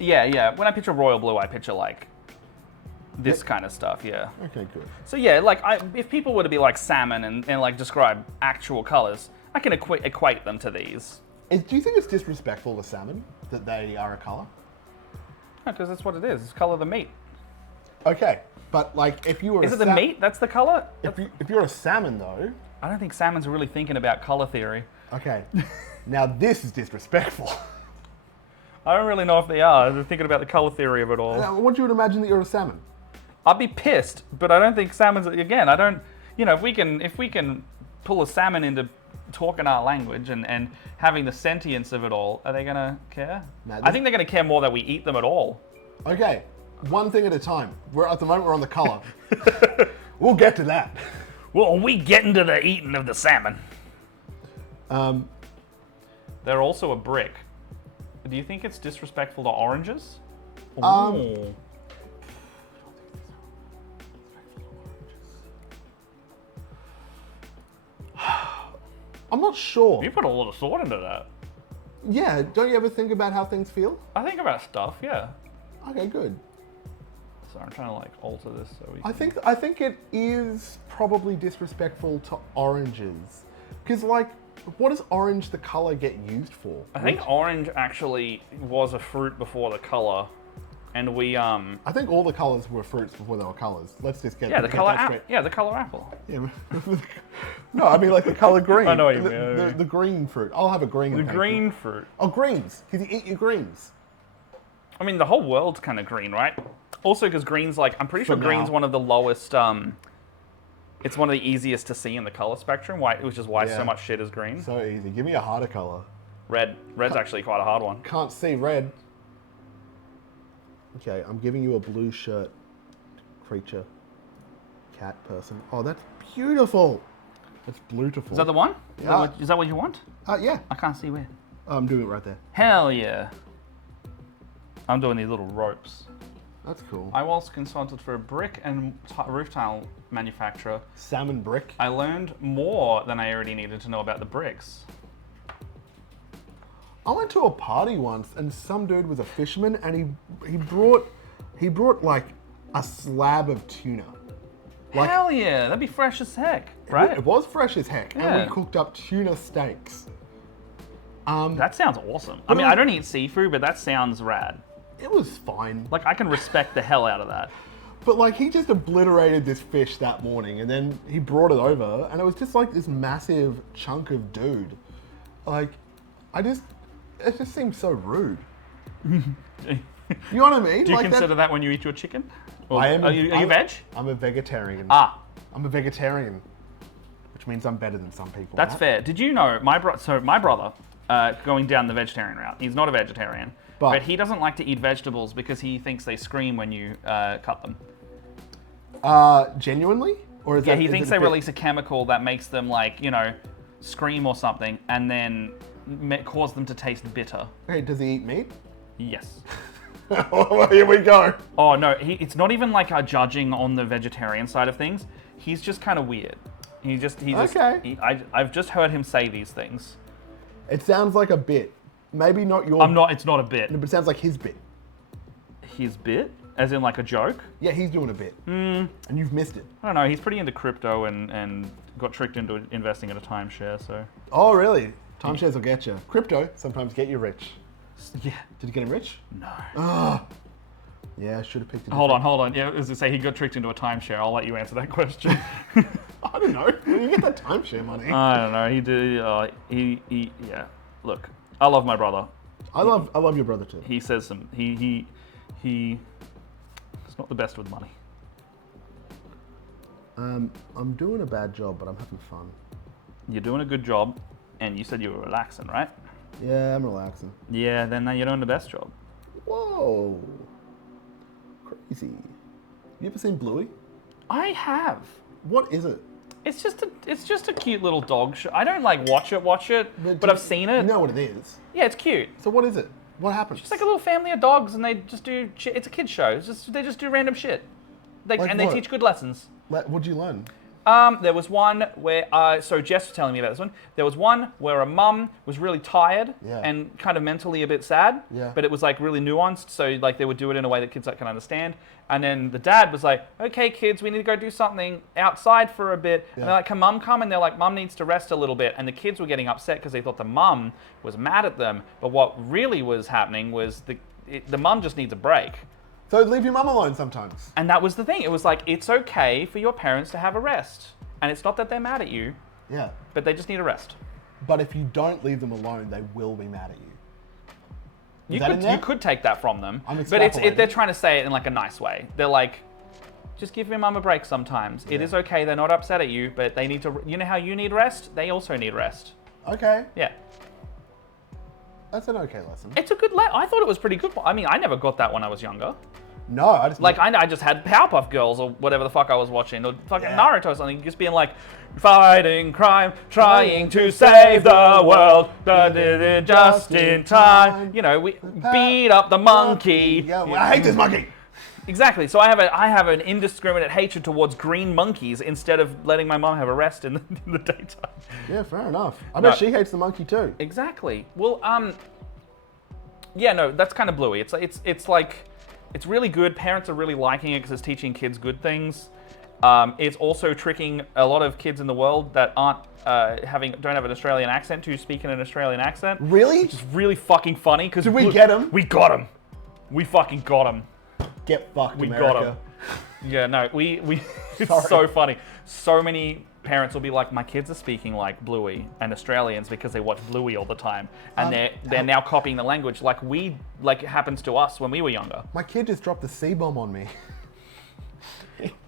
Yeah. When I picture royal blue, I picture like this kind of stuff, yeah. Okay, good. So yeah, like if people were to be like salmon and like describe actual colors, I can equate them to these. Do you think it's disrespectful to salmon that they are a colour? Because that's what it is. It's color of the meat. Okay, but like if you were Is it the meat that's the color? If you're a salmon though, I don't think salmon's really thinking about color theory. okay, now this is disrespectful. I don't really know if they are. They're thinking about the color theory of it all. I want you to imagine that you're a salmon. I'd be pissed, but I don't think salmon's, again, I don't, if we can pull a salmon into talking our language and having the sentience of it all, are they gonna care? No, I think they're gonna care more that we eat them at all. Okay, one thing at a time. At the moment we're on the colour. We'll get to that. Well, we get into the eating of the salmon. They're also a brick. Do you think it's disrespectful to oranges? Ooh. I'm not sure. You put a lot of thought into that. Yeah, don't you ever think about how things feel? I think about stuff, yeah. Okay, good. So I'm trying to like alter this so we. I think it is probably disrespectful to oranges, because like, what does orange the color get used for? I think orange actually was a fruit before the color, and we I think all the colors were fruits before they were colors. Let's just get the get color that straight. the color apple. Yeah. No, I mean like the color green. I know what you mean. The green fruit. I'll have a green. The and thank green you. fruit. Oh, greens. Because you eat your greens. I mean, the whole world's kind of green, right? Also, because green's like, I'm pretty sure For green's now. one of the lowest. It's one of the easiest to see in the color spectrum. Which is why Yeah. so much shit is green. So easy. Give me a harder color. Red. Red's actually quite a hard one. Can't see red. Okay, I'm giving you a blue shirt creature. Cat person. Oh, that's beautiful. That's beautiful. Is that the one? Yeah. Is that what you want? Yeah. I can't see where. I'm doing it right there. Hell yeah. I'm doing these little ropes. That's cool. I was consulted for a brick and roof tile manufacturer. Salmon brick. I learned more than I already needed to know about the bricks. I went to a party once and some dude was a fisherman and he brought like a slab of tuna. Like, Hell yeah, that'd be fresh as heck, right? It was fresh as heck. Yeah. And we cooked up tuna steaks. That sounds awesome. I mean, I don't eat seafood, but that sounds rad. It was fine. Like, I can respect the hell out of that. But like he just obliterated this fish that morning and then he brought it over and it was just like this massive chunk of dude. Like, it just seems so rude. You know what I mean? Do you like consider that when you eat your chicken? Or, I am. Are you veg? I'm a vegetarian. Ah, I'm a vegetarian, which means I'm better than some people. that's right? fair. Did you know my brother, going down the vegetarian route, he's not a vegetarian, but he doesn't like to eat vegetables because he thinks they scream when you cut them. Genuinely? Or is Yeah, that, he is thinks it they a bit- release a chemical that makes them like, scream or something, and then cause them to taste bitter. Hey, does he eat meat? Yes. Well, here we go. Oh no, it's not even like judging on the vegetarian side of things. He's just kind of weird. Okay. I've just heard him say these things. It sounds like a bit. Maybe not your. It's not a bit. But it sounds like his bit. His bit? As in like a joke? Yeah, he's doing a bit. And you've missed it. I don't know, he's pretty into crypto and got tricked into investing in a timeshare, so. Oh, really? Timeshares will get you. Crypto sometimes get you rich. Yeah. Did you get him rich? No. Yeah, I should have picked a Hold on. Yeah, as I say, he got tricked into a timeshare. I'll let you answer that question. I don't know. Where do you get that timeshare money? I don't know. He did. Yeah. Look, I love my brother. I love your brother too. He says some. He's not the best with money. I'm doing a bad job, but I'm having fun. You're doing a good job, and you said you were relaxing, right? Yeah, I'm relaxing. Yeah. Then you're doing the best job. Whoa. Crazy. You ever seen Bluey? I have. What is it? It's just a cute little dog show. I don't like watch it, but I've seen it. You know what it is. Yeah, it's cute. So what is it? What happens? It's like a little family of dogs, and they just do shit. It's a kid's show. They just do random shit. They Like what? teach good lessons. What'd you learn? There was one where, so Jess was telling me about this one. There was one where a mum was really tired Yeah. and kind of mentally a bit sad, Yeah. but it was like really nuanced. So like they would do it in a way that kids like can understand. And then the dad was like, "Okay, kids, we need to go do something outside for a bit." And Yeah. they're like, "Can mum come?" And they're like, "Mum needs to rest a little bit." And the kids were getting upset because they thought the mum was mad at them. But what really was happening was the mum just needs a break. So leave your mum alone sometimes. And that was the thing. It was like, it's okay for your parents to have a rest. And it's not that they're mad at you, Yeah. but they just need a rest. But if you don't leave them alone, they will be mad at you. You could take that from them, I'm but extrapolating. they're trying to say it in like a nice way. They're like, just give your mum a break sometimes. It is okay. They're not upset at you, but they need to. You know how you need rest? They also need rest. Okay. Yeah, That's an okay lesson. it's a good. I thought it was pretty good. I mean, I never got that when I was younger. No, I just Like I just had Powerpuff Girls or whatever the fuck I was watching, or fucking Yeah. Naruto or something, just being like, fighting crime, trying to save the world, just in time. You know, we beat up the monkey. Yeah, well, I hate this monkey. Exactly. So I have an indiscriminate hatred towards green monkeys instead of letting my mom have a rest in the daytime. Yeah, fair enough. I No. bet she hates the monkey too. Exactly. Well, yeah, no, that's kind of Bluey. It's like, it's really good. Parents are really liking it because it's teaching kids good things. It's also tricking a lot of kids in the world that aren't don't have an Australian accent to speak in an Australian accent. Really? Which is really fucking funny. Because Did we get 'em? We got him. We fucking got him. Get fucked, We America. got him. Yeah, no, we it's Sorry. so funny. So many parents will be like, my kids are speaking like Bluey and Australians because they watch Bluey all the time, and they're now copying the language like it happens to us when we were younger. My kid just dropped a C-bomb on me.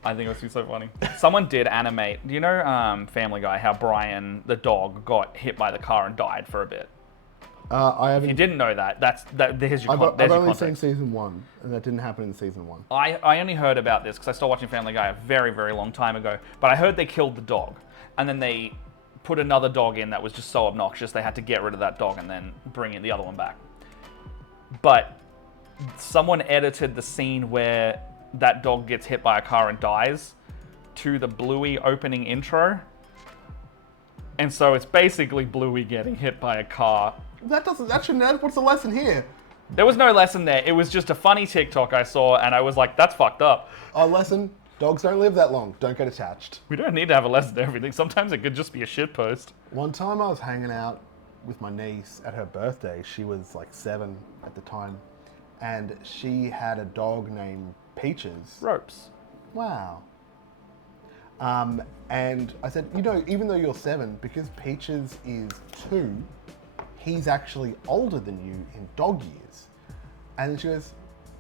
I think it was so funny. Someone did animate. Do you know Family Guy? How Brian the dog got hit by the car and died for a bit. I haven't. If you didn't know that, there's your I've there's your only seen context. season 1, and that didn't happen in season 1. I only heard about this because I started watching Family Guy a very, very long time ago. But I heard they killed the dog, and then they put another dog in that was just so obnoxious they had to get rid of that dog and then bring in the other one back. But someone edited the scene where that dog gets hit by a car and dies to the Bluey opening intro. And so it's basically Bluey getting hit by a car. That shouldn't. What's the lesson here? There was no lesson there. It was just a funny TikTok I saw, and I was like, that's fucked up. Our lesson: dogs don't live that long. Don't get attached. We don't need to have a lesson to everything. Sometimes it could just be a shit post. One time I was hanging out with my niece at her birthday. She was like 7 at the time, and she had a dog named Peaches. Ropes. Wow. And I said, even though you're 7, because Peaches is 2, he's actually older than you in dog years. And then she goes,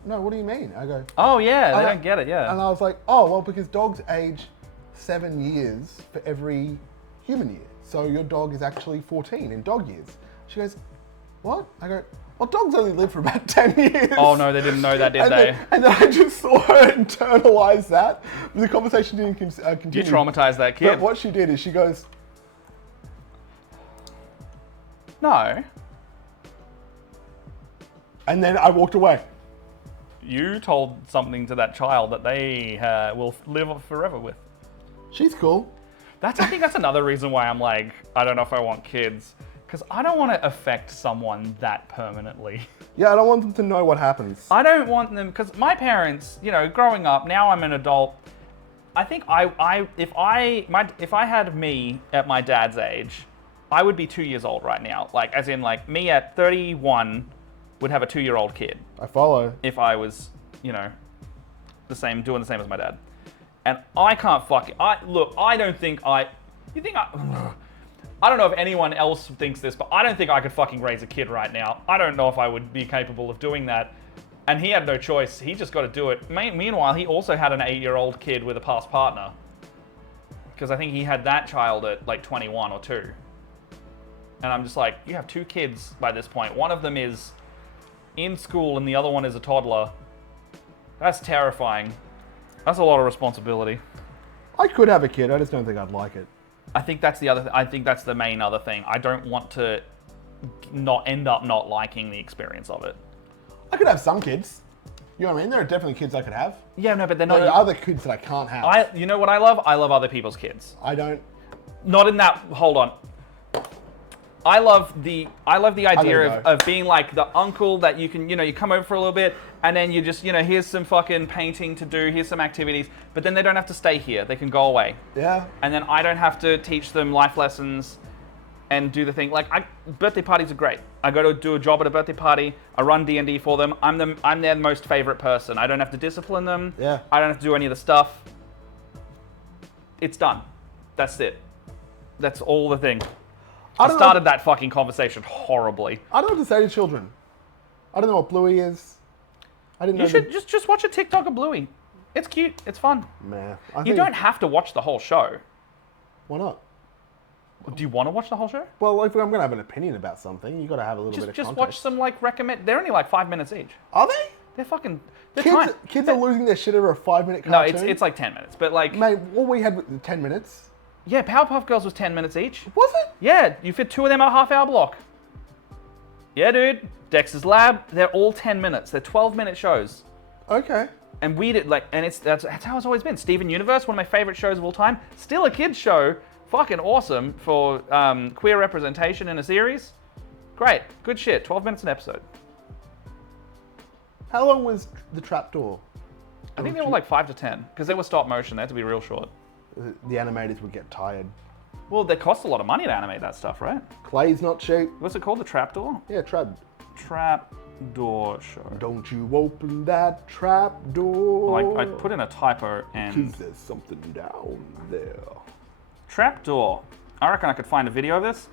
no, what do you mean? I go, Oh, yeah, they I- don't get it, yeah. and I was like, oh, well, because dogs age 7 years for every human year. So your dog is actually 14 in dog years. She goes, what? I go, well, dogs only live for about 10 years. Oh, no, they didn't know that, did and they? Then I just saw her internalize that. The conversation didn't continue. You traumatized that kid. But what she did is she goes, No. and then I walked away. You told something to that child that they will live forever with. She's cool. I think that's another reason why I'm like, I don't know if I want kids. Because I don't want to affect someone that permanently. Yeah, I don't want them to know what happens. I don't want them, because my parents, growing up, now I'm an adult. I think if I had me at my dad's age, I would be 2 years old right now. Like, as in, like, me at 31 would have a 2-year-old kid I follow. if I was you know, doing the same as my dad. And I can't I don't think I don't know if anyone else thinks this, but I don't think I could fucking raise a kid right now. I don't know if I would be capable of doing that. And he had no choice. He just got to do it. Meanwhile, he also had an 8-year-old kid with a past partner. Because I think he had that child at like 21 or 2. And I'm just like, you have 2 kids by this point. One of them is in school and the other one is a toddler. That's terrifying. That's a lot of responsibility. I could have a kid. I just don't think I'd like it. I think that's I think that's the main other thing. I don't want to end up not liking the experience of it. I could have some kids. You know what I mean? There are definitely kids I could have. Yeah, no, but they're There not. are other kids that I can't have. You know what I love? I love other people's kids. I don't. Not in that. Hold on. I love the idea of being like the uncle that you can, you come over for a little bit and then you just, here's some fucking painting to do, here's some activities, but then they don't have to stay here. They can go away. Yeah. And then I don't have to teach them life lessons and do the thing. Like, birthday parties are great. I go to do a job at a birthday party. I run D&D for them. I'm their most favorite person. I don't have to discipline them. Yeah. I don't have to do any of the stuff. It's done. That's it. That's all the thing. I started that fucking conversation horribly. I don't know what to say to children. I don't know what Bluey is. I didn't know. You should just watch a TikTok of Bluey. It's cute. It's fun. Nah. You don't have to watch the whole show. Why not? Do you want to watch the whole show? Well, if I'm going to have an opinion about something, you got to have a little bit of Just context. watch some They're only like 5 minutes each. Are they? They're fucking. Kids are losing their shit over a 5-minute cartoon. No, it's like 10 minutes, but like. Mate, what we had was 10 minutes. Yeah, Powerpuff Girls was 10 minutes each. Was it? Yeah, you fit 2 of them at a half-hour block. Yeah, dude. Dexter's Lab, they're all 10 minutes. They're 12-minute shows. Okay. And we did that's how it's always been. Steven Universe, one of my favorite shows of all time. Still a kids show. Fucking awesome for queer representation in a series. Great, good shit. 12 minutes an episode. How long was the trapdoor? I think they were like 5 to 10 because they were stop motion. They had to be real short. The animators would get tired. Well, they cost a lot of money to animate that stuff, right? Clay's not cheap. What's it called? The Trapdoor? Yeah, Trapdoor show. Don't you open that trapdoor. Well, I put in a typo and... Because there's something down there. Trapdoor. I reckon I could find a video of this.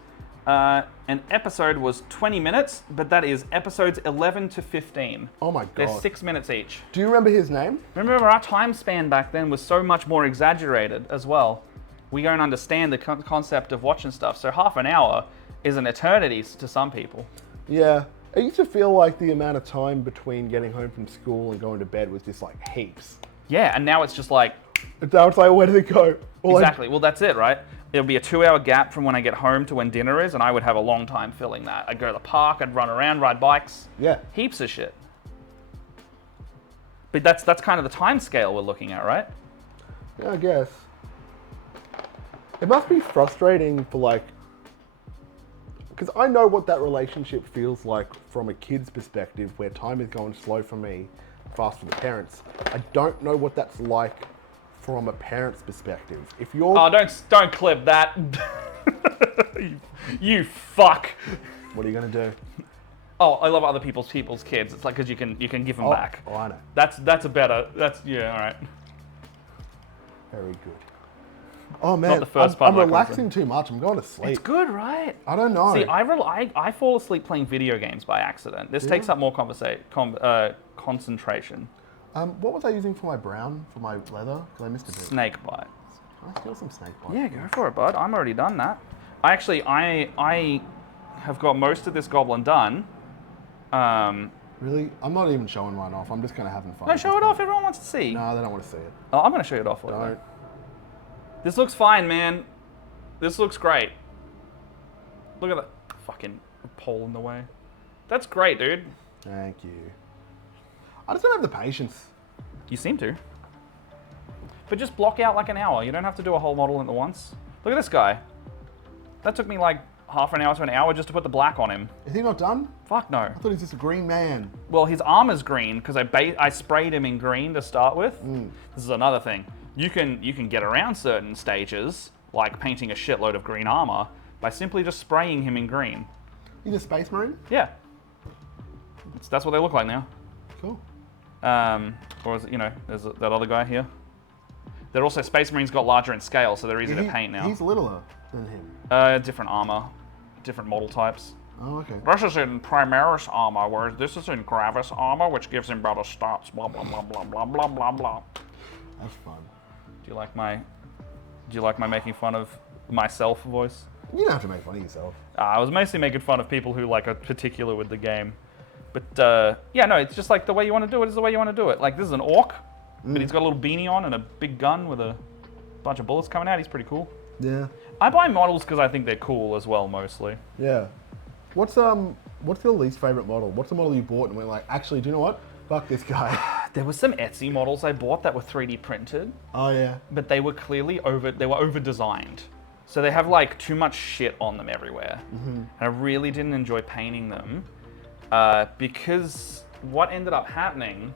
An episode was 20 minutes, but that is episodes 11 to 15. Oh my God. They're 6 minutes each. Do you remember his name? Remember, our time span back then was so much more exaggerated as well. We don't understand the concept of watching stuff. So half an hour is an eternity to some people. Yeah. I used to feel like the amount of time between getting home from school and going to bed was just like heaps. Yeah, and now it's just like... Now it's like, where did it go? Well, exactly. Well, that's it, right? It'll be a 2-hour gap from when I get home to when dinner is, and I would have a long time filling that. I'd go to the park, I'd run around, ride bikes. Yeah. Heaps of shit. But that's kind of the time scale we're looking at, right? Yeah, I guess. It must be frustrating for like... Because I know what that relationship feels like from a kid's perspective, where time is going slow for me, fast for the parents. I don't know what that's like from a parent's perspective. If you're... Oh, don't clip that. you fuck. What are you going to do? Oh, I love other people's kids. It's like because you can give them back. Oh, I know. That's a better. Yeah, all right. Very good. Oh man, Not the first part I'm of that relaxing too much. I'm going to sleep. It's good, right? I don't know. See, I fall asleep playing video games by accident. This takes up more concentration. What was I using for my brown, for my leather? Because I missed a bit. Snake bite. Can I steal some snake bite? Yeah, go for it, bud. I'm already done that. I have got most of this goblin done. Really? I'm not even showing mine off. I'm just kind of having fun. No, show it off. Everyone wants to see. No, they don't want to see it. Oh, I'm going to show it off for you. Don't. This looks fine, man. This looks great. Look at that fucking pole in the way. That's great, dude. Thank you. I just don't have the patience. You seem to. But just block out like an hour. You don't have to do a whole model at once. Look at this guy. That took me like half an hour to an hour just to put the black on him. Is he not done? Fuck no. I thought he was just a green man. Well, his armor's green because I sprayed him in green to start with. This is another thing. You can get around certain stages, like painting a shitload of green armor, by simply just spraying him in green. He's a space marine? Yeah. That's what they look like now. Cool. Or is it, there's that other guy here. They're also, Space Marines got larger in scale, so they're easy to paint now. He's littler than him. Different armor, different model types. Oh, okay. This is in Primaris armor, whereas this is in Gravis armor, which gives him better stats. Blah blah blah blah blah blah blah blah. That's fun. Do you like my making fun of myself voice? You don't have to make fun of yourself. I was mostly making fun of people who like are particular with the game. But yeah, no, it's just like the way you want to do it is the way you want to do it. Like this is an orc, but he's got a little beanie on and a big gun with a bunch of bullets coming out. He's pretty cool. Yeah. I buy models because I think they're cool as well, mostly. Yeah. What's your least favorite model? What's the model you bought and went like, actually, do you know what? Fuck this guy. There were some Etsy models I bought that were 3D printed, Oh yeah. but they were clearly over designed. So they have like too much shit on them everywhere. And I really didn't enjoy painting them because what ended up happening.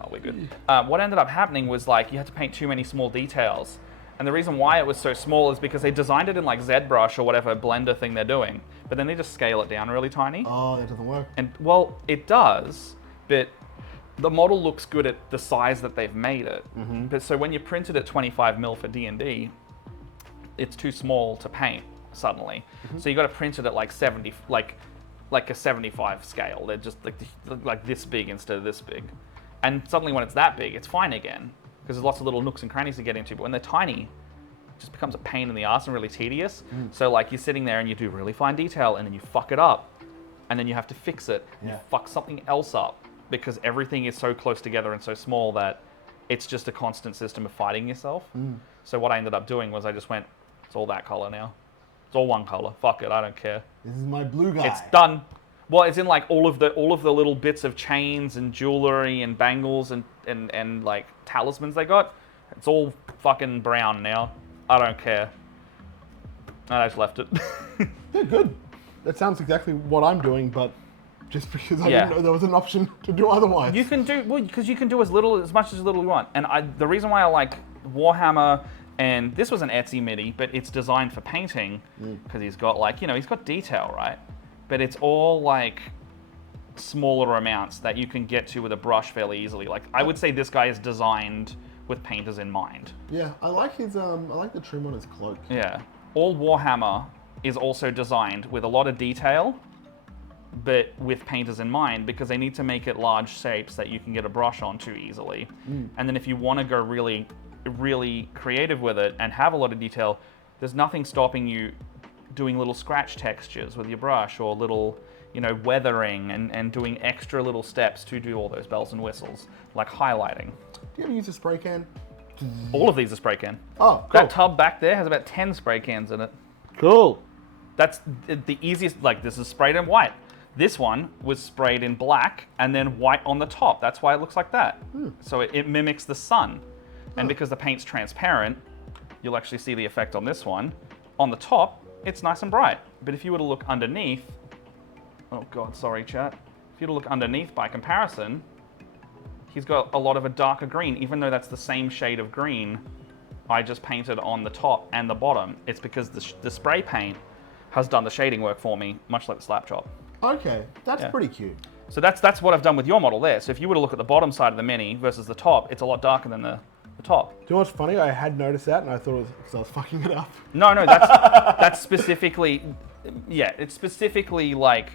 Oh, we're good. What ended up happening was like you had to paint too many small details. And the reason why it was so small is because they designed it in like ZBrush or whatever Blender thing they're doing, but then they just scale it down really tiny. Oh, that doesn't work. And well, it does, but the model looks good at the size that they've made it. But so when you print it at 25mm for D&D, it's too small to paint suddenly. So you got to print it at like 70, like a 75 scale. They're just like this big instead of this big. And suddenly when it's that big, it's fine again because there's lots of little nooks and crannies to get into. But when they're tiny, it just becomes a pain in the ass and really tedious. So like you're sitting there and you do really fine detail and then you fuck it up and then you have to fix it. And you fuck something else up because everything is so close together and so small that it's just a constant system of fighting yourself. So what I ended up doing was I just went, it's all that color now. It's all one color. Fuck it, I don't care. This is my blue guy. It's done. Well, it's in like all of the little bits of chains and jewelry and bangles and like talismans they got. It's all fucking brown now. I don't care. And I just left it. Yeah, good. That sounds exactly what I'm doing, but just because I didn't know there was an option to do otherwise. You can do, well, because you can do as much as little you want. And the reason why I like Warhammer, and this was an Etsy MIDI, but it's designed for painting, because he's got like, he's got detail, right? But it's all like smaller amounts that you can get to with a brush fairly easily. Like I would say this guy is designed with painters in mind. Yeah, I like his I like the trim on his cloak. Yeah. All Warhammer is also designed with a lot of detail, but with painters in mind because they need to make it large shapes that you can get a brush onto easily. And then if you want to go really, really creative with it and have a lot of detail, there's nothing stopping you doing little scratch textures with your brush or little, weathering and doing extra little steps to do all those bells and whistles, like highlighting. Do you ever use a spray can? All of these are spray can. Oh, cool. That tub back there has about 10 spray cans in it. Cool. That's the easiest, like this is sprayed in white. This one was sprayed in black and then white on the top. That's why it looks like that. So it mimics the sun. And because the paint's transparent, you'll actually see the effect on this one. On the top, it's nice and bright. But if you were to look underneath, oh God, sorry chat. If you were to look underneath by comparison, he's got a lot of a darker green, even though that's the same shade of green I just painted on the top and the bottom. It's because the spray paint has done the shading work for me, much like the slap chop. Okay, that's pretty cute. So that's what I've done with your model there. So if you were to look at the bottom side of the Mini versus the top, it's a lot darker than the top. Do you know what's funny? I had noticed that and I thought it was because I was fucking it up. No, that's specifically, it's specifically like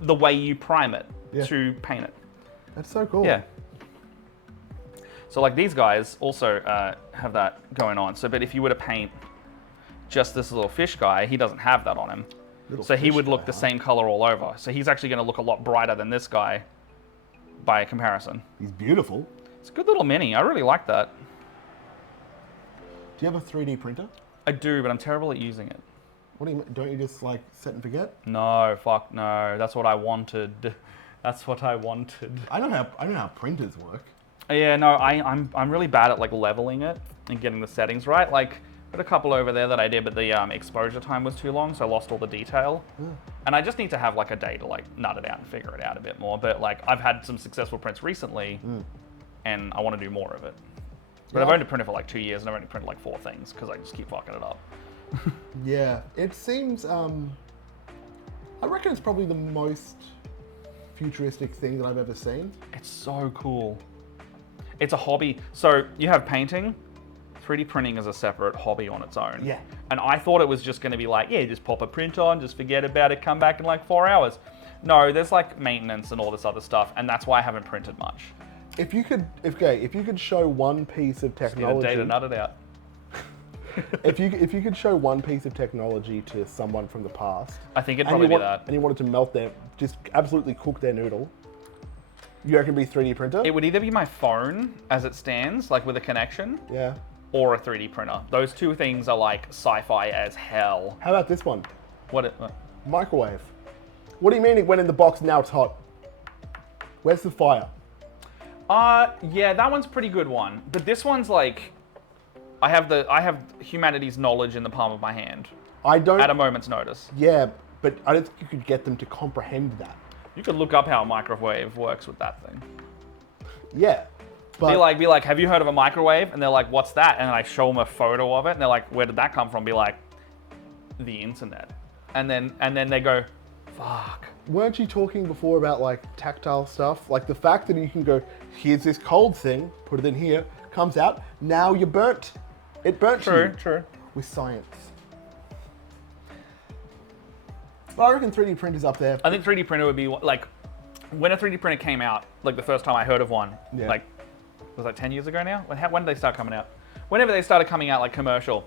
the way you prime it to paint it. That's so cool. Yeah. So like these guys also have that going on. So, but if you were to paint just this little fish guy, he doesn't have that on him. So he would look the same color all over. So he's actually going to look a lot brighter than this guy by comparison. He's beautiful. It's a good little Mini. I really like that. Do you have a 3D printer? I do, but I'm terrible at using it. What do you? Don't you just like set and forget? No, fuck no. That's what I wanted. That's what I wanted. I don't know how printers work. Yeah, no, I'm really bad at like leveling it and getting the settings right. Like, got a couple over there that I did, but the exposure time was too long, so I lost all the detail. And I just need to have like a day to like nut it out and figure it out a bit more. But like, I've had some successful prints recently, and I want to do more of it. But I've only printed for like 2 years, and I've only printed like 4 things because I just keep fucking it up. Yeah, it seems. I reckon it's probably the most futuristic thing that I've ever seen. It's so cool. It's a hobby. So you have painting. 3D printing is a separate hobby on its own. Yeah. And I thought it was just going to be like, yeah, just pop a print on, just forget about it, come back in like 4 hours. No, there's like maintenance and all this other stuff, and that's why I haven't printed much. If you could show one piece of Need a technology, day to nut it out. if you could show one piece of technology to someone from the past, I think it'd probably be that. and you wanted to melt their, just absolutely cook their noodle, you reckon it'd be 3D printer? It would either be my phone as it stands, like with a connection, Yeah. or a 3D printer. Those two things are like sci-fi as hell. How about this one? What? Microwave. What do you mean it went in the box and now it's hot? Where's the fire? Yeah, that one's a pretty good one. But this one's like, I have humanity's knowledge in the palm of my hand I don't. at a moment's notice. Yeah, but I don't think you could get them to comprehend that. You could look up how a microwave works with that thing. Yeah. But Be like, have you heard of a microwave? And they're like, what's that? And I show them a photo of it, and they're like, where did that come from? Be like, the internet. And then they go, fuck. weren't you talking before about like tactile stuff? Like the fact that you can go, here's this cold thing, put it in here, comes out, now you're burnt. It burnt you. True. With science. But I reckon 3D printers up there. I think 3D printer would be like, when a 3D printer came out, like the first time I heard of one, Yeah. like, was that 10 years ago now? When did they start coming out? Whenever they started coming out like commercial,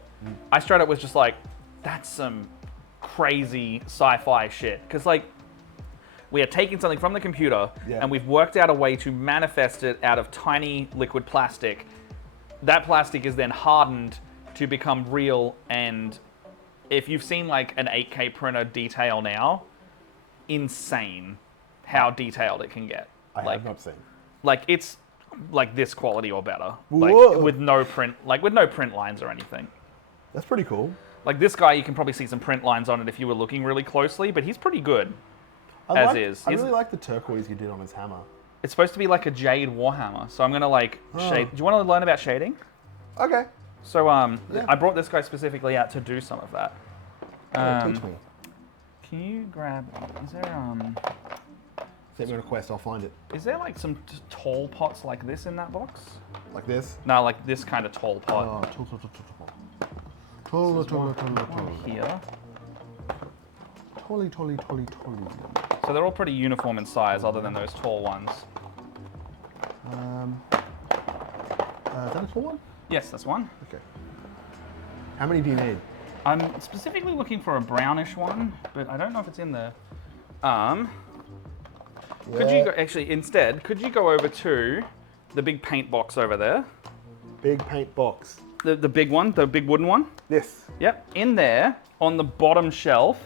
I straight up was just like, that's some crazy sci-fi shit. Because like, we are taking something from the computer Yeah. and we've worked out a way to manifest it out of tiny liquid plastic. That plastic is then hardened to become real, and if you've seen like an 8K printer detail now, insane how detailed it can get. I like, have not seen. like it's like this quality or better. Whoa. Like with no print lines or anything. That's pretty cool. Like this guy, you can probably see some print lines on it if you were looking really closely, but he's pretty good. I As like, is. I He's- really like the turquoise you did on his hammer. It's supposed to be like a jade warhammer, so I'm gonna like shade. Do you want to learn about shading? Okay. So Yeah. I brought this guy specifically out to do some of that. Teach me. Can you grab? Is there Set me on a quest, I'll find it. is there like some tall pots like this in that box? Like this. No, like this kind of tall pot Oh, tall. here. Tolly. So they're all pretty uniform in size, other than those tall ones. Is that a tall one? Yes, that's one. Okay. How many do you need? I'm specifically looking for a brownish one, but I don't know if it's in there. Could you go, actually instead? Could you go over to the big paint box over there? Big paint box. The big one, the big wooden one. This. Yep. In there, on the bottom shelf,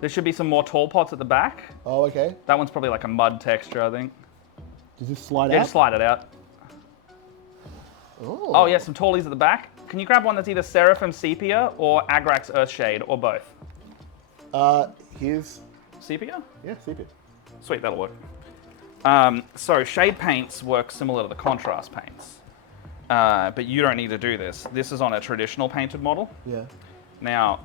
there should be some more tall pots at the back. Oh, okay. That one's probably like a mud texture, I think. Does this slide Yeah, out? just slide it out. Oh yeah, some tallies at the back. Can you grab one that's either Seraphim Sepia or Agrax Earthshade, or both? Here's, Sepia? yeah, sepia. Sweet, that'll work. So shade paints work similar to the contrast paints, but you don't need to do this. This is on a traditional painted model. Yeah. Now,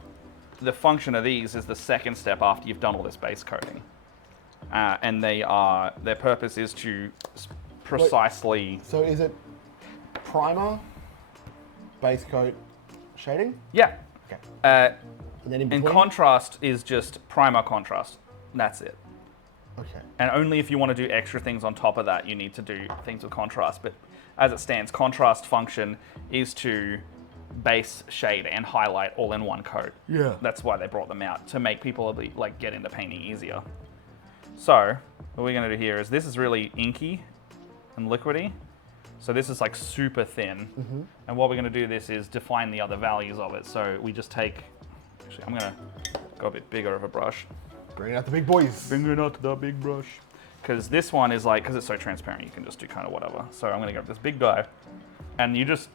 the function of these is the second step after you've done all this base coating, and their purpose is to precisely. So is it primer, base coat, shading? Yeah. Okay. And And then in between? contrast is just primer contrast. That's it. Okay. And only if you want to do extra things on top of that, you need to do things with contrast. But as it stands, contrast function is to base, shade, and highlight all in one coat. Yeah. That's why they brought them out, to make people like get into painting easier. So what we're going to do here is, this is really inky and liquidy. So this is like super thin. And what we're going to do this is define the other values of it. So we just take, actually I'm going to go a bit bigger of a brush. Bring out the big boys. Bring it out to the big brush. Because this one is like, because it's so transparent, you can just do kind of whatever. So I'm going to go with this big guy, and you just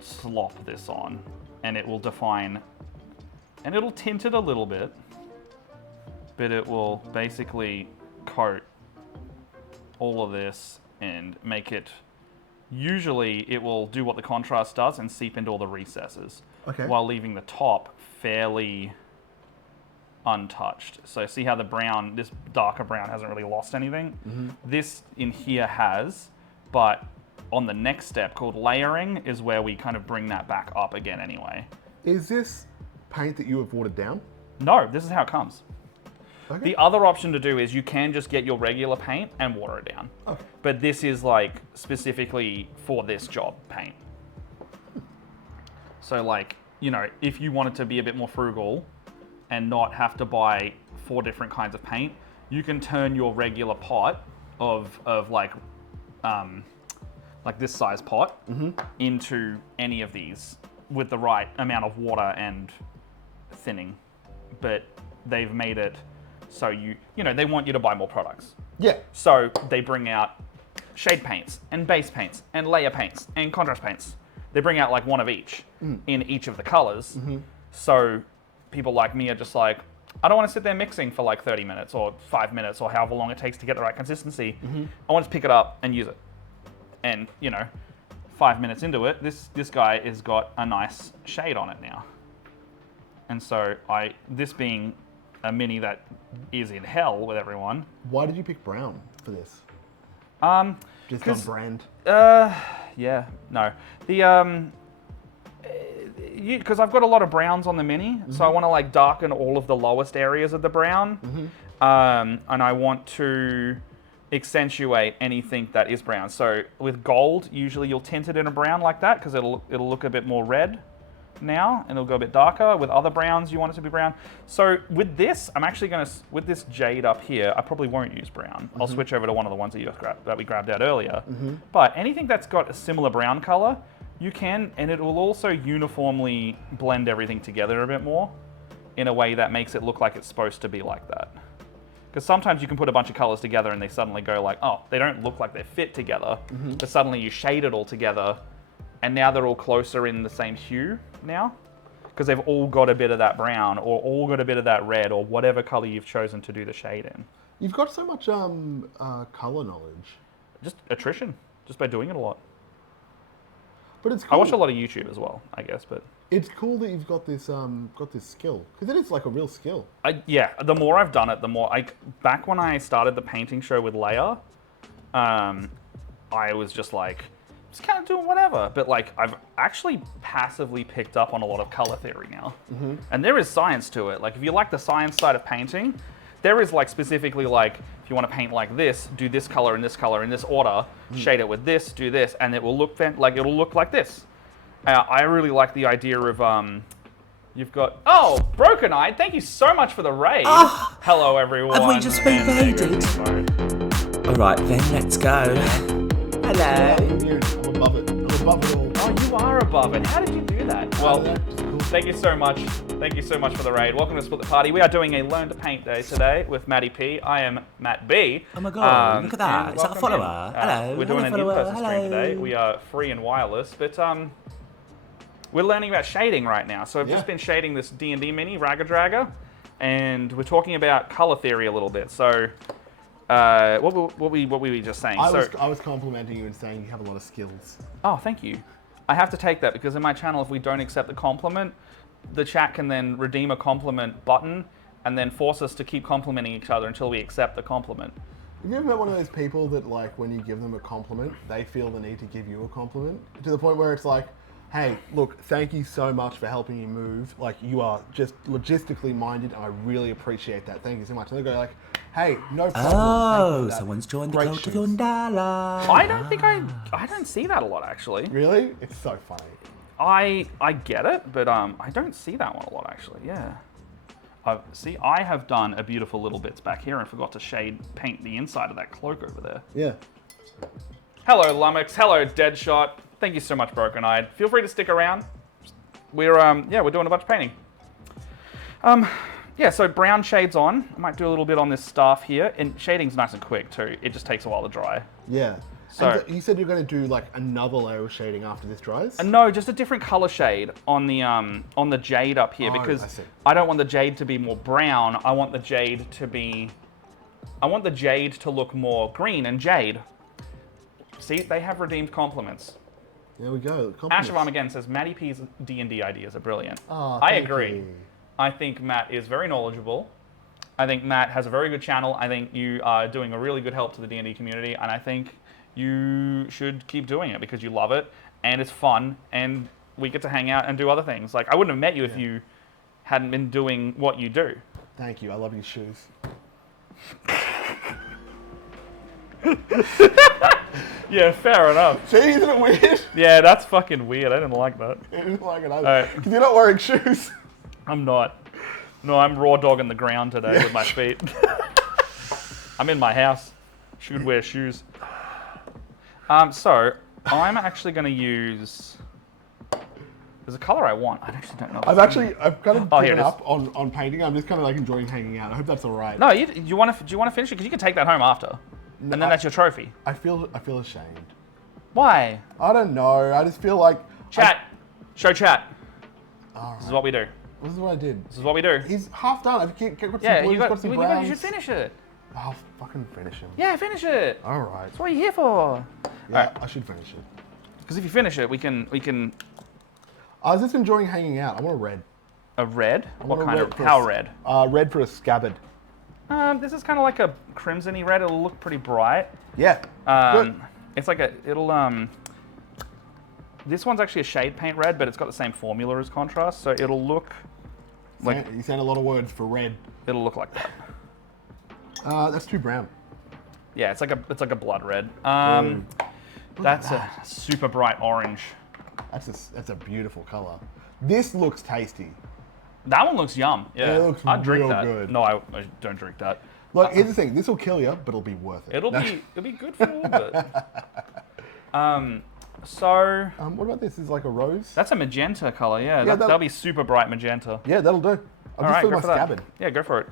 slop this on, and it will define, and it'll tint it a little bit, but it will basically coat all of this and make it, usually it will do what the contrast does and seep into all the recesses, Okay. while leaving the top fairly untouched. So see how the brown, this darker brown hasn't really lost anything? This in here has, but on the next step called layering is where we kind of bring that back up again anyway. Is this paint that you have watered down? No, this is how it comes. Okay. The other option to do is you can just get your regular paint and water it down. Okay. But this is like specifically for this job paint. So like, you know, if you wanted to be a bit more frugal and not have to buy 4 different kinds of paint, you can turn your regular pot of like this size pot into any of these with the right amount of water and thinning. But they've made it so you know, they want you to buy more products. Yeah. So they bring out shade paints and base paints and layer paints and contrast paints. They bring out like one of each in each of the colors. So people like me are just like, I don't want to sit there mixing for like 30 minutes or 5 minutes or however long it takes to get the right consistency. I want to pick it up and use it. And you know, 5 minutes into it, this guy has got a nice shade on it now. And so this being a mini that is in hell with everyone. Why did you pick brown for this? Just on brand. Yeah, no. Because I've got a lot of browns on the mini, so I want to like darken all of the lowest areas of the brown, and I want to accentuate anything that is brown. So with gold, usually you'll tint it in a brown like that because it'll look a bit more red now, and it'll go a bit darker. With other browns, you want it to be brown. So with this, I'm actually going to, with this jade up here, I probably won't use brown. I'll switch over to one of the ones that we grabbed out earlier. But anything that's got a similar brown color, you can, and it will also uniformly blend everything together a bit more in a way that makes it look like it's supposed to be like that. Because sometimes you can put a bunch of colors together and they suddenly go like, oh, they don't look like they're fit together, but suddenly you shade it all together and now they're all closer in the same hue now, because they've all got a bit of that brown or all got a bit of that red or whatever color you've chosen to do the shade in. You've got so much color knowledge. Just attrition, just by doing it a lot. But it's cool. I watch a lot of YouTube as well, I guess, but it's cool that you've got this skill, because it is like a real skill. Yeah, the more I've done it, the more back when I started the painting show with Leia, I was just like, just kind of doing whatever. But like, I've actually passively picked up on a lot of color theory now. And there is science to it. Like, if you like the science side of painting, there is like specifically like, if you want to paint like this, do this color and this color in this order, shade it with this, do this, and it will look like this. I really like the idea of, you've got, Broken Eyed, thank you so much for the raid. Hello everyone. Have we just been raided? Alright then, let's go. Hello. I'm above it. I'm above it all. Oh, you are above it. How did you do that? Well, Cool. thank you so much. Thank you so much for the raid. Welcome to Split the Party. We are doing a Learn to Paint Day today with Matty P. I am Matt B. Oh my god, look at that. and Is that a welcome follower? in. Hello. We're doing an Hello, in-person follower. stream Hello. today. We are free and wireless, but we're learning about shading right now. So I've just been shading this D&D mini, Ragga Dragga, and we're talking about color theory a little bit. So what were we just saying? I was complimenting you and saying you have a lot of skills. Oh, thank you. I have to take that because in my channel, if we don't accept the compliment, the chat can then redeem a compliment button and then force us to keep complimenting each other until we accept the compliment. Have you ever met one of those people that, like, when you give them a compliment, they feel the need to give you a compliment? To the point where it's like, hey, look, thank you so much for helping me move. Like, you are just logistically minded, and I really appreciate that. Thank you so much. And they go like, hey, no problem. Thank you Oh, for that. someone's joined the Great cult of shoes." Yondala. I don't think I don't see that a lot actually. Really? It's so funny. I get it, but I don't see that one a lot actually. Yeah. See, I have done a beautiful little bits back here and forgot to paint the inside of that cloak over there. Yeah. Hello, Lummox. Hello, Deadshot. Thank you so much, Broken Eyed. Feel free to stick around. We're doing a bunch of painting. Yeah, so brown shades on. I might do a little bit on this staff here, and shading's nice and quick too. It just takes a while to dry. Yeah. So- And you said you're going to do like another layer of shading after this dries? No, just a different color shade on the jade up here Oh, because I see. I don't want the jade to be more brown. I want the jade to look more green and jade. See, they have redeemed compliments. There we go. Ash of Armageddon says Matty P's D&D ideas are brilliant. Oh, I thank agree. you. I think Matt is very knowledgeable. I think Matt has a very good channel. I think you are doing a really good help to the D&D community, and I think you should keep doing it because you love it, and it's fun, and we get to hang out and do other things. Like, I wouldn't have met you if you hadn't been doing what you do. Thank you. I love your shoes. Yeah, fair enough. See, isn't it weird? Yeah, that's fucking weird. I didn't like that. I didn't like it either. Alright. Because you're not wearing shoes. I'm not. No, I'm raw dogging the ground today with my feet. I'm in my house. Should wear shoes. So, I'm actually going to use... There's a color I want. I actually don't know. I've kind of Oh, here given it is. up on painting. I'm just kind of like enjoying hanging out. I hope that's all right. No, do you want to finish it? Because you can take that home after. And then that's your trophy. I feel ashamed. Why? I don't know. I just feel like... Chat. Show chat. All This is right. what we do. This is what I did. This is what we do. He's half done. I've got some Yeah, blues, got some browns. you should finish it. I'll fucking finish him. Yeah, finish it. All right. That's what you're here for. Yeah, Alright. I should finish it. Because if you finish it, we can. I was just enjoying hanging out. I want a red. A red? What want a kind red of? for How a- red? Red for a scabbard. This is kind of like a crimsony red. It'll look pretty bright. Yeah. Good. It's like This one's actually a shade paint red, but it's got the same formula as contrast, so it'll look like You said a lot of words for red. it'll look like that. That's too brown. Yeah, it's like a blood red. That's a super bright orange. That's a beautiful color. This looks tasty. That one looks yum. Yeah, it looks I'd drink real that. good. No, I don't drink that. Look, here's the thing. This will kill you, but it'll be worth it. It'll be good for a little bit. So What about this? Is like a rose? that's a magenta color. Yeah, that'll- that'll be super bright magenta. Yeah, that'll do. I'll All just right, fill go my for that. scabbard. Yeah, go for it.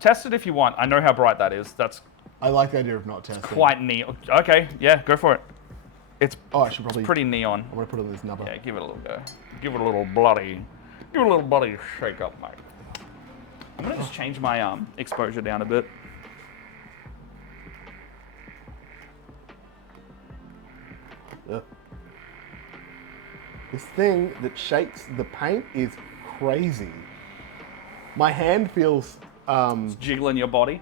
Test it if you want. I know how bright that is. That's I like the idea of not testing. quite neon. Okay, yeah, go for it. It's Oh, I should probably. pretty neon. I want to put it on this number. Yeah, give it a little go. Give it a little bloody shake up, mate. I'm gonna just change my exposure down a bit. Ugh. This thing that shakes the paint is crazy. My hand feels. Jiggling your body.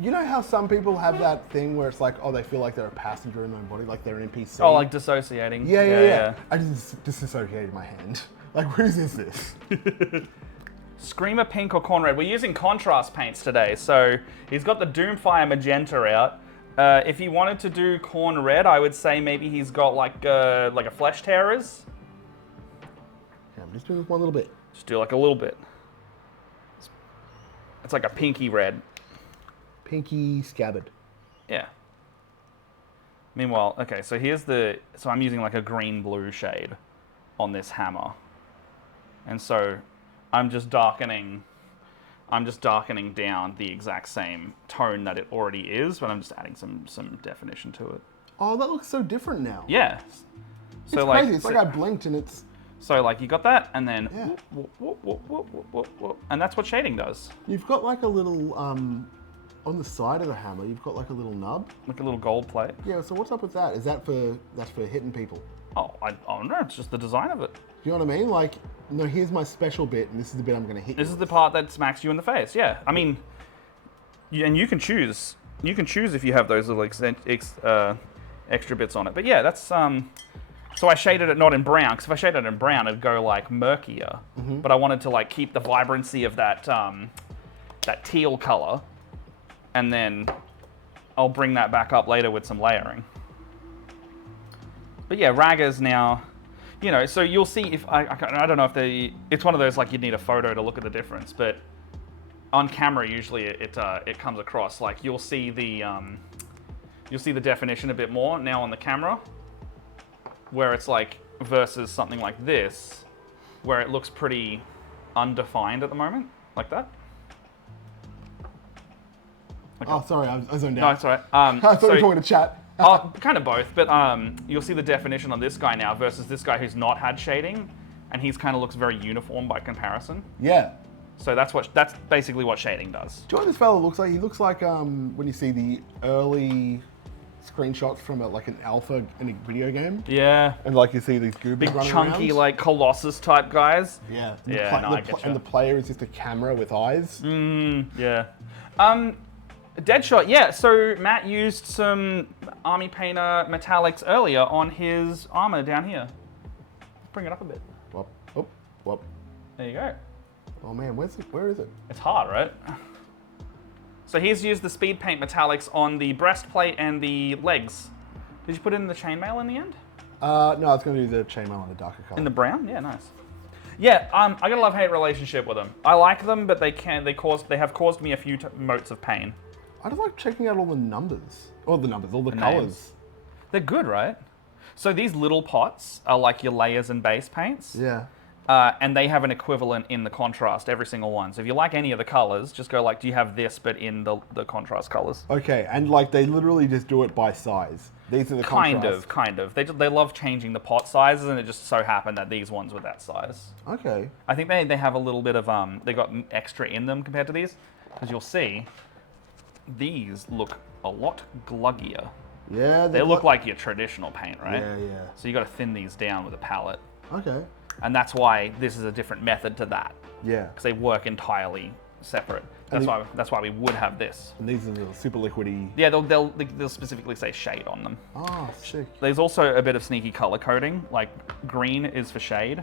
You know how some people have that thing where it's like, oh, they feel like they're a passenger in their own body, like they're an NPC. Oh, like dissociating. Yeah. I just disassociated my hand. Like, whose is this? Screamer pink or corn red. We're using contrast paints today, so he's got the Doomfire magenta out. If he wanted to do corn red, I would say maybe he's got like a Flesh Tearers. Yeah, I'm just doing this one little bit. Just do like a little bit. It's like a pinky red. Pinky scabbard. Yeah. Meanwhile, okay, so so I'm using like a green-blue shade on this hammer. And so I'm just darkening down the exact same tone that it already is, but I'm just adding some definition to it. Oh, that looks so different now. Yeah. So It's like, crazy. It's like I blinked and it's. so like you got that, and then Yeah. whoop, whoop, whoop, whoop, whoop, whoop, whoop, and that's what shading does. You've got like a little on the side of the hammer. You've got like a little nub. Like a little gold plate. Yeah. So what's up with that? Is that that's for hitting people? Oh, I don't know. It's just the design of it. Do you know what I mean? Like, no, here's my special bit, and this is the bit I'm going to hit. This you is with. the part that smacks you in the face. Yeah, I mean, and you can choose. You can choose if you have those little extra bits on it. But yeah, that's So I shaded it not in brown, because if I shaded it in brown, it'd go like murkier. But I wanted to like keep the vibrancy of that that teal color, and then I'll bring that back up later with some layering. But yeah, Ragas now, you know, so you'll see if, I don't know if it's one of those like you'd need a photo to look at the difference, but on camera usually it comes across, like you'll see the definition a bit more now on the camera, where it's like versus something like this, where it looks pretty undefined at the moment, like that. Oh, sorry, I zoned No, out. it's all right. I thought you were So- talking to chat. kind of both, but you'll see the definition on this guy now versus this guy who's not had shading, and he's kind of looks very uniform by comparison. Yeah. So that's basically what shading does. Do you know what this fella looks like? He looks like when you see the early screenshots from like an alpha in a video game, Yeah. and like you see these goobers Big running chunky around. like Colossus type guys. Yeah. Yeah, no, I get and you. the player is just a camera with eyes. Yeah. Deadshot, yeah. So Matt used some Army Painter metallics earlier on his armor down here. Let's bring it up a bit. Whoop, whoop, whoop. There you go. Oh man, where is it? It's hard, right? So he's used the speed paint metallics on the breastplate and the legs. Did you put in the chainmail in the end? No, I was going to do the chainmail in a darker color. In the brown? Yeah, nice. Yeah, I got a love-hate relationship with them. I like them, but they have caused me a few motes of pain. I just like checking out all the numbers. All the names. colors. They're good, right? So these little pots are like your layers and base paints. Yeah. And they have an equivalent in the contrast, every single one. So if you like any of the colors, just go like, do you have this, but in the contrast colors? Okay, and like they literally just do it by size. These are the Kind contrasts. of. They love changing the pot sizes, and it just so happened that these ones were that size. Okay. I think they have a little bit of, they got extra in them compared to these. Because you'll see, these look a lot gluggier. Yeah. They look like your traditional paint, right? Yeah, yeah. So you got to thin these down with a palette. Okay. And that's why this is a different method to that. Yeah. Because they work entirely separate. And That's why we would have this. And these are the super liquidy. Yeah, they'll specifically say shade on them. Oh, sick. There's also a bit of sneaky color coding. Like green is for shade,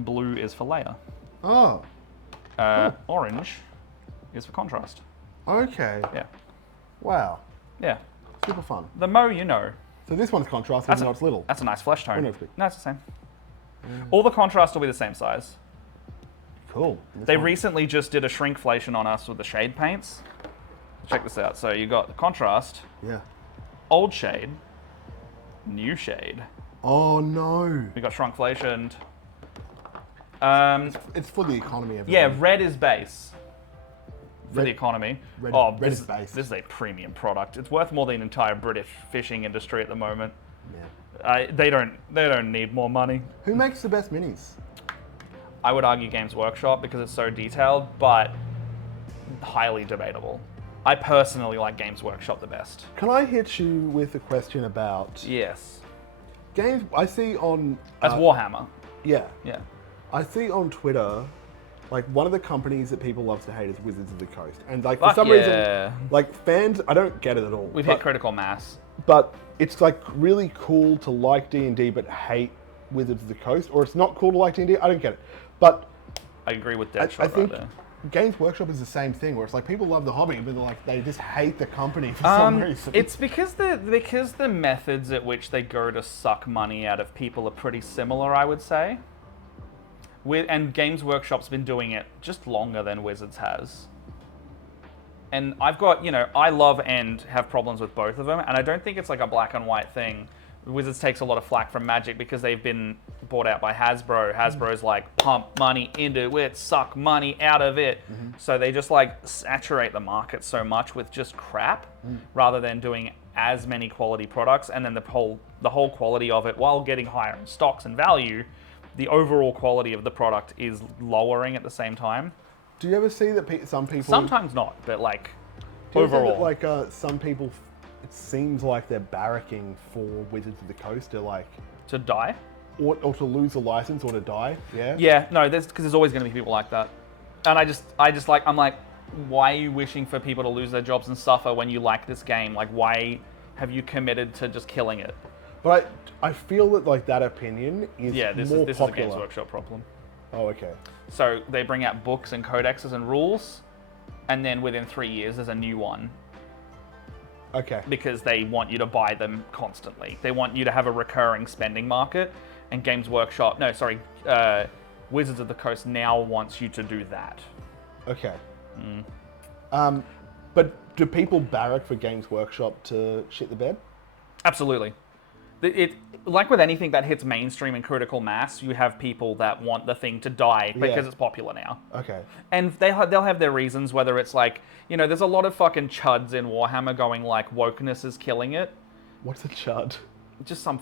blue is for layer, Oh, orange is for contrast. okay. Yeah, Wow. yeah. Super fun. The mo, you know. So this one's contrast, even though it's little. That's a nice flesh tone. no, it's big. No, it's the same. All the contrast will be the same size. Cool. And this They one- recently just did a shrinkflation on us with the shade paints. Check this out. So you got the contrast, Yeah. old shade, new shade. Oh no. We got shrinkflationed. It's for the economy. Yeah, Everybody. red is base for Red- the economy. red this is base. This is a premium product. It's worth more than the entire British fishing industry at the moment. Yeah. They don't need more money. Who makes the best minis? I would argue Games Workshop because it's so detailed, but highly debatable. I personally like Games Workshop the best. Can I hit you with a question about Yes. games? I see on. That's Warhammer. Yeah. Yeah. I see on Twitter, like one of the companies that people love to hate is Wizards of the Coast, and like for Fuck some yeah. reason, like fans, I don't get it at all. We've but, hit critical mass. but it's like really cool to like D&D but hate Wizards of the Coast, or it's not cool to like D&D. I don't get it, but I agree with I Deadshot think right there. Games Workshop is the same thing, where it's like people love the hobby, but they're like they just hate the company for some reason. It's because the methods at which they go to suck money out of people are pretty similar, I would say. And Games Workshop's been doing it just longer than Wizards has. And I've got, I love and have problems with both of them, and I don't think it's like a black and white thing. Wizards takes a lot of flack from Magic because they've been bought out by Hasbro. Hasbro's like, pump money into it, suck money out of it. So they just like saturate the market so much with just crap rather than doing as many quality products, and then the whole quality of it, while getting higher in stocks and value, the overall quality of the product is lowering at the same time. Do you ever see that some people? Sometimes not, but like Do you ever overall. think that, like some people, it seems like they're barracking for Wizards of the Coast to like, to die? or to lose a license or to die. Yeah. Yeah, no, because there's always going to be people like that. And I'm like, why are you wishing for people to lose their jobs and suffer when you like this game? Like, why have you committed to just killing it? But I feel that like that opinion is Yeah, this more is a popular. Games Workshop problem. Oh, okay. So they bring out books and codexes and rules, and then within 3 years there's a new one Okay. because they want you to buy them constantly. They want you to have a recurring spending market, and Wizards of the Coast now wants you to do that. Okay. Mm. But do people barrack for Games Workshop to shit the bed? Absolutely. It like with anything that hits mainstream and critical mass, you have people that want the thing to die because Yeah. it's popular now. Okay. And they'll have their reasons, whether it's like, there's a lot of fucking chuds in Warhammer going like, wokeness is killing it. What's a chud? Just some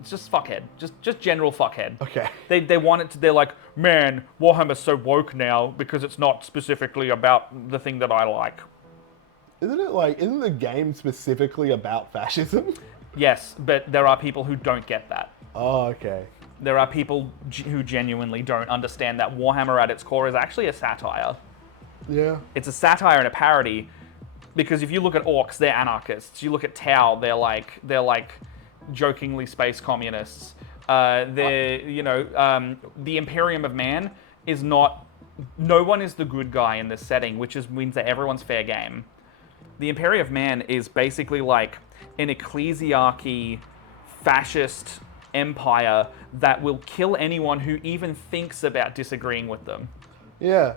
it's just fuckhead. Just general fuckhead. Okay. They want it to, they're like, man, Warhammer's so woke now because it's not specifically about the thing that I like. isn't the game specifically about fascism? Yes, but there are people who don't get that. Oh, okay. There are people who genuinely don't understand that Warhammer at its core is actually a satire. Yeah. It's a satire and a parody, because if you look at orcs, they're anarchists. You look at Tau, they're like jokingly space communists. The Imperium of Man is not. No one is the good guy in this setting, which means that everyone's fair game. The Imperium of Man is basically like an ecclesiarchy, fascist empire that will kill anyone who even thinks about disagreeing with them. Yeah.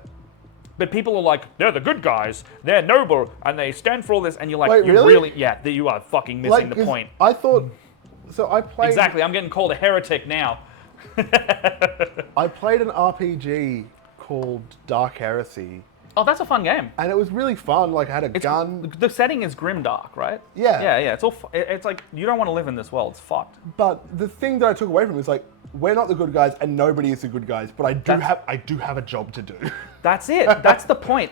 But people are like, they're the good guys, they're noble, and they stand for all this, and you're like, Wait, you really? you are fucking missing the 'cause point. I thought, so I played... Exactly, I'm getting called a heretic now. I played an RPG called Dark Heresy, Oh, that's a fun game. and it was really fun. Like, I had a gun, The setting is grimdark, right? Yeah. Yeah, it's all. It's like, you don't want to live in this world, it's fucked. but the thing that I took away from it is like, we're not the good guys, and nobody is the good guys. But I do have a job to do. That's it. That's the point.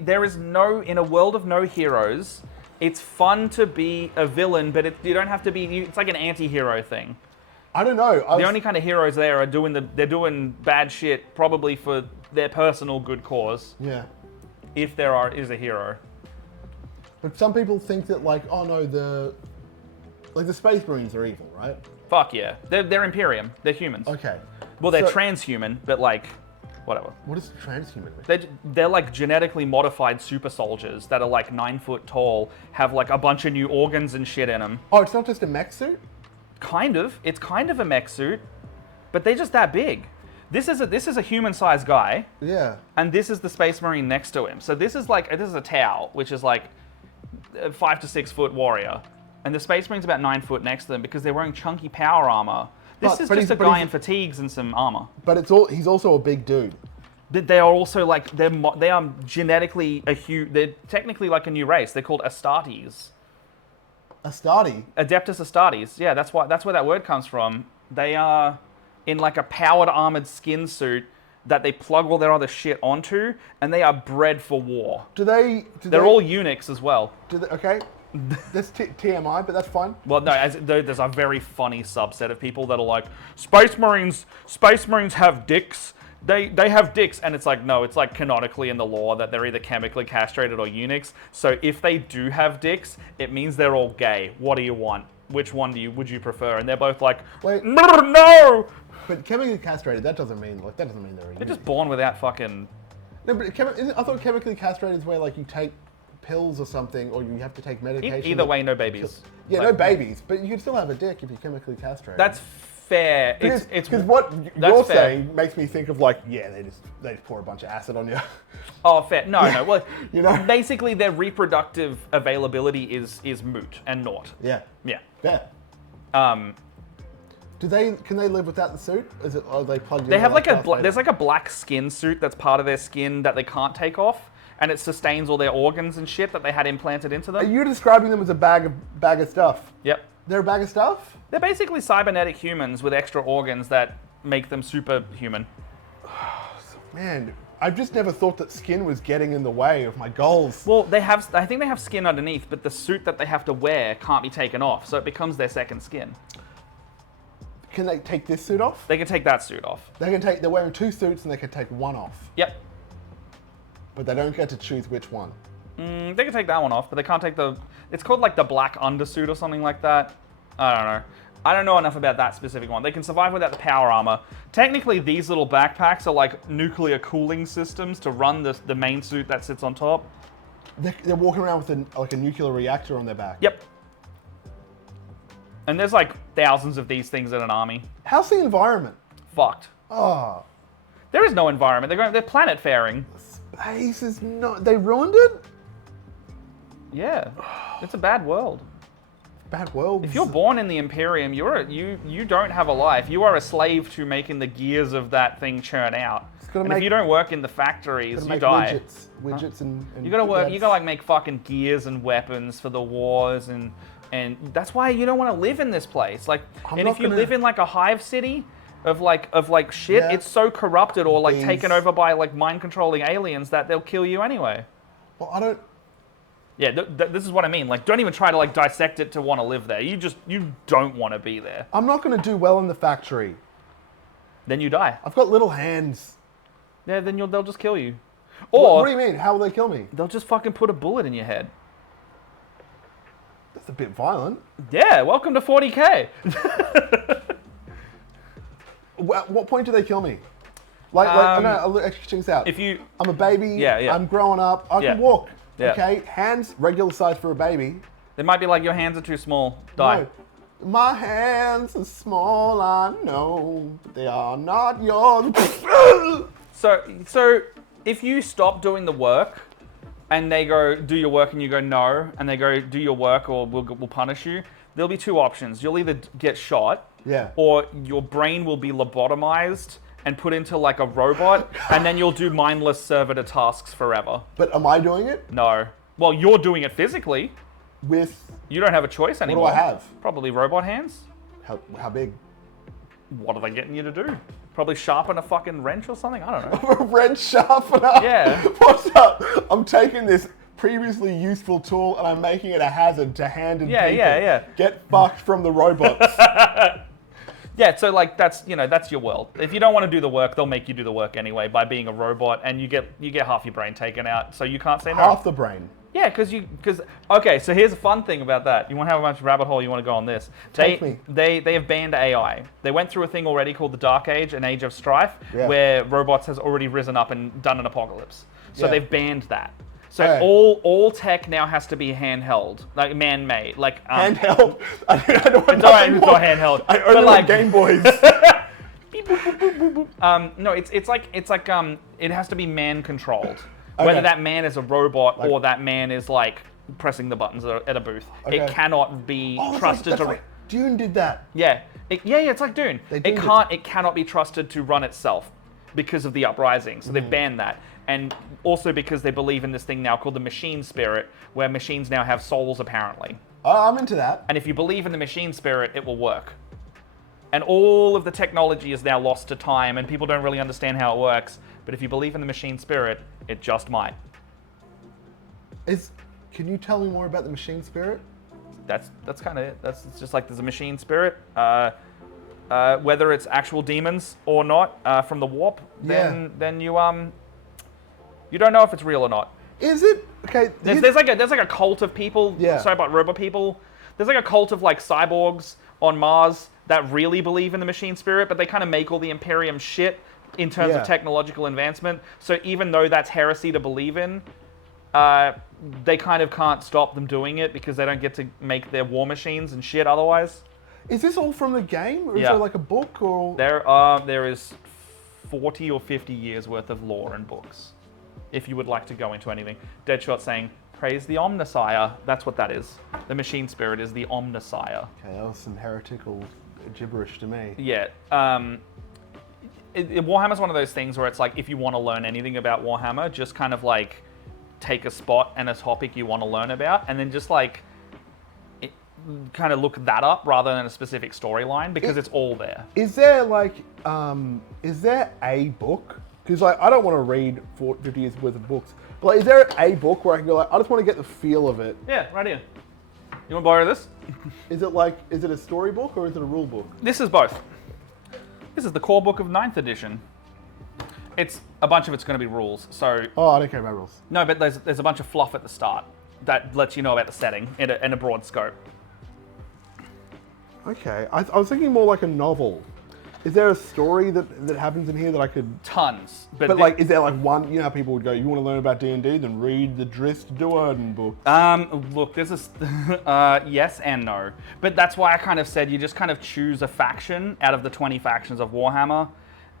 There is in a world of no heroes, it's fun to be a villain, but you don't have to be. It's like an anti-hero thing. I don't know. The only kind of heroes there are they're doing bad shit, probably for their personal good cause. Yeah. If there is a hero. But some people think that like, oh no, the Space Marines are evil, right? Fuck yeah. They're Imperium. They're humans. Okay. Well, they're So- transhuman, but like, whatever. What is transhuman mean? They're like genetically modified super soldiers that are like 9 foot tall, have like a bunch of new organs and shit in them. Oh, it's not just a mech suit? Kind of. It's kind of a mech suit, but they're just that big. This is a human-sized guy, Yeah. and this is the Space Marine next to him. So this is a Tau, which is like a 5 to 6 foot warrior, and the Space Marine's about 9 foot next to them because they're wearing chunky power armor. This is just a guy in fatigues and some armor. But he's also a big dude. They are also like they are genetically they're technically like a new race. They're called Astartes. Astarte. Adeptus Astartes. Yeah, that's where that word comes from. They are in like a powered armored skin suit that they plug all their other shit onto, and they are bred for war. They're all eunuchs as well. Okay. That's TMI, but that's fine. Well, no, there's a very funny subset of people that are like, Space Marines have dicks. They have dicks, and it's like, no, it's like canonically in the law that they're either chemically castrated or eunuchs. So if they do have dicks, it means they're all gay. What do you want? Which one would you prefer? And they're both like, Wait. no! But chemically castrated, that doesn't mean they're a They're unit. just born without fucking... No, but I thought chemically castrated is where like you take pills or something, or you have to take medication. Either way, no babies. Yeah, Like, no babies, but you can still have a dick if you're chemically castrated. That's fair. Because what that's you're fair. saying makes me think of like, yeah, they just pour a bunch of acid on you. Oh, fair. No. Well, You know? basically their reproductive availability is moot and naught. Yeah. Yeah. Yeah. Um, Can they live without the suit? Are they plugged in? they have like there's like a black skin suit that's part of their skin that they can't take off, and it sustains all their organs and shit that they had implanted into Are them. you describing them as a bag of stuff? Yep. They're a bag of stuff? They're basically cybernetic humans with extra organs that make them superhuman. Man, I've just never thought that skin was getting in the way of my goals. Well, I think they have skin underneath, but the suit that they have to wear can't be taken off, so it becomes their second skin. Can they take this suit off? They can take that suit off. They're wearing two suits and they can take one off, Yep. but they don't get to choose which one. They can take that one off, but they can't take it's called like the black undersuit or something like that. I don't know. I don't know enough about that specific one. They can survive without the power armor. Technically, these little backpacks are like nuclear cooling systems to run the main suit that sits on top. They're walking around with a nuclear reactor on their back. Yep. And there's like thousands of these things in an army. How's the environment? Fucked. Oh, There is no environment. They're planet faring. space is not. They ruined it. Yeah. It's a bad world. Bad world. If you're born in the Imperium, you don't have a life. You are a slave to making the gears of that thing churn out. gonna And if make- you don't work in the factories, Gotta you make die. widgets and You gotta work. You that's- gotta like make fucking gears and weapons for the wars, and that's why you don't want to live in this place. Like, I'm and not if you gonna- live in like a hive city of like shit, Yeah. it's so corrupted or like Bees. taken over by like mind controlling aliens that they'll kill you anyway. Well, I don't. Yeah, this is what I mean. Like, don't even try to like dissect it to want to live there. You don't want to be there. I'm not going to do well in the factory. Then you die. I've got little hands. Yeah, then they'll just kill you. What Or do you mean? How will they kill me? they'll just fucking put a bullet in your head. That's a bit violent. Yeah, welcome to 40K. At what point do they kill me? Like no, actually, check this out. If you, I'm a baby. Yeah. I'm growing up. I Yeah. can walk. Yeah. Okay, hands regular size for a baby. they might be like your hands are too small. Die. No. My hands are small, I know, but they are not yours. So if you stop doing the work, and they go do your work, and you go no, and they go do your work, or we'll punish you. There'll be two options. You'll either get shot, Yeah. or your brain will be lobotomized and put into like a robot, and then you'll do mindless servitor tasks forever. But am I doing it No. Well, you're doing it physically. with You don't have a choice what do anymore. I have? Probably robot hands. How big? What are they getting you to do? Probably sharpen a fucking wrench or something? I don't know. A wrench sharpener. Yeah. What's up? I'm taking this previously useful tool and I'm making it a hazard to handed Yeah, people. yeah. Get fucked from the robots. Yeah, so like that's your world. If you don't want to do the work, they'll make you do the work anyway by being a robot, and you get half your brain taken out, so you can't say no. Half the brain. Yeah, because okay, so here's a fun thing about that. You want to have a bunch of rabbit hole, you want to go on this. Take me. They have banned AI. They went through a thing already called the Dark Age, an age of strife, Yeah. where robots has already risen up and done an apocalypse. So Yeah. they've banned that. So Okay. all tech now has to be handheld, like man-made, like Handheld. I don't want It's alright, nothing it's more. not handheld. I But only like want Game Boys. No, it's like it has to be man controlled. Okay. Whether that man is a robot or that man is like pressing the buttons at a booth, Okay. it cannot be Oh, trusted to. Dune did that. Yeah, it's like Dune. They It Duned it. can't. It cannot be trusted to run itself because of the uprising. So they've banned that, and also because they believe in this thing now called the machine spirit, where machines now have souls apparently. Oh, I'm into that. And if you believe in the machine spirit, it will work. And all of the technology is now lost to time, and people don't really understand how it works. But if you believe in the machine spirit, it just might. Can you tell me more about the machine spirit? That's kind of it. It's just like there's a machine spirit. Whether it's actual demons or not from the warp, then you don't know if it's real or not. Is it? Okay. There's like a cult of people. Yeah. Sorry about robot people. There's like a cult of like cyborgs on Mars that really believe in the machine spirit, but they kind of make all the Imperium shit in terms Yeah. of technological advancement. So even though that's heresy to believe in, they kind of can't stop them doing it because they don't get to make their war machines and shit otherwise. Is this all from the game, or is Yeah. there like a book, or? There is 40 or 50 years worth of lore and books. If you would like to go into anything. Deadshot saying, praise the Omnissiah. That's what that is. The machine spirit is the Omnissiah. Okay, that was some heretical gibberish to me. Yeah. Warhammer's one of those things where it's like, if you want to learn anything about Warhammer, just kind of like take a spot and a topic you want to learn about, and then just like kind of look that up rather than a specific storyline, because it's all there. Is there like, is there a book? Because like, I don't want to read 50 years worth of books. But like, is there a book where I can go like, I just want to get the feel of it? Yeah, right here. You want to borrow this? Is it like, is it a storybook or is it a rule book? This is both. This is the core book of 9th edition. It's a bunch of it's going to be rules. So Oh, I don't care about rules. no, but there's a bunch of fluff at the start that lets you know about the setting in a broad scope. Okay, I was thinking more like a novel. Is there a story that happens in here that I could? Tons, But like, is there like one? You know how people would go, you want to learn about D&D, then read the Drist Duerden book. Look, there's a yes and no, but that's why I kind of said you just kind of choose a faction out of the 20 factions of Warhammer,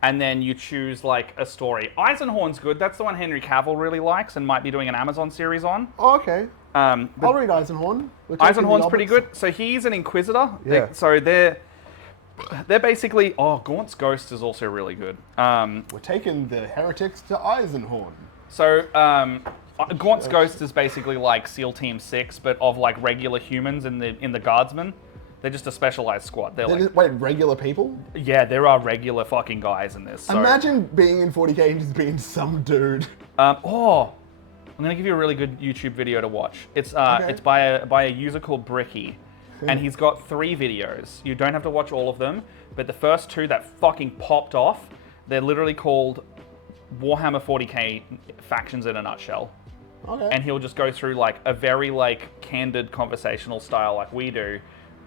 and then you choose like a story. Eisenhorn's good. That's the one Henry Cavill really likes and might be doing an Amazon series on. Oh, okay. But I'll read Eisenhorn. We're taking Eisenhorn's the pretty Hobbits. good. So he's an Inquisitor. Yeah. So they're basically. Oh, Gaunt's Ghost is also really good. We're taking the heretics to Eisenhorn. So Gaunt's Ghost is basically like SEAL Team 6, but of like regular humans in the Guardsmen. They're just a specialized squad. They're like, Wait, regular people? yeah, there are regular fucking guys in this. So, Imagine being in 40K and just being some dude. I'm gonna give you a really good YouTube video to watch. It's Okay. it's by a user called Bricky, and he's got 3 videos. You don't have to watch all of them, but the first 2 that fucking popped off, they're literally called Warhammer 40k factions in a nutshell. Okay. And he'll just go through like a very like candid conversational style like we do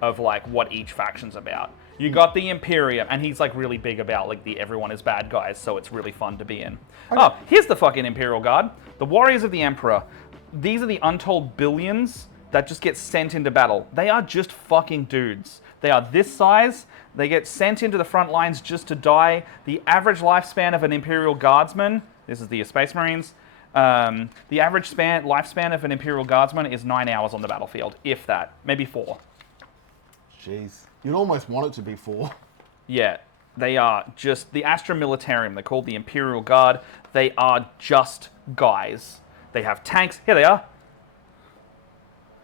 of like what each faction's about. You got the Imperium, and he's like really big about like the everyone is bad guys, so it's really fun to be in. Oh, here's the fucking Imperial Guard. The Warriors of the Emperor. These are the untold billions that just get sent into battle. They are just fucking dudes. They are this size. They get sent into the front lines just to die. The average lifespan of an Imperial Guardsman, this is the Space Marines, the average lifespan of an Imperial Guardsman is 9 hours on the battlefield, if that, maybe 4. Jeez. You'd almost want it to be 4. Yeah, they are just the Astra Militarum. They're called the Imperial Guard. They are just guys. They have tanks. Here they are.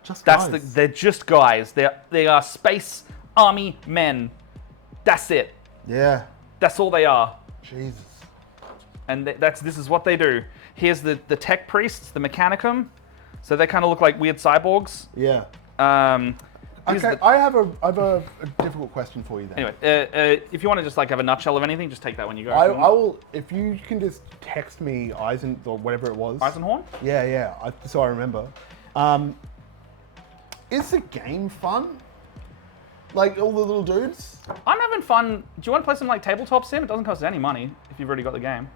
Just That's guys. they're just guys. They are space army men. That's it. Yeah. That's all they are. Jesus. And this is what they do. Here's the tech priests, the Mechanicum. So they kind of look like weird cyborgs. Yeah. Here's Okay, I have a difficult question for you then. Anyway, if you want to just like have a nutshell of anything, just take that when you go. I will, if you can just text me or whatever it was. Eisenhorn? Yeah. So I remember. Is the game fun? Like all the little dudes? I'm having fun. Do you want to play some like tabletop sim? It doesn't cost any money if you've already got the game.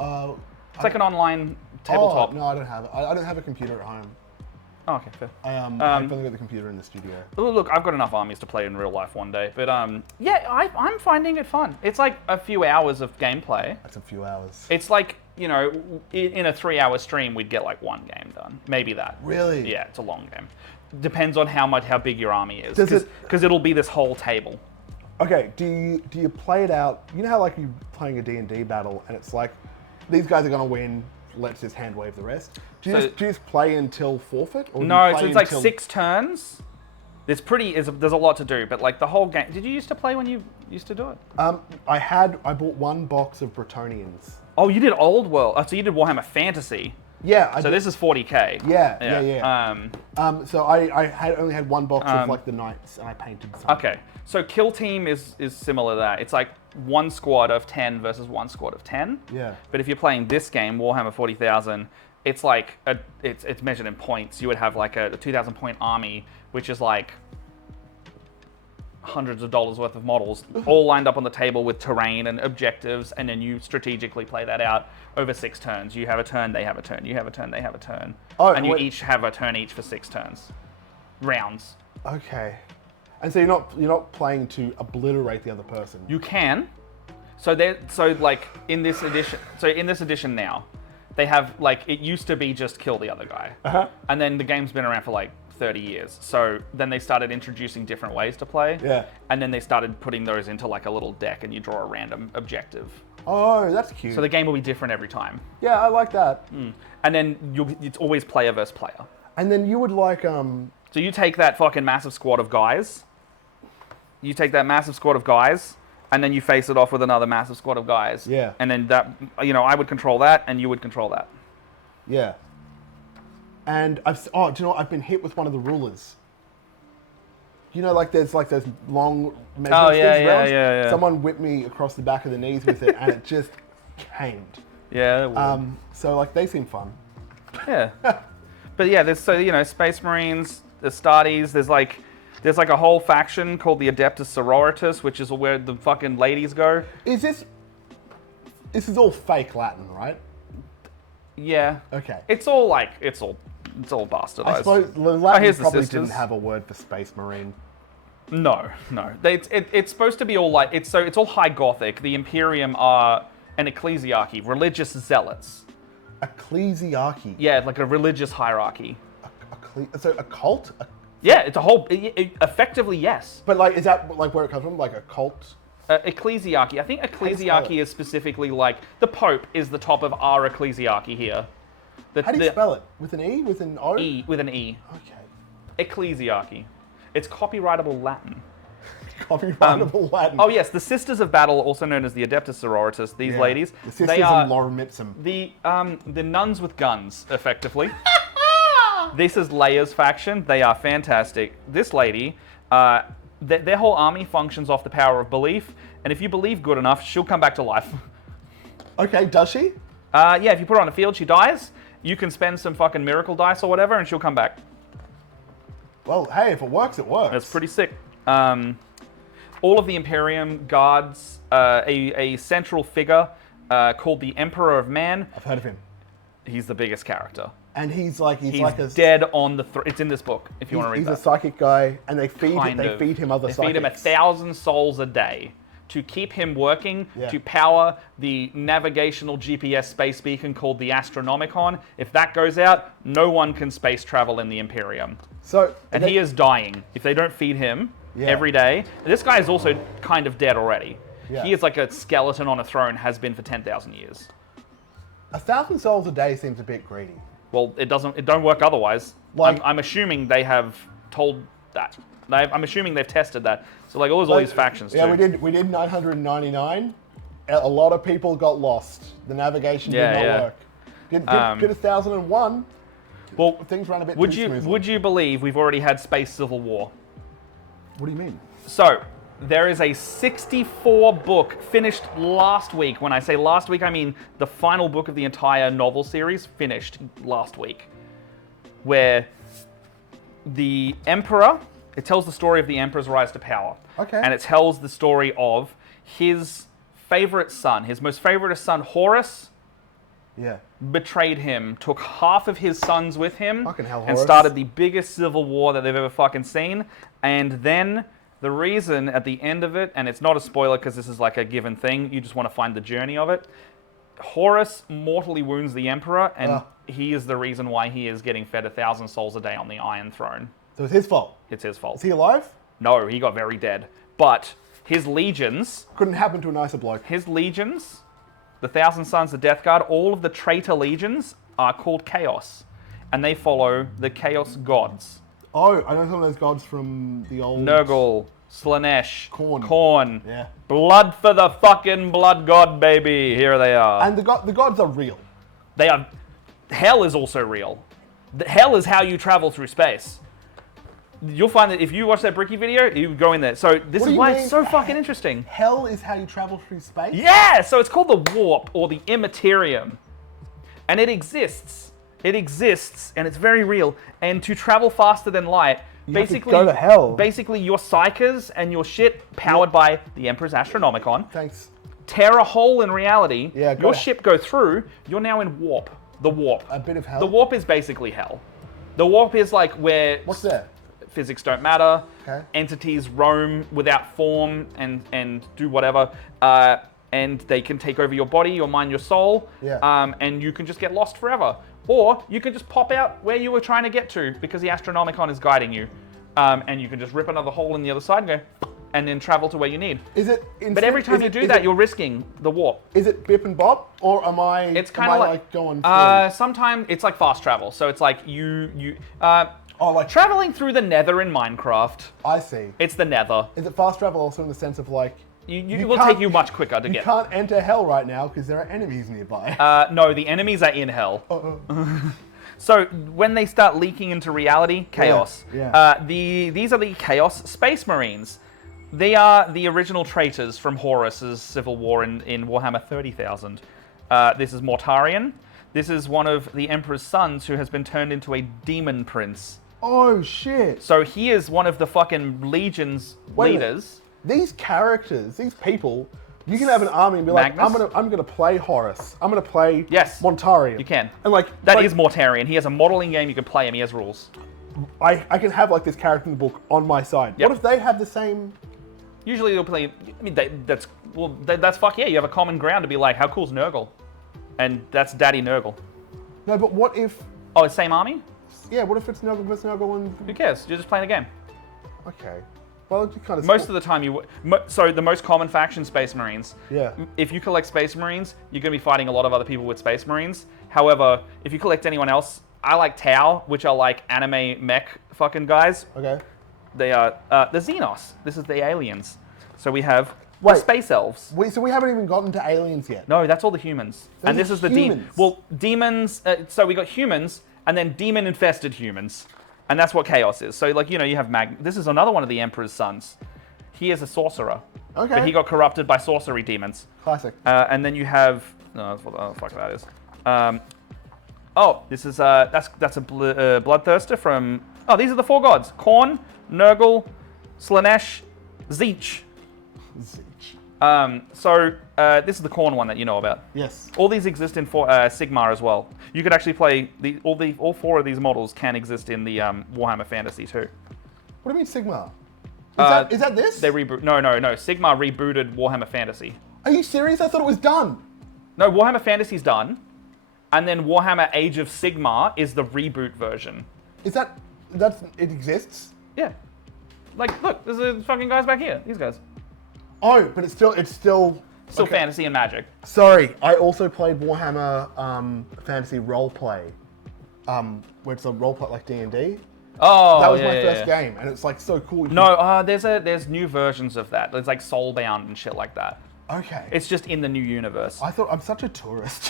It's like an online tabletop. Oh, no, I don't have it. I don't have a computer at home. Oh, okay, fair. I've only got the computer in the studio. Look, I've got enough armies to play in real life one day, but yeah, I'm finding it fun. It's like a few hours of gameplay. That's a few hours. It's like, you know, in a 3-hour stream, we'd get like 1 game done, maybe that. Really? Yeah, it's a long game. Depends on how big your army is, Does because it'll be this whole table. Okay, do you play it out? You know how like you're playing a D&D battle and it's like, these guys are gonna win, let's just hand wave the rest? Do you just play until forfeit? Or do No, you so play it's like until... 6 turns. There's a lot to do, but like the whole game. Did you used to play when you used to do it? I bought 1 box of Bretonnians. Oh, you did Old World. Oh, so you did Warhammer Fantasy. Yeah. So this is 40k. Yeah. So I had only had 1 box of like the knights, and I painted some. Okay. So Kill Team is similar to that. It's like 1 squad of 10 versus 1 squad of 10. Yeah. But if you're playing this game, Warhammer 40,000, it's like it's measured in points. You would have like a 2,000 point army, which is like hundreds of dollars worth of models, all lined up on the table with terrain and objectives, and then you strategically play that out over 6 turns. You have a turn, they have a turn. You have a turn, they have a turn. Oh, and you wait. each have a turn each for 6 turns. Rounds. Okay. And so you're not playing to obliterate the other person. You can. So like in this edition now, they have like, it used to be just kill the other guy. And then the game's been around for like 30 years. So then they started introducing different ways to play. Yeah. And then they started putting those into like a little deck and you draw a random objective. Oh, that's cute. So the game will be different every time. Yeah, I like that. And then it's always player versus player. And then you would like So you take that fucking massive squad of guys. And then you face it off with another massive squad of guys. Yeah. And then that, I would control that and you would control that. Yeah. And do you know what? I've been hit with one of the rulers. You know, like there's like those long measurement yeah. Someone whipped me across the back of the knees with it, and it just came. Yeah. So like they seem fun. Yeah. But yeah, there's Space Marines, the Astartes, there's like a whole faction called the Adeptus Sororitas, which is where the fucking ladies go. This is all fake Latin, right? Yeah. Okay. It's all bastardized. I suppose the Latin here's the probably sisters. didn't have a word for Space Marine. No. It's supposed to be all like it's all high Gothic. The Imperium are an ecclesiarchy, religious zealots. Ecclesiarchy. Yeah, like a religious hierarchy. So a cult? Yeah, it's a whole. Effectively, yes. But like, is that like where it comes from? Like a cult? Ecclesiarchy. I think do you spell ecclesiarchy it? is specifically like the Pope is the top of our ecclesiarchy here. How do you spell it? With an E? With an O? With an E. Okay. Ecclesiarchy. It's copyrightable Latin. Copyright of Aladdin. Oh yes, the Sisters of Battle, also known as the Adeptus Sororitas. These Yeah. ladies, The Sisters they are of Lorem Ipsum. the nuns with guns, effectively. This is Leia's faction. They are fantastic. This lady, their whole army functions off the power of belief, and if you believe good enough, she'll come back to life. Okay, does she? Yeah, if you put her on a field, she dies. You can spend some fucking miracle dice or whatever, and she'll come back. Well, hey, if it works, it works. That's pretty sick. All of the Imperium guards a central figure called the Emperor of Man. I've heard of him. He's the biggest character. And he's like a dead on the it's in this book if you want to read he's that. a psychic guy, and they feed him other They psychics. feed him 1,000 souls a day to keep him working, Yeah. to power the navigational GPS space beacon called the Astronomicon. If that goes out, no one can space travel in the Imperium. So And he is dying if they don't feed him Yeah. every day. This guy is also kind of dead already. Yeah. He is like a skeleton on a throne, has been for 10,000 years. 1,000 souls a day seems a bit greedy. Well, it don't work otherwise. Like- I'm assuming they have told that. I'm assuming they've tested that. So like, there's all these factions Yeah, too. we did 999. A lot of people got lost. The navigation did Yeah, not yeah. work. Did 1,001. Well, Things ran a bit would too you smoothly. believe we've already had space civil war? What do you mean? So there is a 64 book finished last week. When I say last week, I mean the final book of the entire novel series finished last week, where the Emperor. It tells the story of the Emperor's rise to power. Okay. And it tells the story of his favorite son, his most favorite son, Horus, Yeah. betrayed him, took half of his sons with him, Fucking hell, and Horus. started the biggest civil war that they've ever fucking seen. And then the reason at the end of it, and it's not a spoiler because this is like a given thing, you just want to find the journey of it. Horus mortally wounds the Emperor, and he is the reason why he is getting fed 1,000 souls a day on the Iron Throne. So it's his fault. It's his fault. Is he alive? No, he got very dead. But his legions, Couldn't happen to a nicer bloke. the Thousand Sons of Death Guard, all of the traitor legions are called Chaos. And they follow the Chaos gods. Oh, I know some of those gods from the old... Nurgle, Slanesh, Khorne. Yeah. Blood for the fucking blood god, baby. Here they are. And the gods are real. They are. Hell is also real. Hell is how you travel through space. You'll find that if you watch that Bricky video, you go in there. So this What is do you why mean? it's so fucking interesting. Hell is how you travel through space? Yeah, so it's called the warp or the immaterium. And it exists. It exists and it's very real. And to travel faster than light, have to go to hell. Basically your psychers and your shit powered by the Emperor's Astronomicon Thanks. tear a hole in reality. Yeah, your ship go through, you're now in warp. The warp. A bit of hell? The warp is basically hell. The warp is like where What's that? physics don't matter. Okay. Entities roam without form and do whatever. And they can take over your body, your mind, your soul. Yeah. And you can just get lost forever. Or you can just pop out where you were trying to get to because the Astronomicon is guiding you. And you can just rip another hole in the other side and go, and then travel to where you need. Is it? But every time you do that, you're risking the warp. Is it Bip and Bop, or am I? It's am kind I of like going through? sometimes it's like fast travel. So it's like like traveling through the Nether in Minecraft. I see. It's the Nether. Is it fast travel also in the sense of like? It will can't- take you much quicker to You get. can't enter hell right now because there are enemies nearby. No, the enemies are in hell. So when they start leaking into reality, chaos. Yeah. These are the Chaos Space Marines. They are the original traitors from Horus's civil war in Warhammer 30,000. This is Mortarion. This is one of the Emperor's sons who has been turned into a demon prince. Oh shit! So he is one of the fucking Legion's Wait a minute. leaders. These characters, these people, you can have an army and be like, Magnus? I'm gonna play Horus. I'm gonna play Yes. Montarian. You can. And like That is Mortarion. He has a modeling game. You can play him. He has rules. I can have like this character in the book on my side. Yep. What if they have the same? Usually they'll play. I mean, that's fuck yeah. You have a common ground to be like, how cool's Nurgle? And that's Daddy Nurgle. No, but what if? Oh, it's same army? Yeah, what if it's Nurgle versus Nurgle and? Who cares? You're just playing a game. Okay. Well, you kind of. Most of the time, so the most common faction, Space Marines. Yeah. If you collect Space Marines, you're going to be fighting a lot of other people with Space Marines. However, if you collect anyone else, I like Tau, which are like anime mech fucking guys. Okay. They are the Xenos. This is the aliens. So we have the Wait. space elves. So we haven't even gotten to aliens yet. No, that's all the humans. Those And this are is the humans. demons. So we got humans, and then demon-infested humans, and that's what chaos is. So like you have This is another one of the Emperor's sons. He is a sorcerer. Okay. But he got corrupted by sorcery demons. Classic. And then you have no, that's what the fuck that is. This is that's a bloodthirster from. Oh, these are the 4 gods: Khorne, Nurgle, Slaanesh, Tzeentch. This is the Khorne one that you know about. Yes. All these exist in Sigmar as well. You could actually play all 4 of these models can exist in the Warhammer Fantasy too. What do you mean Sigma? Is that this? They reboot. No. Sigmar rebooted Warhammer Fantasy. Are you serious? I thought it was done. No, Warhammer Fantasy's done, and then Warhammer Age of Sigmar is the reboot version. It exists? Yeah. Like, look, there's the fucking guys back here. These guys. Oh, but it's still Still okay. fantasy and magic. Sorry, I also played Warhammer Fantasy Roleplay, where it's a roleplay like D&D. Oh, That was yeah, my yeah, first yeah. game, and it's like so cool. No, there's new versions of that. There's like Soulbound and shit like that. Okay. It's just in the new universe. I thought I'm such a tourist.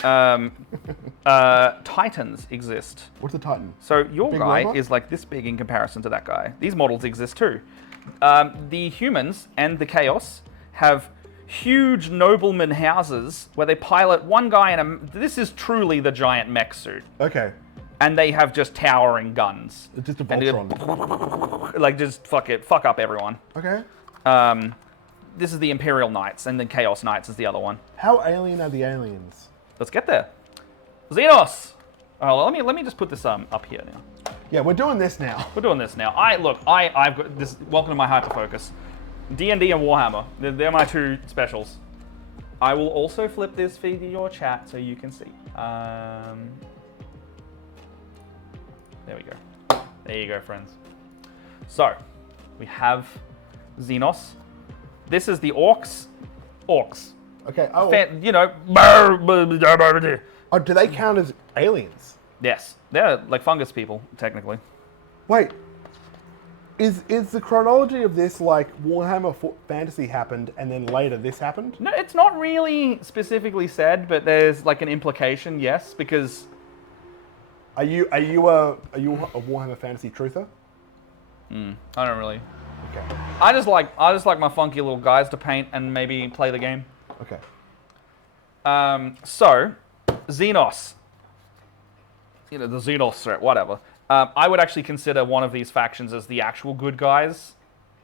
Titans exist. What's a Titan? So your Big guy robot? is like this big in comparison to that guy. These models exist too. The humans and the Chaos have huge nobleman houses where they pilot one guy in a. This is truly the giant mech suit, Okay. and they have just towering guns. It's just a And they- Voltron. Like just fuck up everyone. Okay. This is the Imperial Knights, and the Chaos Knights is the other one. How alien are the aliens? Let's get there. Xenos. Oh, let me just put this up here now. Yeah, we're doing this now. We're doing this now. I've got this. Welcome to my hyperfocus. D&D and Warhammer. They're my 2 specials. I will also flip this for your chat so you can see. There we go. There you go, friends. So, we have Xenos. This is the Orcs. Orcs. Okay. Oh, Oh, do they count as aliens? yes. They're like fungus people, technically. Wait. Is the chronology of this like Warhammer Fantasy happened and then later this happened? No, it's not really specifically said, but there's like an implication, yes, because Are you a Warhammer Fantasy truther? I don't really. Okay. I just like my funky little guys to paint and maybe play the game. Okay. So, Xenos. The Xenos threat, whatever. I would actually consider one of these factions as the actual good guys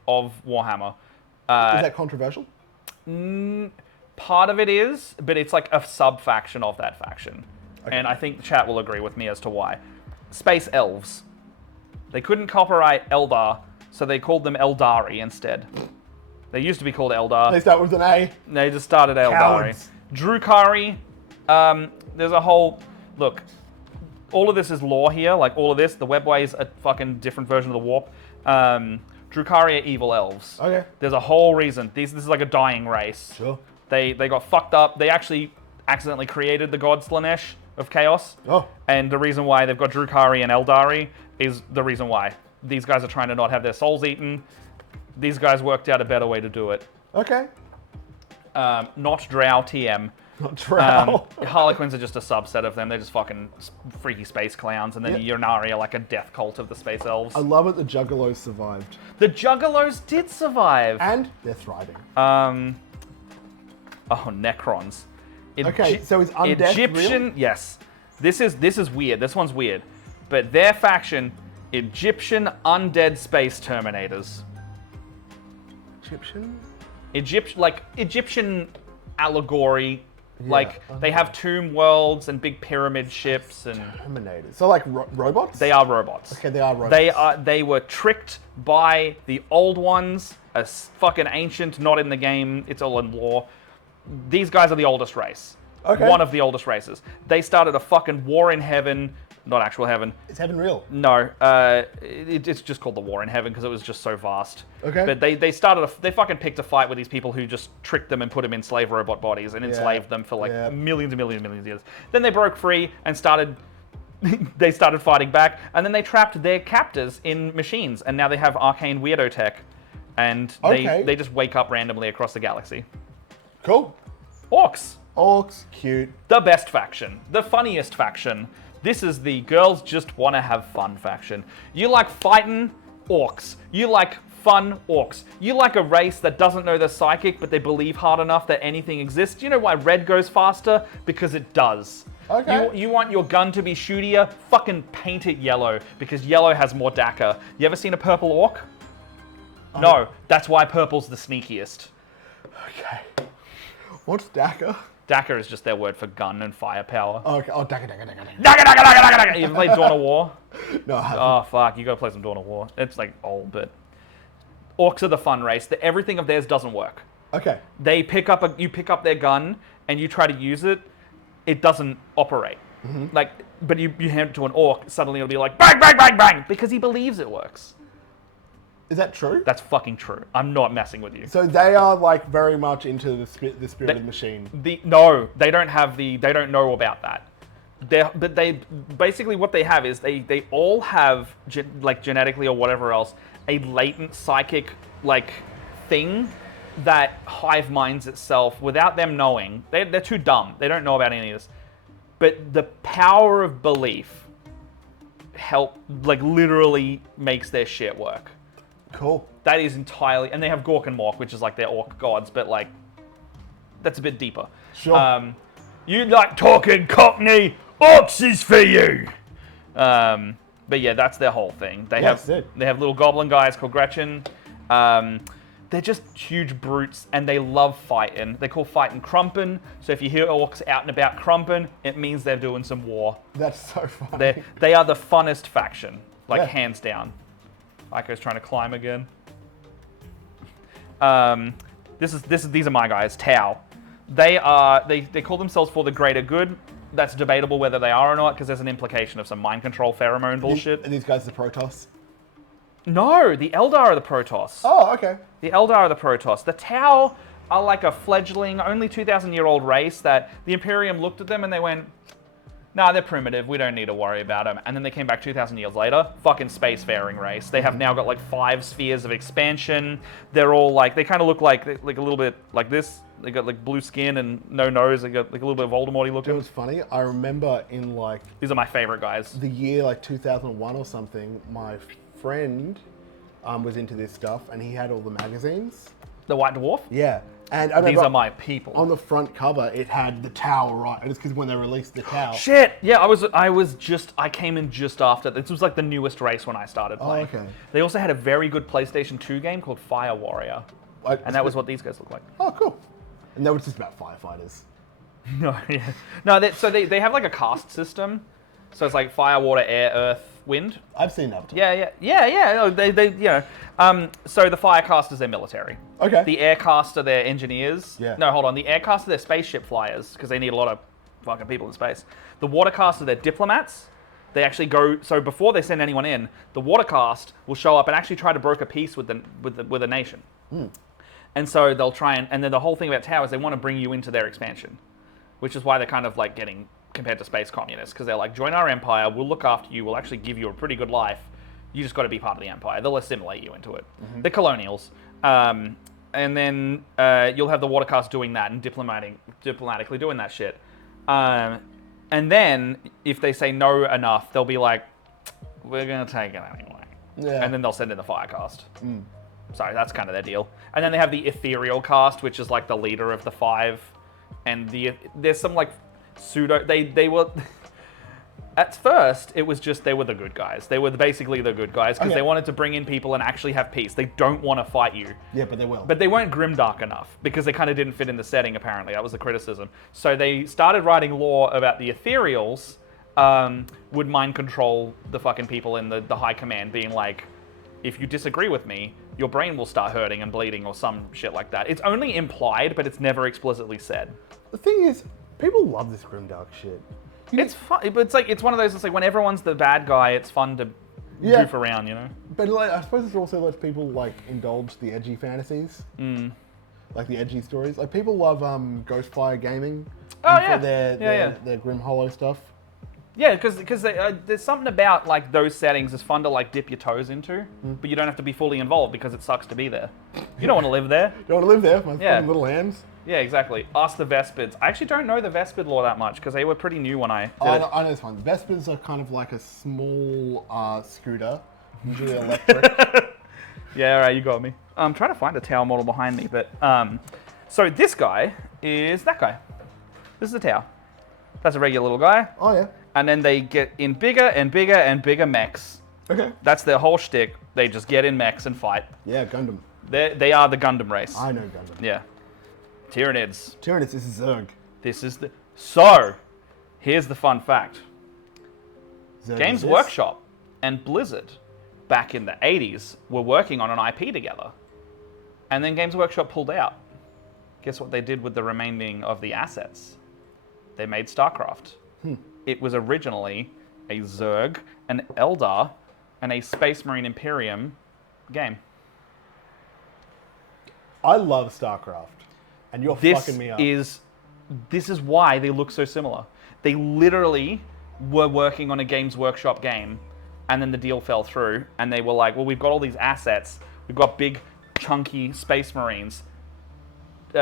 of Warhammer. Is that controversial? Part of it is, but it's like a sub-faction of that faction. Okay. And I think the chat will agree with me as to why. Space Elves. They couldn't copyright Eldar, so they called them Eldari instead. They used to be called Eldar. They start with an A. They just started Eldari. Cowards. Drukari. There's a whole... Look, all of this is lore here. Like, all of this. The Webway's a fucking different version of the Warp. Drukari are evil elves. Okay. There's a whole reason. This is like a dying race. Sure. They got fucked up. They actually accidentally created the god Slaanesh of Chaos. Oh. And the reason why they've got Drukari and Eldari is the reason why. These guys are trying to not have their souls eaten. These guys worked out a better way to do it. Okay. Not Drow TM. Not Drow. Harlequins are just a subset of them. They're just fucking freaky space clowns. And then the Yurnari are like a death cult of the space elves. I love it the Juggalos survived. The Juggalos did survive. And they're thriving. Necrons. Okay, so is undeath Egyptian? real? Yes. This is weird. This one's weird. But their faction, Egyptian undead space terminators. Egyptian allegory. Yeah, They have tomb worlds and big pyramid ships and Terminators. So like robots? they are robots. Okay, they are robots. They were tricked by the old ones, fucking ancient, not in the game. It's all in lore. These guys are the oldest race. Okay. One of the oldest races. They started a fucking war in heaven. Not actual heaven. Is heaven real? No. It's just called the war in heaven because it was just so vast. Okay. But they fucking picked a fight with these people who just tricked them and put them in slave robot bodies and enslaved them for like millions and millions and millions of years. Then they broke free and started they started fighting back, and then they trapped their captors in machines, and now they have arcane weirdo tech, and they just wake up randomly across the galaxy. Cool. Orcs. Orcs, cute. The best faction. The funniest faction. This is the girls just want to have fun faction. You like fighting? Orcs. You like fun? Orcs. You like a race that doesn't know they're psychic, but they believe hard enough that anything exists? Do you know why red goes faster? Because it does. Okay. You want your gun to be shootier? Fucking paint it yellow, because yellow has more DACA. You ever seen a purple orc? No, that's why purple's the sneakiest. Okay. What's DACA? DACA is just their word for gun and firepower. Oh, okay. Oh, DACA. DACA! You ever played Dawn of War? No, I haven't. Oh, fuck. You gotta play some Dawn of War. It's like old, but... Orcs are the fun race. Everything of theirs doesn't work. Okay. You pick up their gun and you try to use it, it doesn't operate. But you hand it to an orc, suddenly it'll be like, bang, bang, bang, bang, because he believes it works. Is that true? That's fucking true. I'm not messing with you. So they are like very much into the spirit of the machine. No, they don't know about that. They basically what they have is they all have like genetically or whatever else a latent psychic like thing that hive minds itself without them knowing. They're too dumb. They don't know about any of this. But the power of belief literally makes their shit work. Cool. That is entirely, and they have Gork and Mork, which is like their orc gods, but like that's a bit deeper. Sure. You like talking Cockney? Orcs is for you. But yeah, that's their whole thing. They have little goblin guys called Gretchen. They're just huge brutes, and they love fighting. They call fighting crumpin'. So if you hear orcs out and about crumpin', it means they're doing some war. That's so funny. They are the funnest faction, hands down. Aiko's trying to climb again. These are my guys, Tau. They call themselves for the greater good. That's debatable whether they are or not, because there's an implication of some mind control pheromone bullshit. Are these guys the Protoss? No, the Eldar are the Protoss. Oh, okay. The Eldar are the Protoss. The Tau are like a fledgling, only 2,000-year-old race that the Imperium looked at them and they went, nah, they're primitive. We don't need to worry about them. And then they came back 2,000 years later. Fucking spacefaring race. They have now got like 5 spheres of expansion. They're all like, they kind of look like a little bit like this. They got like blue skin and no nose. They got like a little bit of Voldemort-y looking. It was funny. I remember in like... These are my favorite guys. The year like 2001 or something, my friend was into this stuff and he had all the magazines. The White Dwarf? Yeah. And these are my people. On the front cover, it had the Tau, right? And it's because when they released the Tau. Shit! Yeah, I came in just after. This was like the newest race when I started playing. Oh, okay. They also had a very good PlayStation 2 game called Fire Warrior. And that was what these guys look like. Oh, cool. And that was just about firefighters. No, yeah. No, they have like a caste system. So it's like fire, water, air, earth, wind. I've seen Avatar. Yeah. No, they. So the fire caste is their military. Okay. The air caste are their engineers. Yeah. No, hold on. The air caste are their spaceship flyers because they need a lot of fucking people in space. The water caste are their diplomats. They actually go. So before they send anyone in, the water caste will show up and actually try to broker peace with a nation. And so they'll try and then the whole thing about Tau is they want to bring you into their expansion, which is why they're kind of like getting compared to space communists, because they're like, join our empire, we'll look after you, we'll actually give you a pretty good life. You just got to be part of the empire. They'll assimilate you into it. They're colonials. And then you'll have the water caste doing that and diplomatically doing that shit. And then if they say no enough, they'll be like, we're going to take it anyway. Yeah. And then they'll send in the fire caste. Sorry, that's kind of their deal. And then they have the ethereal caste, which is like the leader of the 5. And there's some like pseudo... They were... At first, it was just they were the good guys. They were basically the good guys because they wanted to bring in people and actually have peace. They don't want to fight you. Yeah, but they will. But they weren't grimdark enough because they kind of didn't fit in the setting, apparently. That was the criticism. So they started writing lore about the ethereals would mind control the fucking people in the high command, being like, if you disagree with me, your brain will start hurting and bleeding or some shit like that. It's only implied, but it's never explicitly said. The thing is, people love this grimdark shit. It's fun, but it's one of those. It's like when everyone's the bad guy, it's fun to goof around, you know. But like, I suppose it also lets people like indulge the edgy fantasies, like the edgy stories. Like people love Ghostfire Gaming. Oh for their Grim Hollow stuff. Yeah, because there's something about like those settings is fun to like dip your toes into, but you don't have to be fully involved because it sucks to be there. You don't want to live there. You want to live there with my Yeah. fucking little hands? Yeah, exactly. Ask the Vespids. I actually don't know the Vespid lore that much because they were pretty new when I did it. I know this one. Vespers are kind of like a small scooter, usually electric. Yeah, all right, you got me. I'm trying to find a tower model behind me, but so this guy is that guy. This is the tower. That's a regular little guy. Oh, yeah. And then they get in bigger and bigger and bigger mechs. Okay. That's their whole shtick. They just get in mechs and fight. Yeah, Gundam. They are the Gundam race. I know Gundam. Yeah. Tyranids. Tyranids, this is Zerg. This is the... So, here's the fun fact. Zerg Games is this. Workshop and Blizzard, back in the 80s, were working on an IP together. And then Games Workshop pulled out. Guess what they did with the remaining of the assets? They made StarCraft. It was originally a Zerg, an Eldar, and a Space Marine Imperium game. I love StarCraft. And you're fucking me up. This is why they look so similar. They literally were working on a Games Workshop game, and then the deal fell through, and they were like, well, we've got all these assets. We've got big, chunky Space Marines.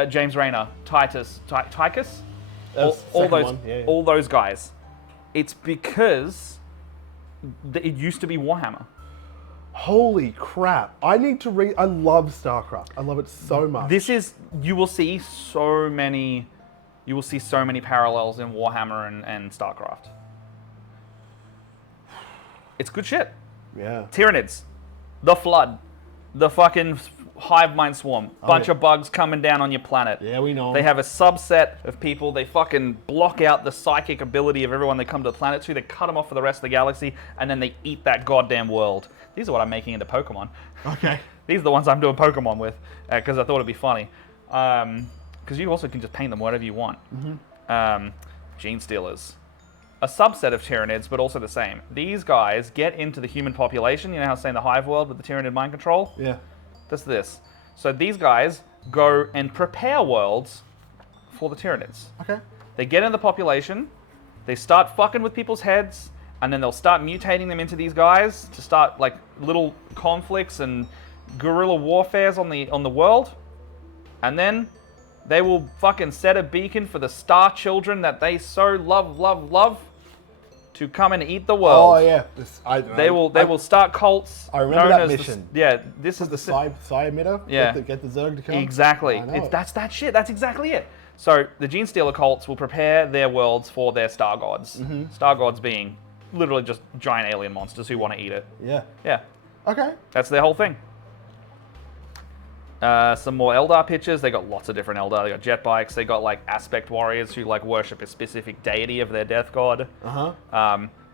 James Rayner, Tychus, all those guys. It's because it used to be Warhammer. Holy crap. I need to read. I love StarCraft. I love it so much. You will see so many parallels in Warhammer and StarCraft. It's good shit. Yeah. Tyranids, the Flood, the fucking hive mind swarm, bunch of bugs coming down on your planet. Yeah, we know. They have a subset of people. They fucking block out the psychic ability of everyone they come to the planet to. They cut them off for the rest of the galaxy, and then they eat that goddamn world. These are what I'm making into Pokemon. Okay. These are the ones I'm doing Pokemon with, because I thought it'd be funny. Because you also can just paint them whatever you want. Gene Stealers. A subset of Tyranids, but also the same. These guys get into the human population. You know how I was saying the hive world with the Tyranid mind control? Yeah. That's this. So these guys go and prepare worlds for the Tyranids. Okay. They get in the population, they start fucking with people's heads, and then they'll start mutating them into these guys to start like little conflicts and guerrilla warfares on the world. And then they will fucking set a beacon for the star children that they so love to come and eat the world. Oh yeah. They will start cults. I remember known that as mission. This is The Psy emitter. Yeah. Get the Zerg to come. Exactly. I know it. That's that shit. That's exactly it. So the Gene Stealer cults will prepare their worlds for their star gods. Star gods being literally just giant alien monsters who want to eat it. Yeah. Yeah, Okay. that's their whole thing. Some more Eldar pictures. They got lots of different Eldar. They got jet bikes. They got like aspect warriors who like worship a specific deity of their death god.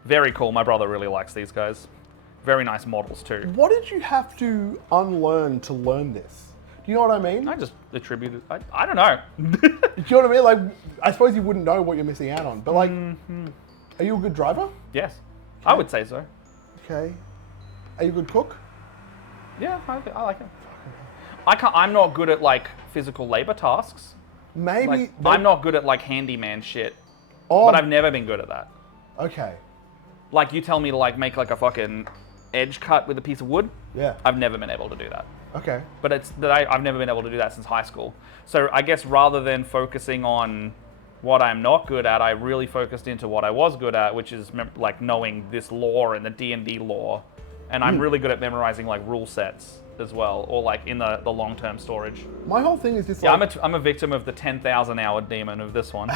Very cool. My brother really likes these guys. Very nice models too. What did you have to unlearn to learn this? Do you know what I mean? I just attributed. I don't know. Do you know what I mean? Like, I suppose you wouldn't know what you're missing out on. But like, are you a good driver? Yes, I would say so. Okay. Are you a good cook? Yeah, I like it. I'm not good at like physical labor tasks. Maybe. Like, I'm not good at like handyman shit. Oh, But I've never been good at that. okay. Like you tell me to like make like a fucking edge cut with a piece of wood. Yeah. I've never been able to do that. Okay. But I've never been able to do that since high school. So I guess rather than focusing on what I'm not good at, I really focused into what I was good at, which is like knowing this lore and the D&D lore. And I'm really good at memorizing like rule sets as well, or like in the long-term storage. My whole thing is just Yeah, like, I'm a victim of the 10,000 hour demon of this one.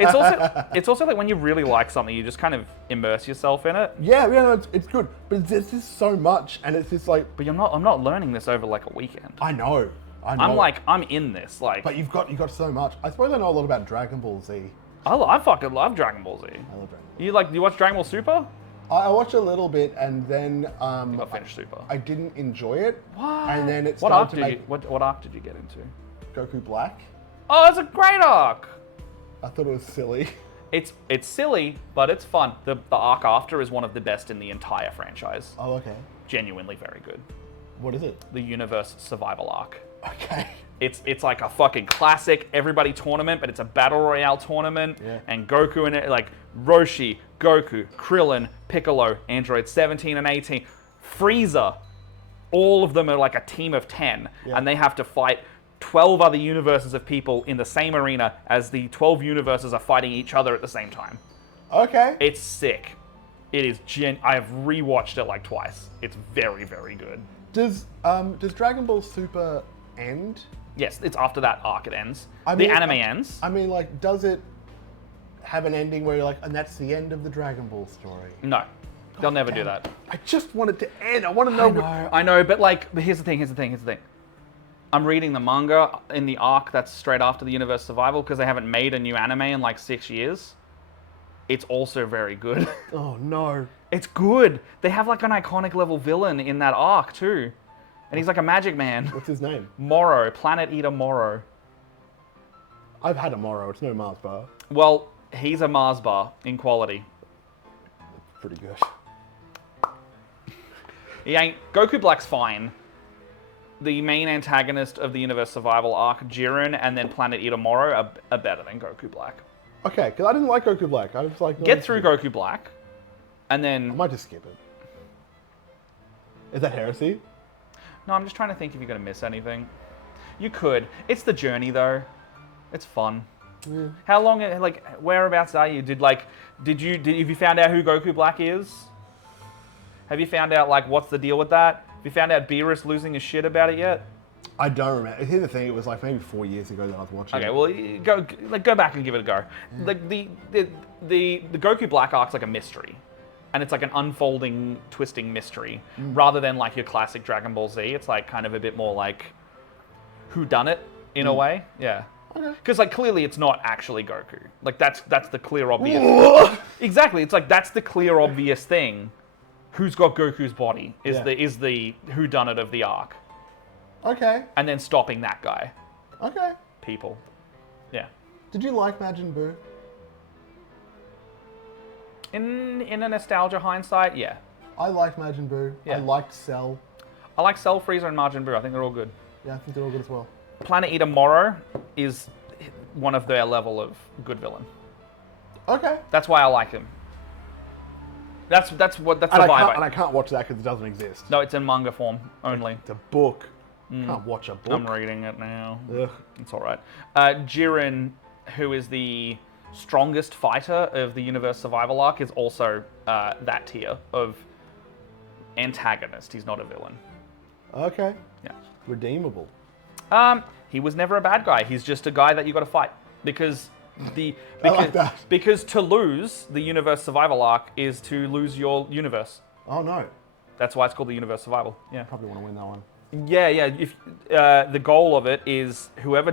It's also like when you really like something, you just kind of immerse yourself in it. yeah, no, it's good, but there's just so much, and it's just like, But I'm not learning this over like a weekend. I know. I'm in this. Like, But you've got so much. I suppose I know a lot about Dragon Ball Z. I fucking love Dragon Ball Z. I love Dragon Ball. You watch Dragon Ball Super? I watched a little bit, and then I finished Super. I didn't enjoy it. What? And then it What arc started to did make you what arc did you get into? Goku Black. Oh, it's a great arc. I thought it was silly. It's silly, but it's fun. The arc after is one of the best in the entire franchise. Oh, okay. Genuinely very good. What is it? The Universe Survival arc. Okay. It's like a fucking classic everybody tournament, but it's a battle royale tournament. Yeah. And Goku and it, like Roshi, Goku, Krillin, Piccolo, Android 17 and 18, Frieza. All of them are like a team of 10, and they have to fight 12 other universes of people in the same arena as the 12 universes are fighting each other at the same time. Okay. It's sick. It is I have rewatched it like twice. It's very, very good. Does Dragon Ball Super end? Yes, it's after that arc it ends. I mean, the anime ends. I mean, like, does it have an ending where you're like, and that's the end of the Dragon Ball story? No, they'll never do Damn. that. I just want it to end. I want to know. I know, but like, but here's the thing. I'm reading the manga in the arc that's straight after the Universe Survival because they haven't made a new anime in like 6 years. It's also very good. Oh no. It's good. They have like an iconic level villain in that arc too. And he's like a magic man. What's his name? Moro, Planet Eater Moro. I've had a Moro. It's no Mars bar. Well, he's a Mars bar in quality. Pretty good. He ain't. Goku Black's fine. The main antagonist of the Universe Survival arc, Jiren, and then Planet Eater Moro are better than Goku Black. Okay, because I didn't like Goku Black. I was like, no, Get through Goku Black, and I then... might just skip it. Is that heresy? No, I'm just trying to think if you're going to miss anything. You could. It's the journey, though. It's fun. Yeah. How long, like, whereabouts are you? Have you found out who Goku Black is? Have you found out, like, what's the deal with that? Have you found out Beerus losing his shit about it yet? I don't remember. Here's the thing. It was like maybe 4 years ago that I was watching. Okay, it. well, go back and give it a go. Like the Goku Black arc's like a mystery, and it's like an unfolding, twisting mystery, rather than like your classic Dragon Ball Z. It's like kind of a bit more like who done it in a way, yeah. Okay. Because like clearly it's not actually Goku. Like that's the clear obvious. Exactly, it's like that's the clear obvious thing. Who's got Goku's body is the who done it of the arc. Okay. And then stopping that guy. Okay. People. Yeah. Did you like Majin Buu? In a nostalgia hindsight, yeah. I liked Majin Buu. Yeah. I liked Cell. I like Cell, Frieza, and Majin Buu. I think they're all good. Yeah, I think they're all good as well. Planet Eater Moro is one of their level of good villain. Okay. That's why I like him. That's the And vibe. I can't watch that because it doesn't exist. No, it's in manga form only. It's a book. Can't watch a book. I'm reading it now. Ugh. It's all right. Jiren, who is the strongest fighter of the Universe Survival arc, is also that tier of antagonist. He's not a villain. Okay. Yeah. Redeemable. He was never a bad guy. He's just a guy that you got to fight because I like that. Because to lose the Universe Survival arc is to lose your universe. Oh no. That's why it's called the Universe Survival. Yeah. Probably want to win that one. Yeah. If the goal of it is whoever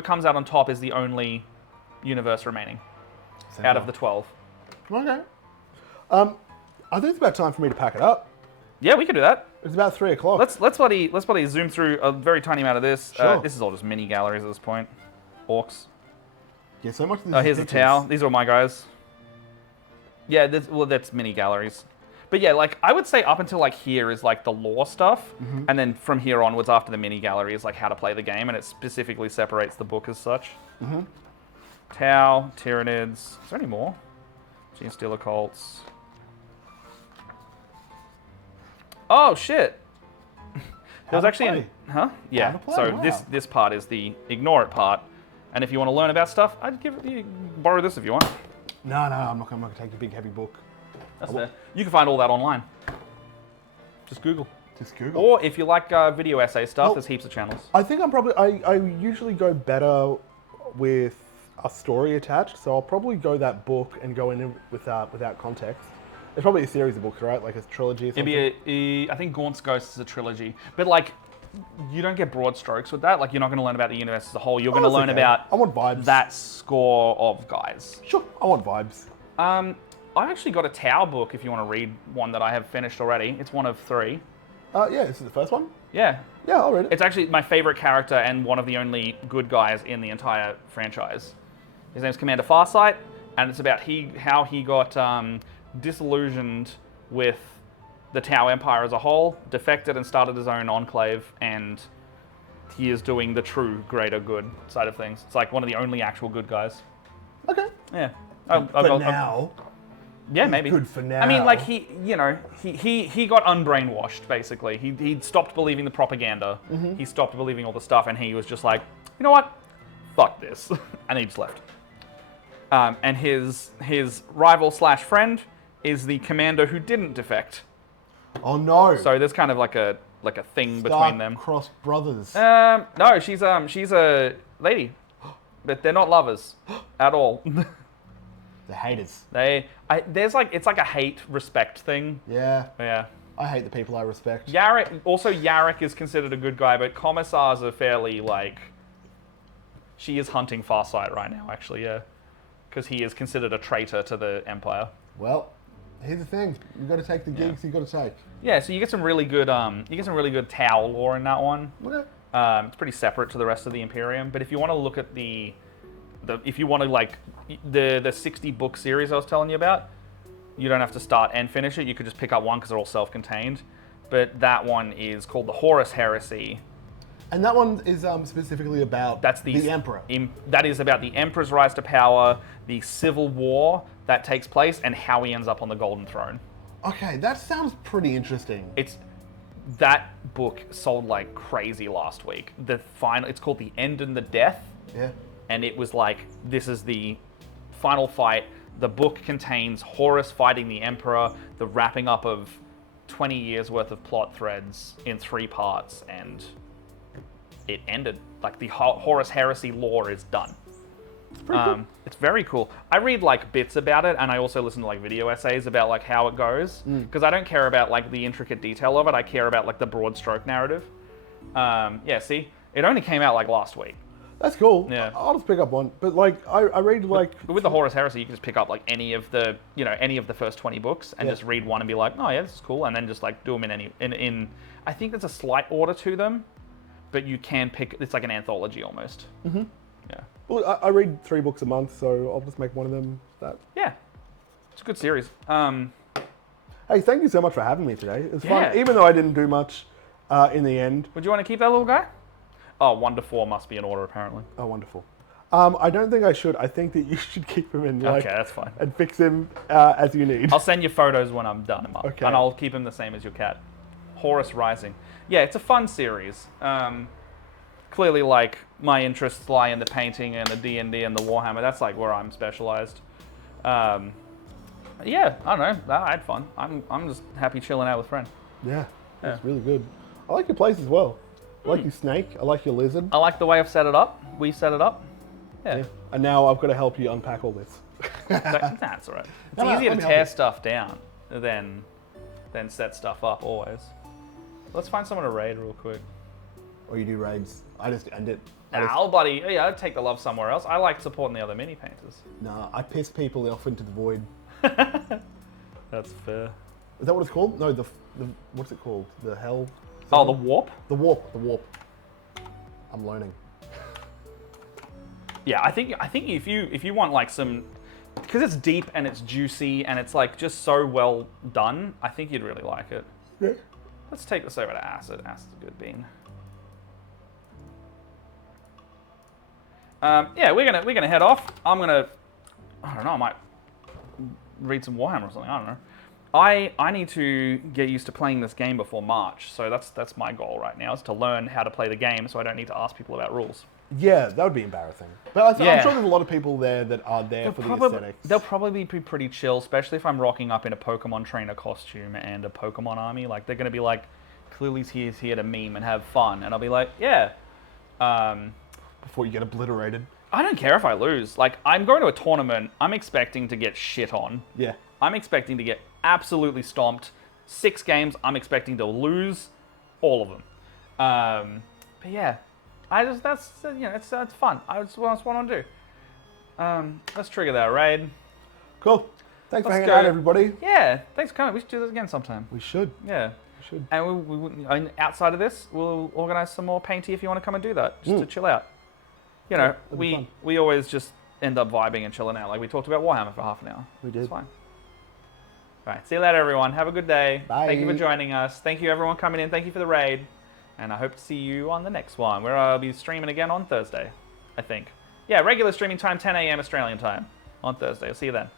comes out on top is the only universe remaining out of the 12. Okay. I think it's about time for me to pack it up. Yeah, we could do that. It's about 3 o'clock. Let's bloody zoom through a very tiny amount of this. Sure. This is all just mini galleries at this point. Orcs. Yeah, so much of this Oh, is here's the pictures. towel. These are my guys. Yeah, that's mini galleries. But yeah, like I would say up until like here is like the lore stuff, and then from here onwards after the mini gallery is like how to play the game, and it specifically separates the book as such. Tau, Tyranids. Is there any more? Gene Stealer Cults. Oh shit! There was to actually play. huh? Yeah. to play, So wow. this part is the ignore it part, and if you want to learn about stuff, I'd borrow this if you want. No, I'm not going to take the big heavy book. That's fair. You can find all that online. Just Google. Just Google. Or if you like video essay stuff, Well- there's heaps of channels. I think I usually go better with a story attached, so I'll probably go that book and go in without context. It's probably a series of books, right? Like a trilogy or something. It'd be I think Gaunt's Ghost is a trilogy. But like, you don't get broad strokes with that. Like, you're not going to learn about the universe as a whole. You're going to that's learn okay. about I want vibes. that score of guys. Sure, I want vibes. I've actually got a Tau book if you want to read one that I have finished already. It's one of 3. Yeah, this is the first one. Yeah. Yeah, I'll read it. It's actually my favorite character and one of the only good guys in the entire franchise. His name's Commander Farsight, and it's about how he got disillusioned with the Tau Empire as a whole, defected and started his own enclave, and he is doing the true greater good side of things. It's like one of the only actual good guys. Okay. Yeah. But now, Yeah, maybe. good for now. I mean, like he got unbrainwashed basically. He stopped believing the propaganda. He stopped believing all the stuff, and he was just like, you know what, fuck this, and he just left. And his rival slash friend is the commander who didn't defect. Oh no. So there's kind of like a thing between them. Cross brothers. No, she's a lady, but they're not lovers at all. The haters. It's like a hate respect thing. Yeah. Yeah. I hate the people I respect. Yarrick is considered a good guy, but Commissars are fairly like. She is hunting Farsight right now, actually, yeah, because he is considered a traitor to the Empire. Well, here's the thing: you got to take the gigs you got to take. Yeah, so you get some really good Tau lore in that one. Okay. It's pretty separate to the rest of the Imperium, but if you want to look at if you want to like the 60 book series I was telling you about, you don't have to start and finish it. You could just pick up one because they're all self-contained. But that one is called the Horus Heresy. And that one is specifically about the Emperor. That is about the Emperor's rise to power, the civil war that takes place, and how he ends up on the Golden Throne. Okay, that sounds pretty interesting. That book sold like crazy last week. It's called The End and the Death. Yeah. And it was like, this is the final fight. The book contains Horus fighting the Emperor, the wrapping up of 20 years worth of plot threads in 3 parts, and it ended. Like the Horus Heresy lore is done. It's pretty cool. It's very cool. I read like bits about it, and I also listen to like video essays about like how it goes, because I don't care about like the intricate detail of it. I care about like the broad stroke narrative. Yeah, see, it only came out like last week. That's cool. Yeah. I'll just pick up one. But like, I read like... But with the Horus Heresy, you can just pick up like any of the first 20 books and just read one and be like, oh yeah, this is cool, and then just like do them in I think there's a slight order to them, but you can pick, it's like an anthology almost. Mm-hmm. Yeah. Well, I read 3 books a month, so I'll just make one of them that. Yeah. It's a good series. Hey, thank you so much for having me today. It was Yeah. fun, even though I didn't do much in the end. Would you want to keep that little guy? Oh, 1 to 4 must be in order, apparently. Oh, wonderful. I don't think I should. I think that you should keep him in, like, Okay, that's fine. and fix him as you need. I'll send you photos when I'm done, Mark. Okay. And I'll keep him the same as your cat. Horus Rising. Yeah, it's a fun series. Clearly, like, my interests lie in the painting and the D&D and the Warhammer. That's, like, where I'm specialized. Yeah, I don't know. I had fun. I'm just happy chilling out with friends. Yeah, it's really good. I like your place as well. I like your snake. I like your lizard. I like the way I've set it up. We set it up. Yeah. And now I've got to help you unpack all this. That's all right. It's No, easier let to me help tear you. stuff down than set stuff up always. Let's find someone to raid real quick. Or you do raids. I just end it. I'll I'd take the love somewhere else. I like supporting the other mini painters. Nah, I piss people off into the void. That's fair. Is that what it's called? No, the what's it called? The hell? Oh, the warp? The warp. The warp. I'm learning. Yeah, I think if you want like some, because it's deep and it's juicy and it's like just so well done, I think you'd really like it. Yeah. Let's take this over to Acid. Acid's a good bean. Yeah, we're gonna head off. I don't know, I might read some Warhammer or something. I don't know. I need to get used to playing this game before March, so that's my goal right now, is to learn how to play the game so I don't need to ask people about rules. Yeah, that would be embarrassing. But Yeah. I'm sure there's a lot of people there that are there for the aesthetics. They'll probably be pretty chill, especially if I'm rocking up in a Pokemon trainer costume and a Pokemon army. Like, they're going to be like, clearly he's here to meme and have fun. And I'll be like, yeah. Before you get obliterated. I don't care if I lose. Like, I'm going to a tournament. I'm expecting to get shit on. Yeah. I'm expecting to get absolutely stomped. 6 games, I'm expecting to lose all of them. But yeah, that's fun. I just want to do. Let's trigger that raid. Cool. Thanks for Let's hanging go. out, everybody. Yeah, thanks for coming. We should do this again sometime. We should. Yeah. We should. And and outside of this, we'll organise some more painty if you want to come and do that, just to chill out. You know, that'd be fun. we always just end up vibing and chilling out. Like, we talked about Warhammer for half an hour. We did. It's fine. All right, see you later, everyone. Have a good day. Bye. Thank you for joining us. Thank you, everyone, coming in. Thank you for the raid. And I hope to see you on the next one, where I'll be streaming again on Thursday, I think. Yeah, regular streaming time, 10 a.m. Australian time on Thursday. I'll see you then.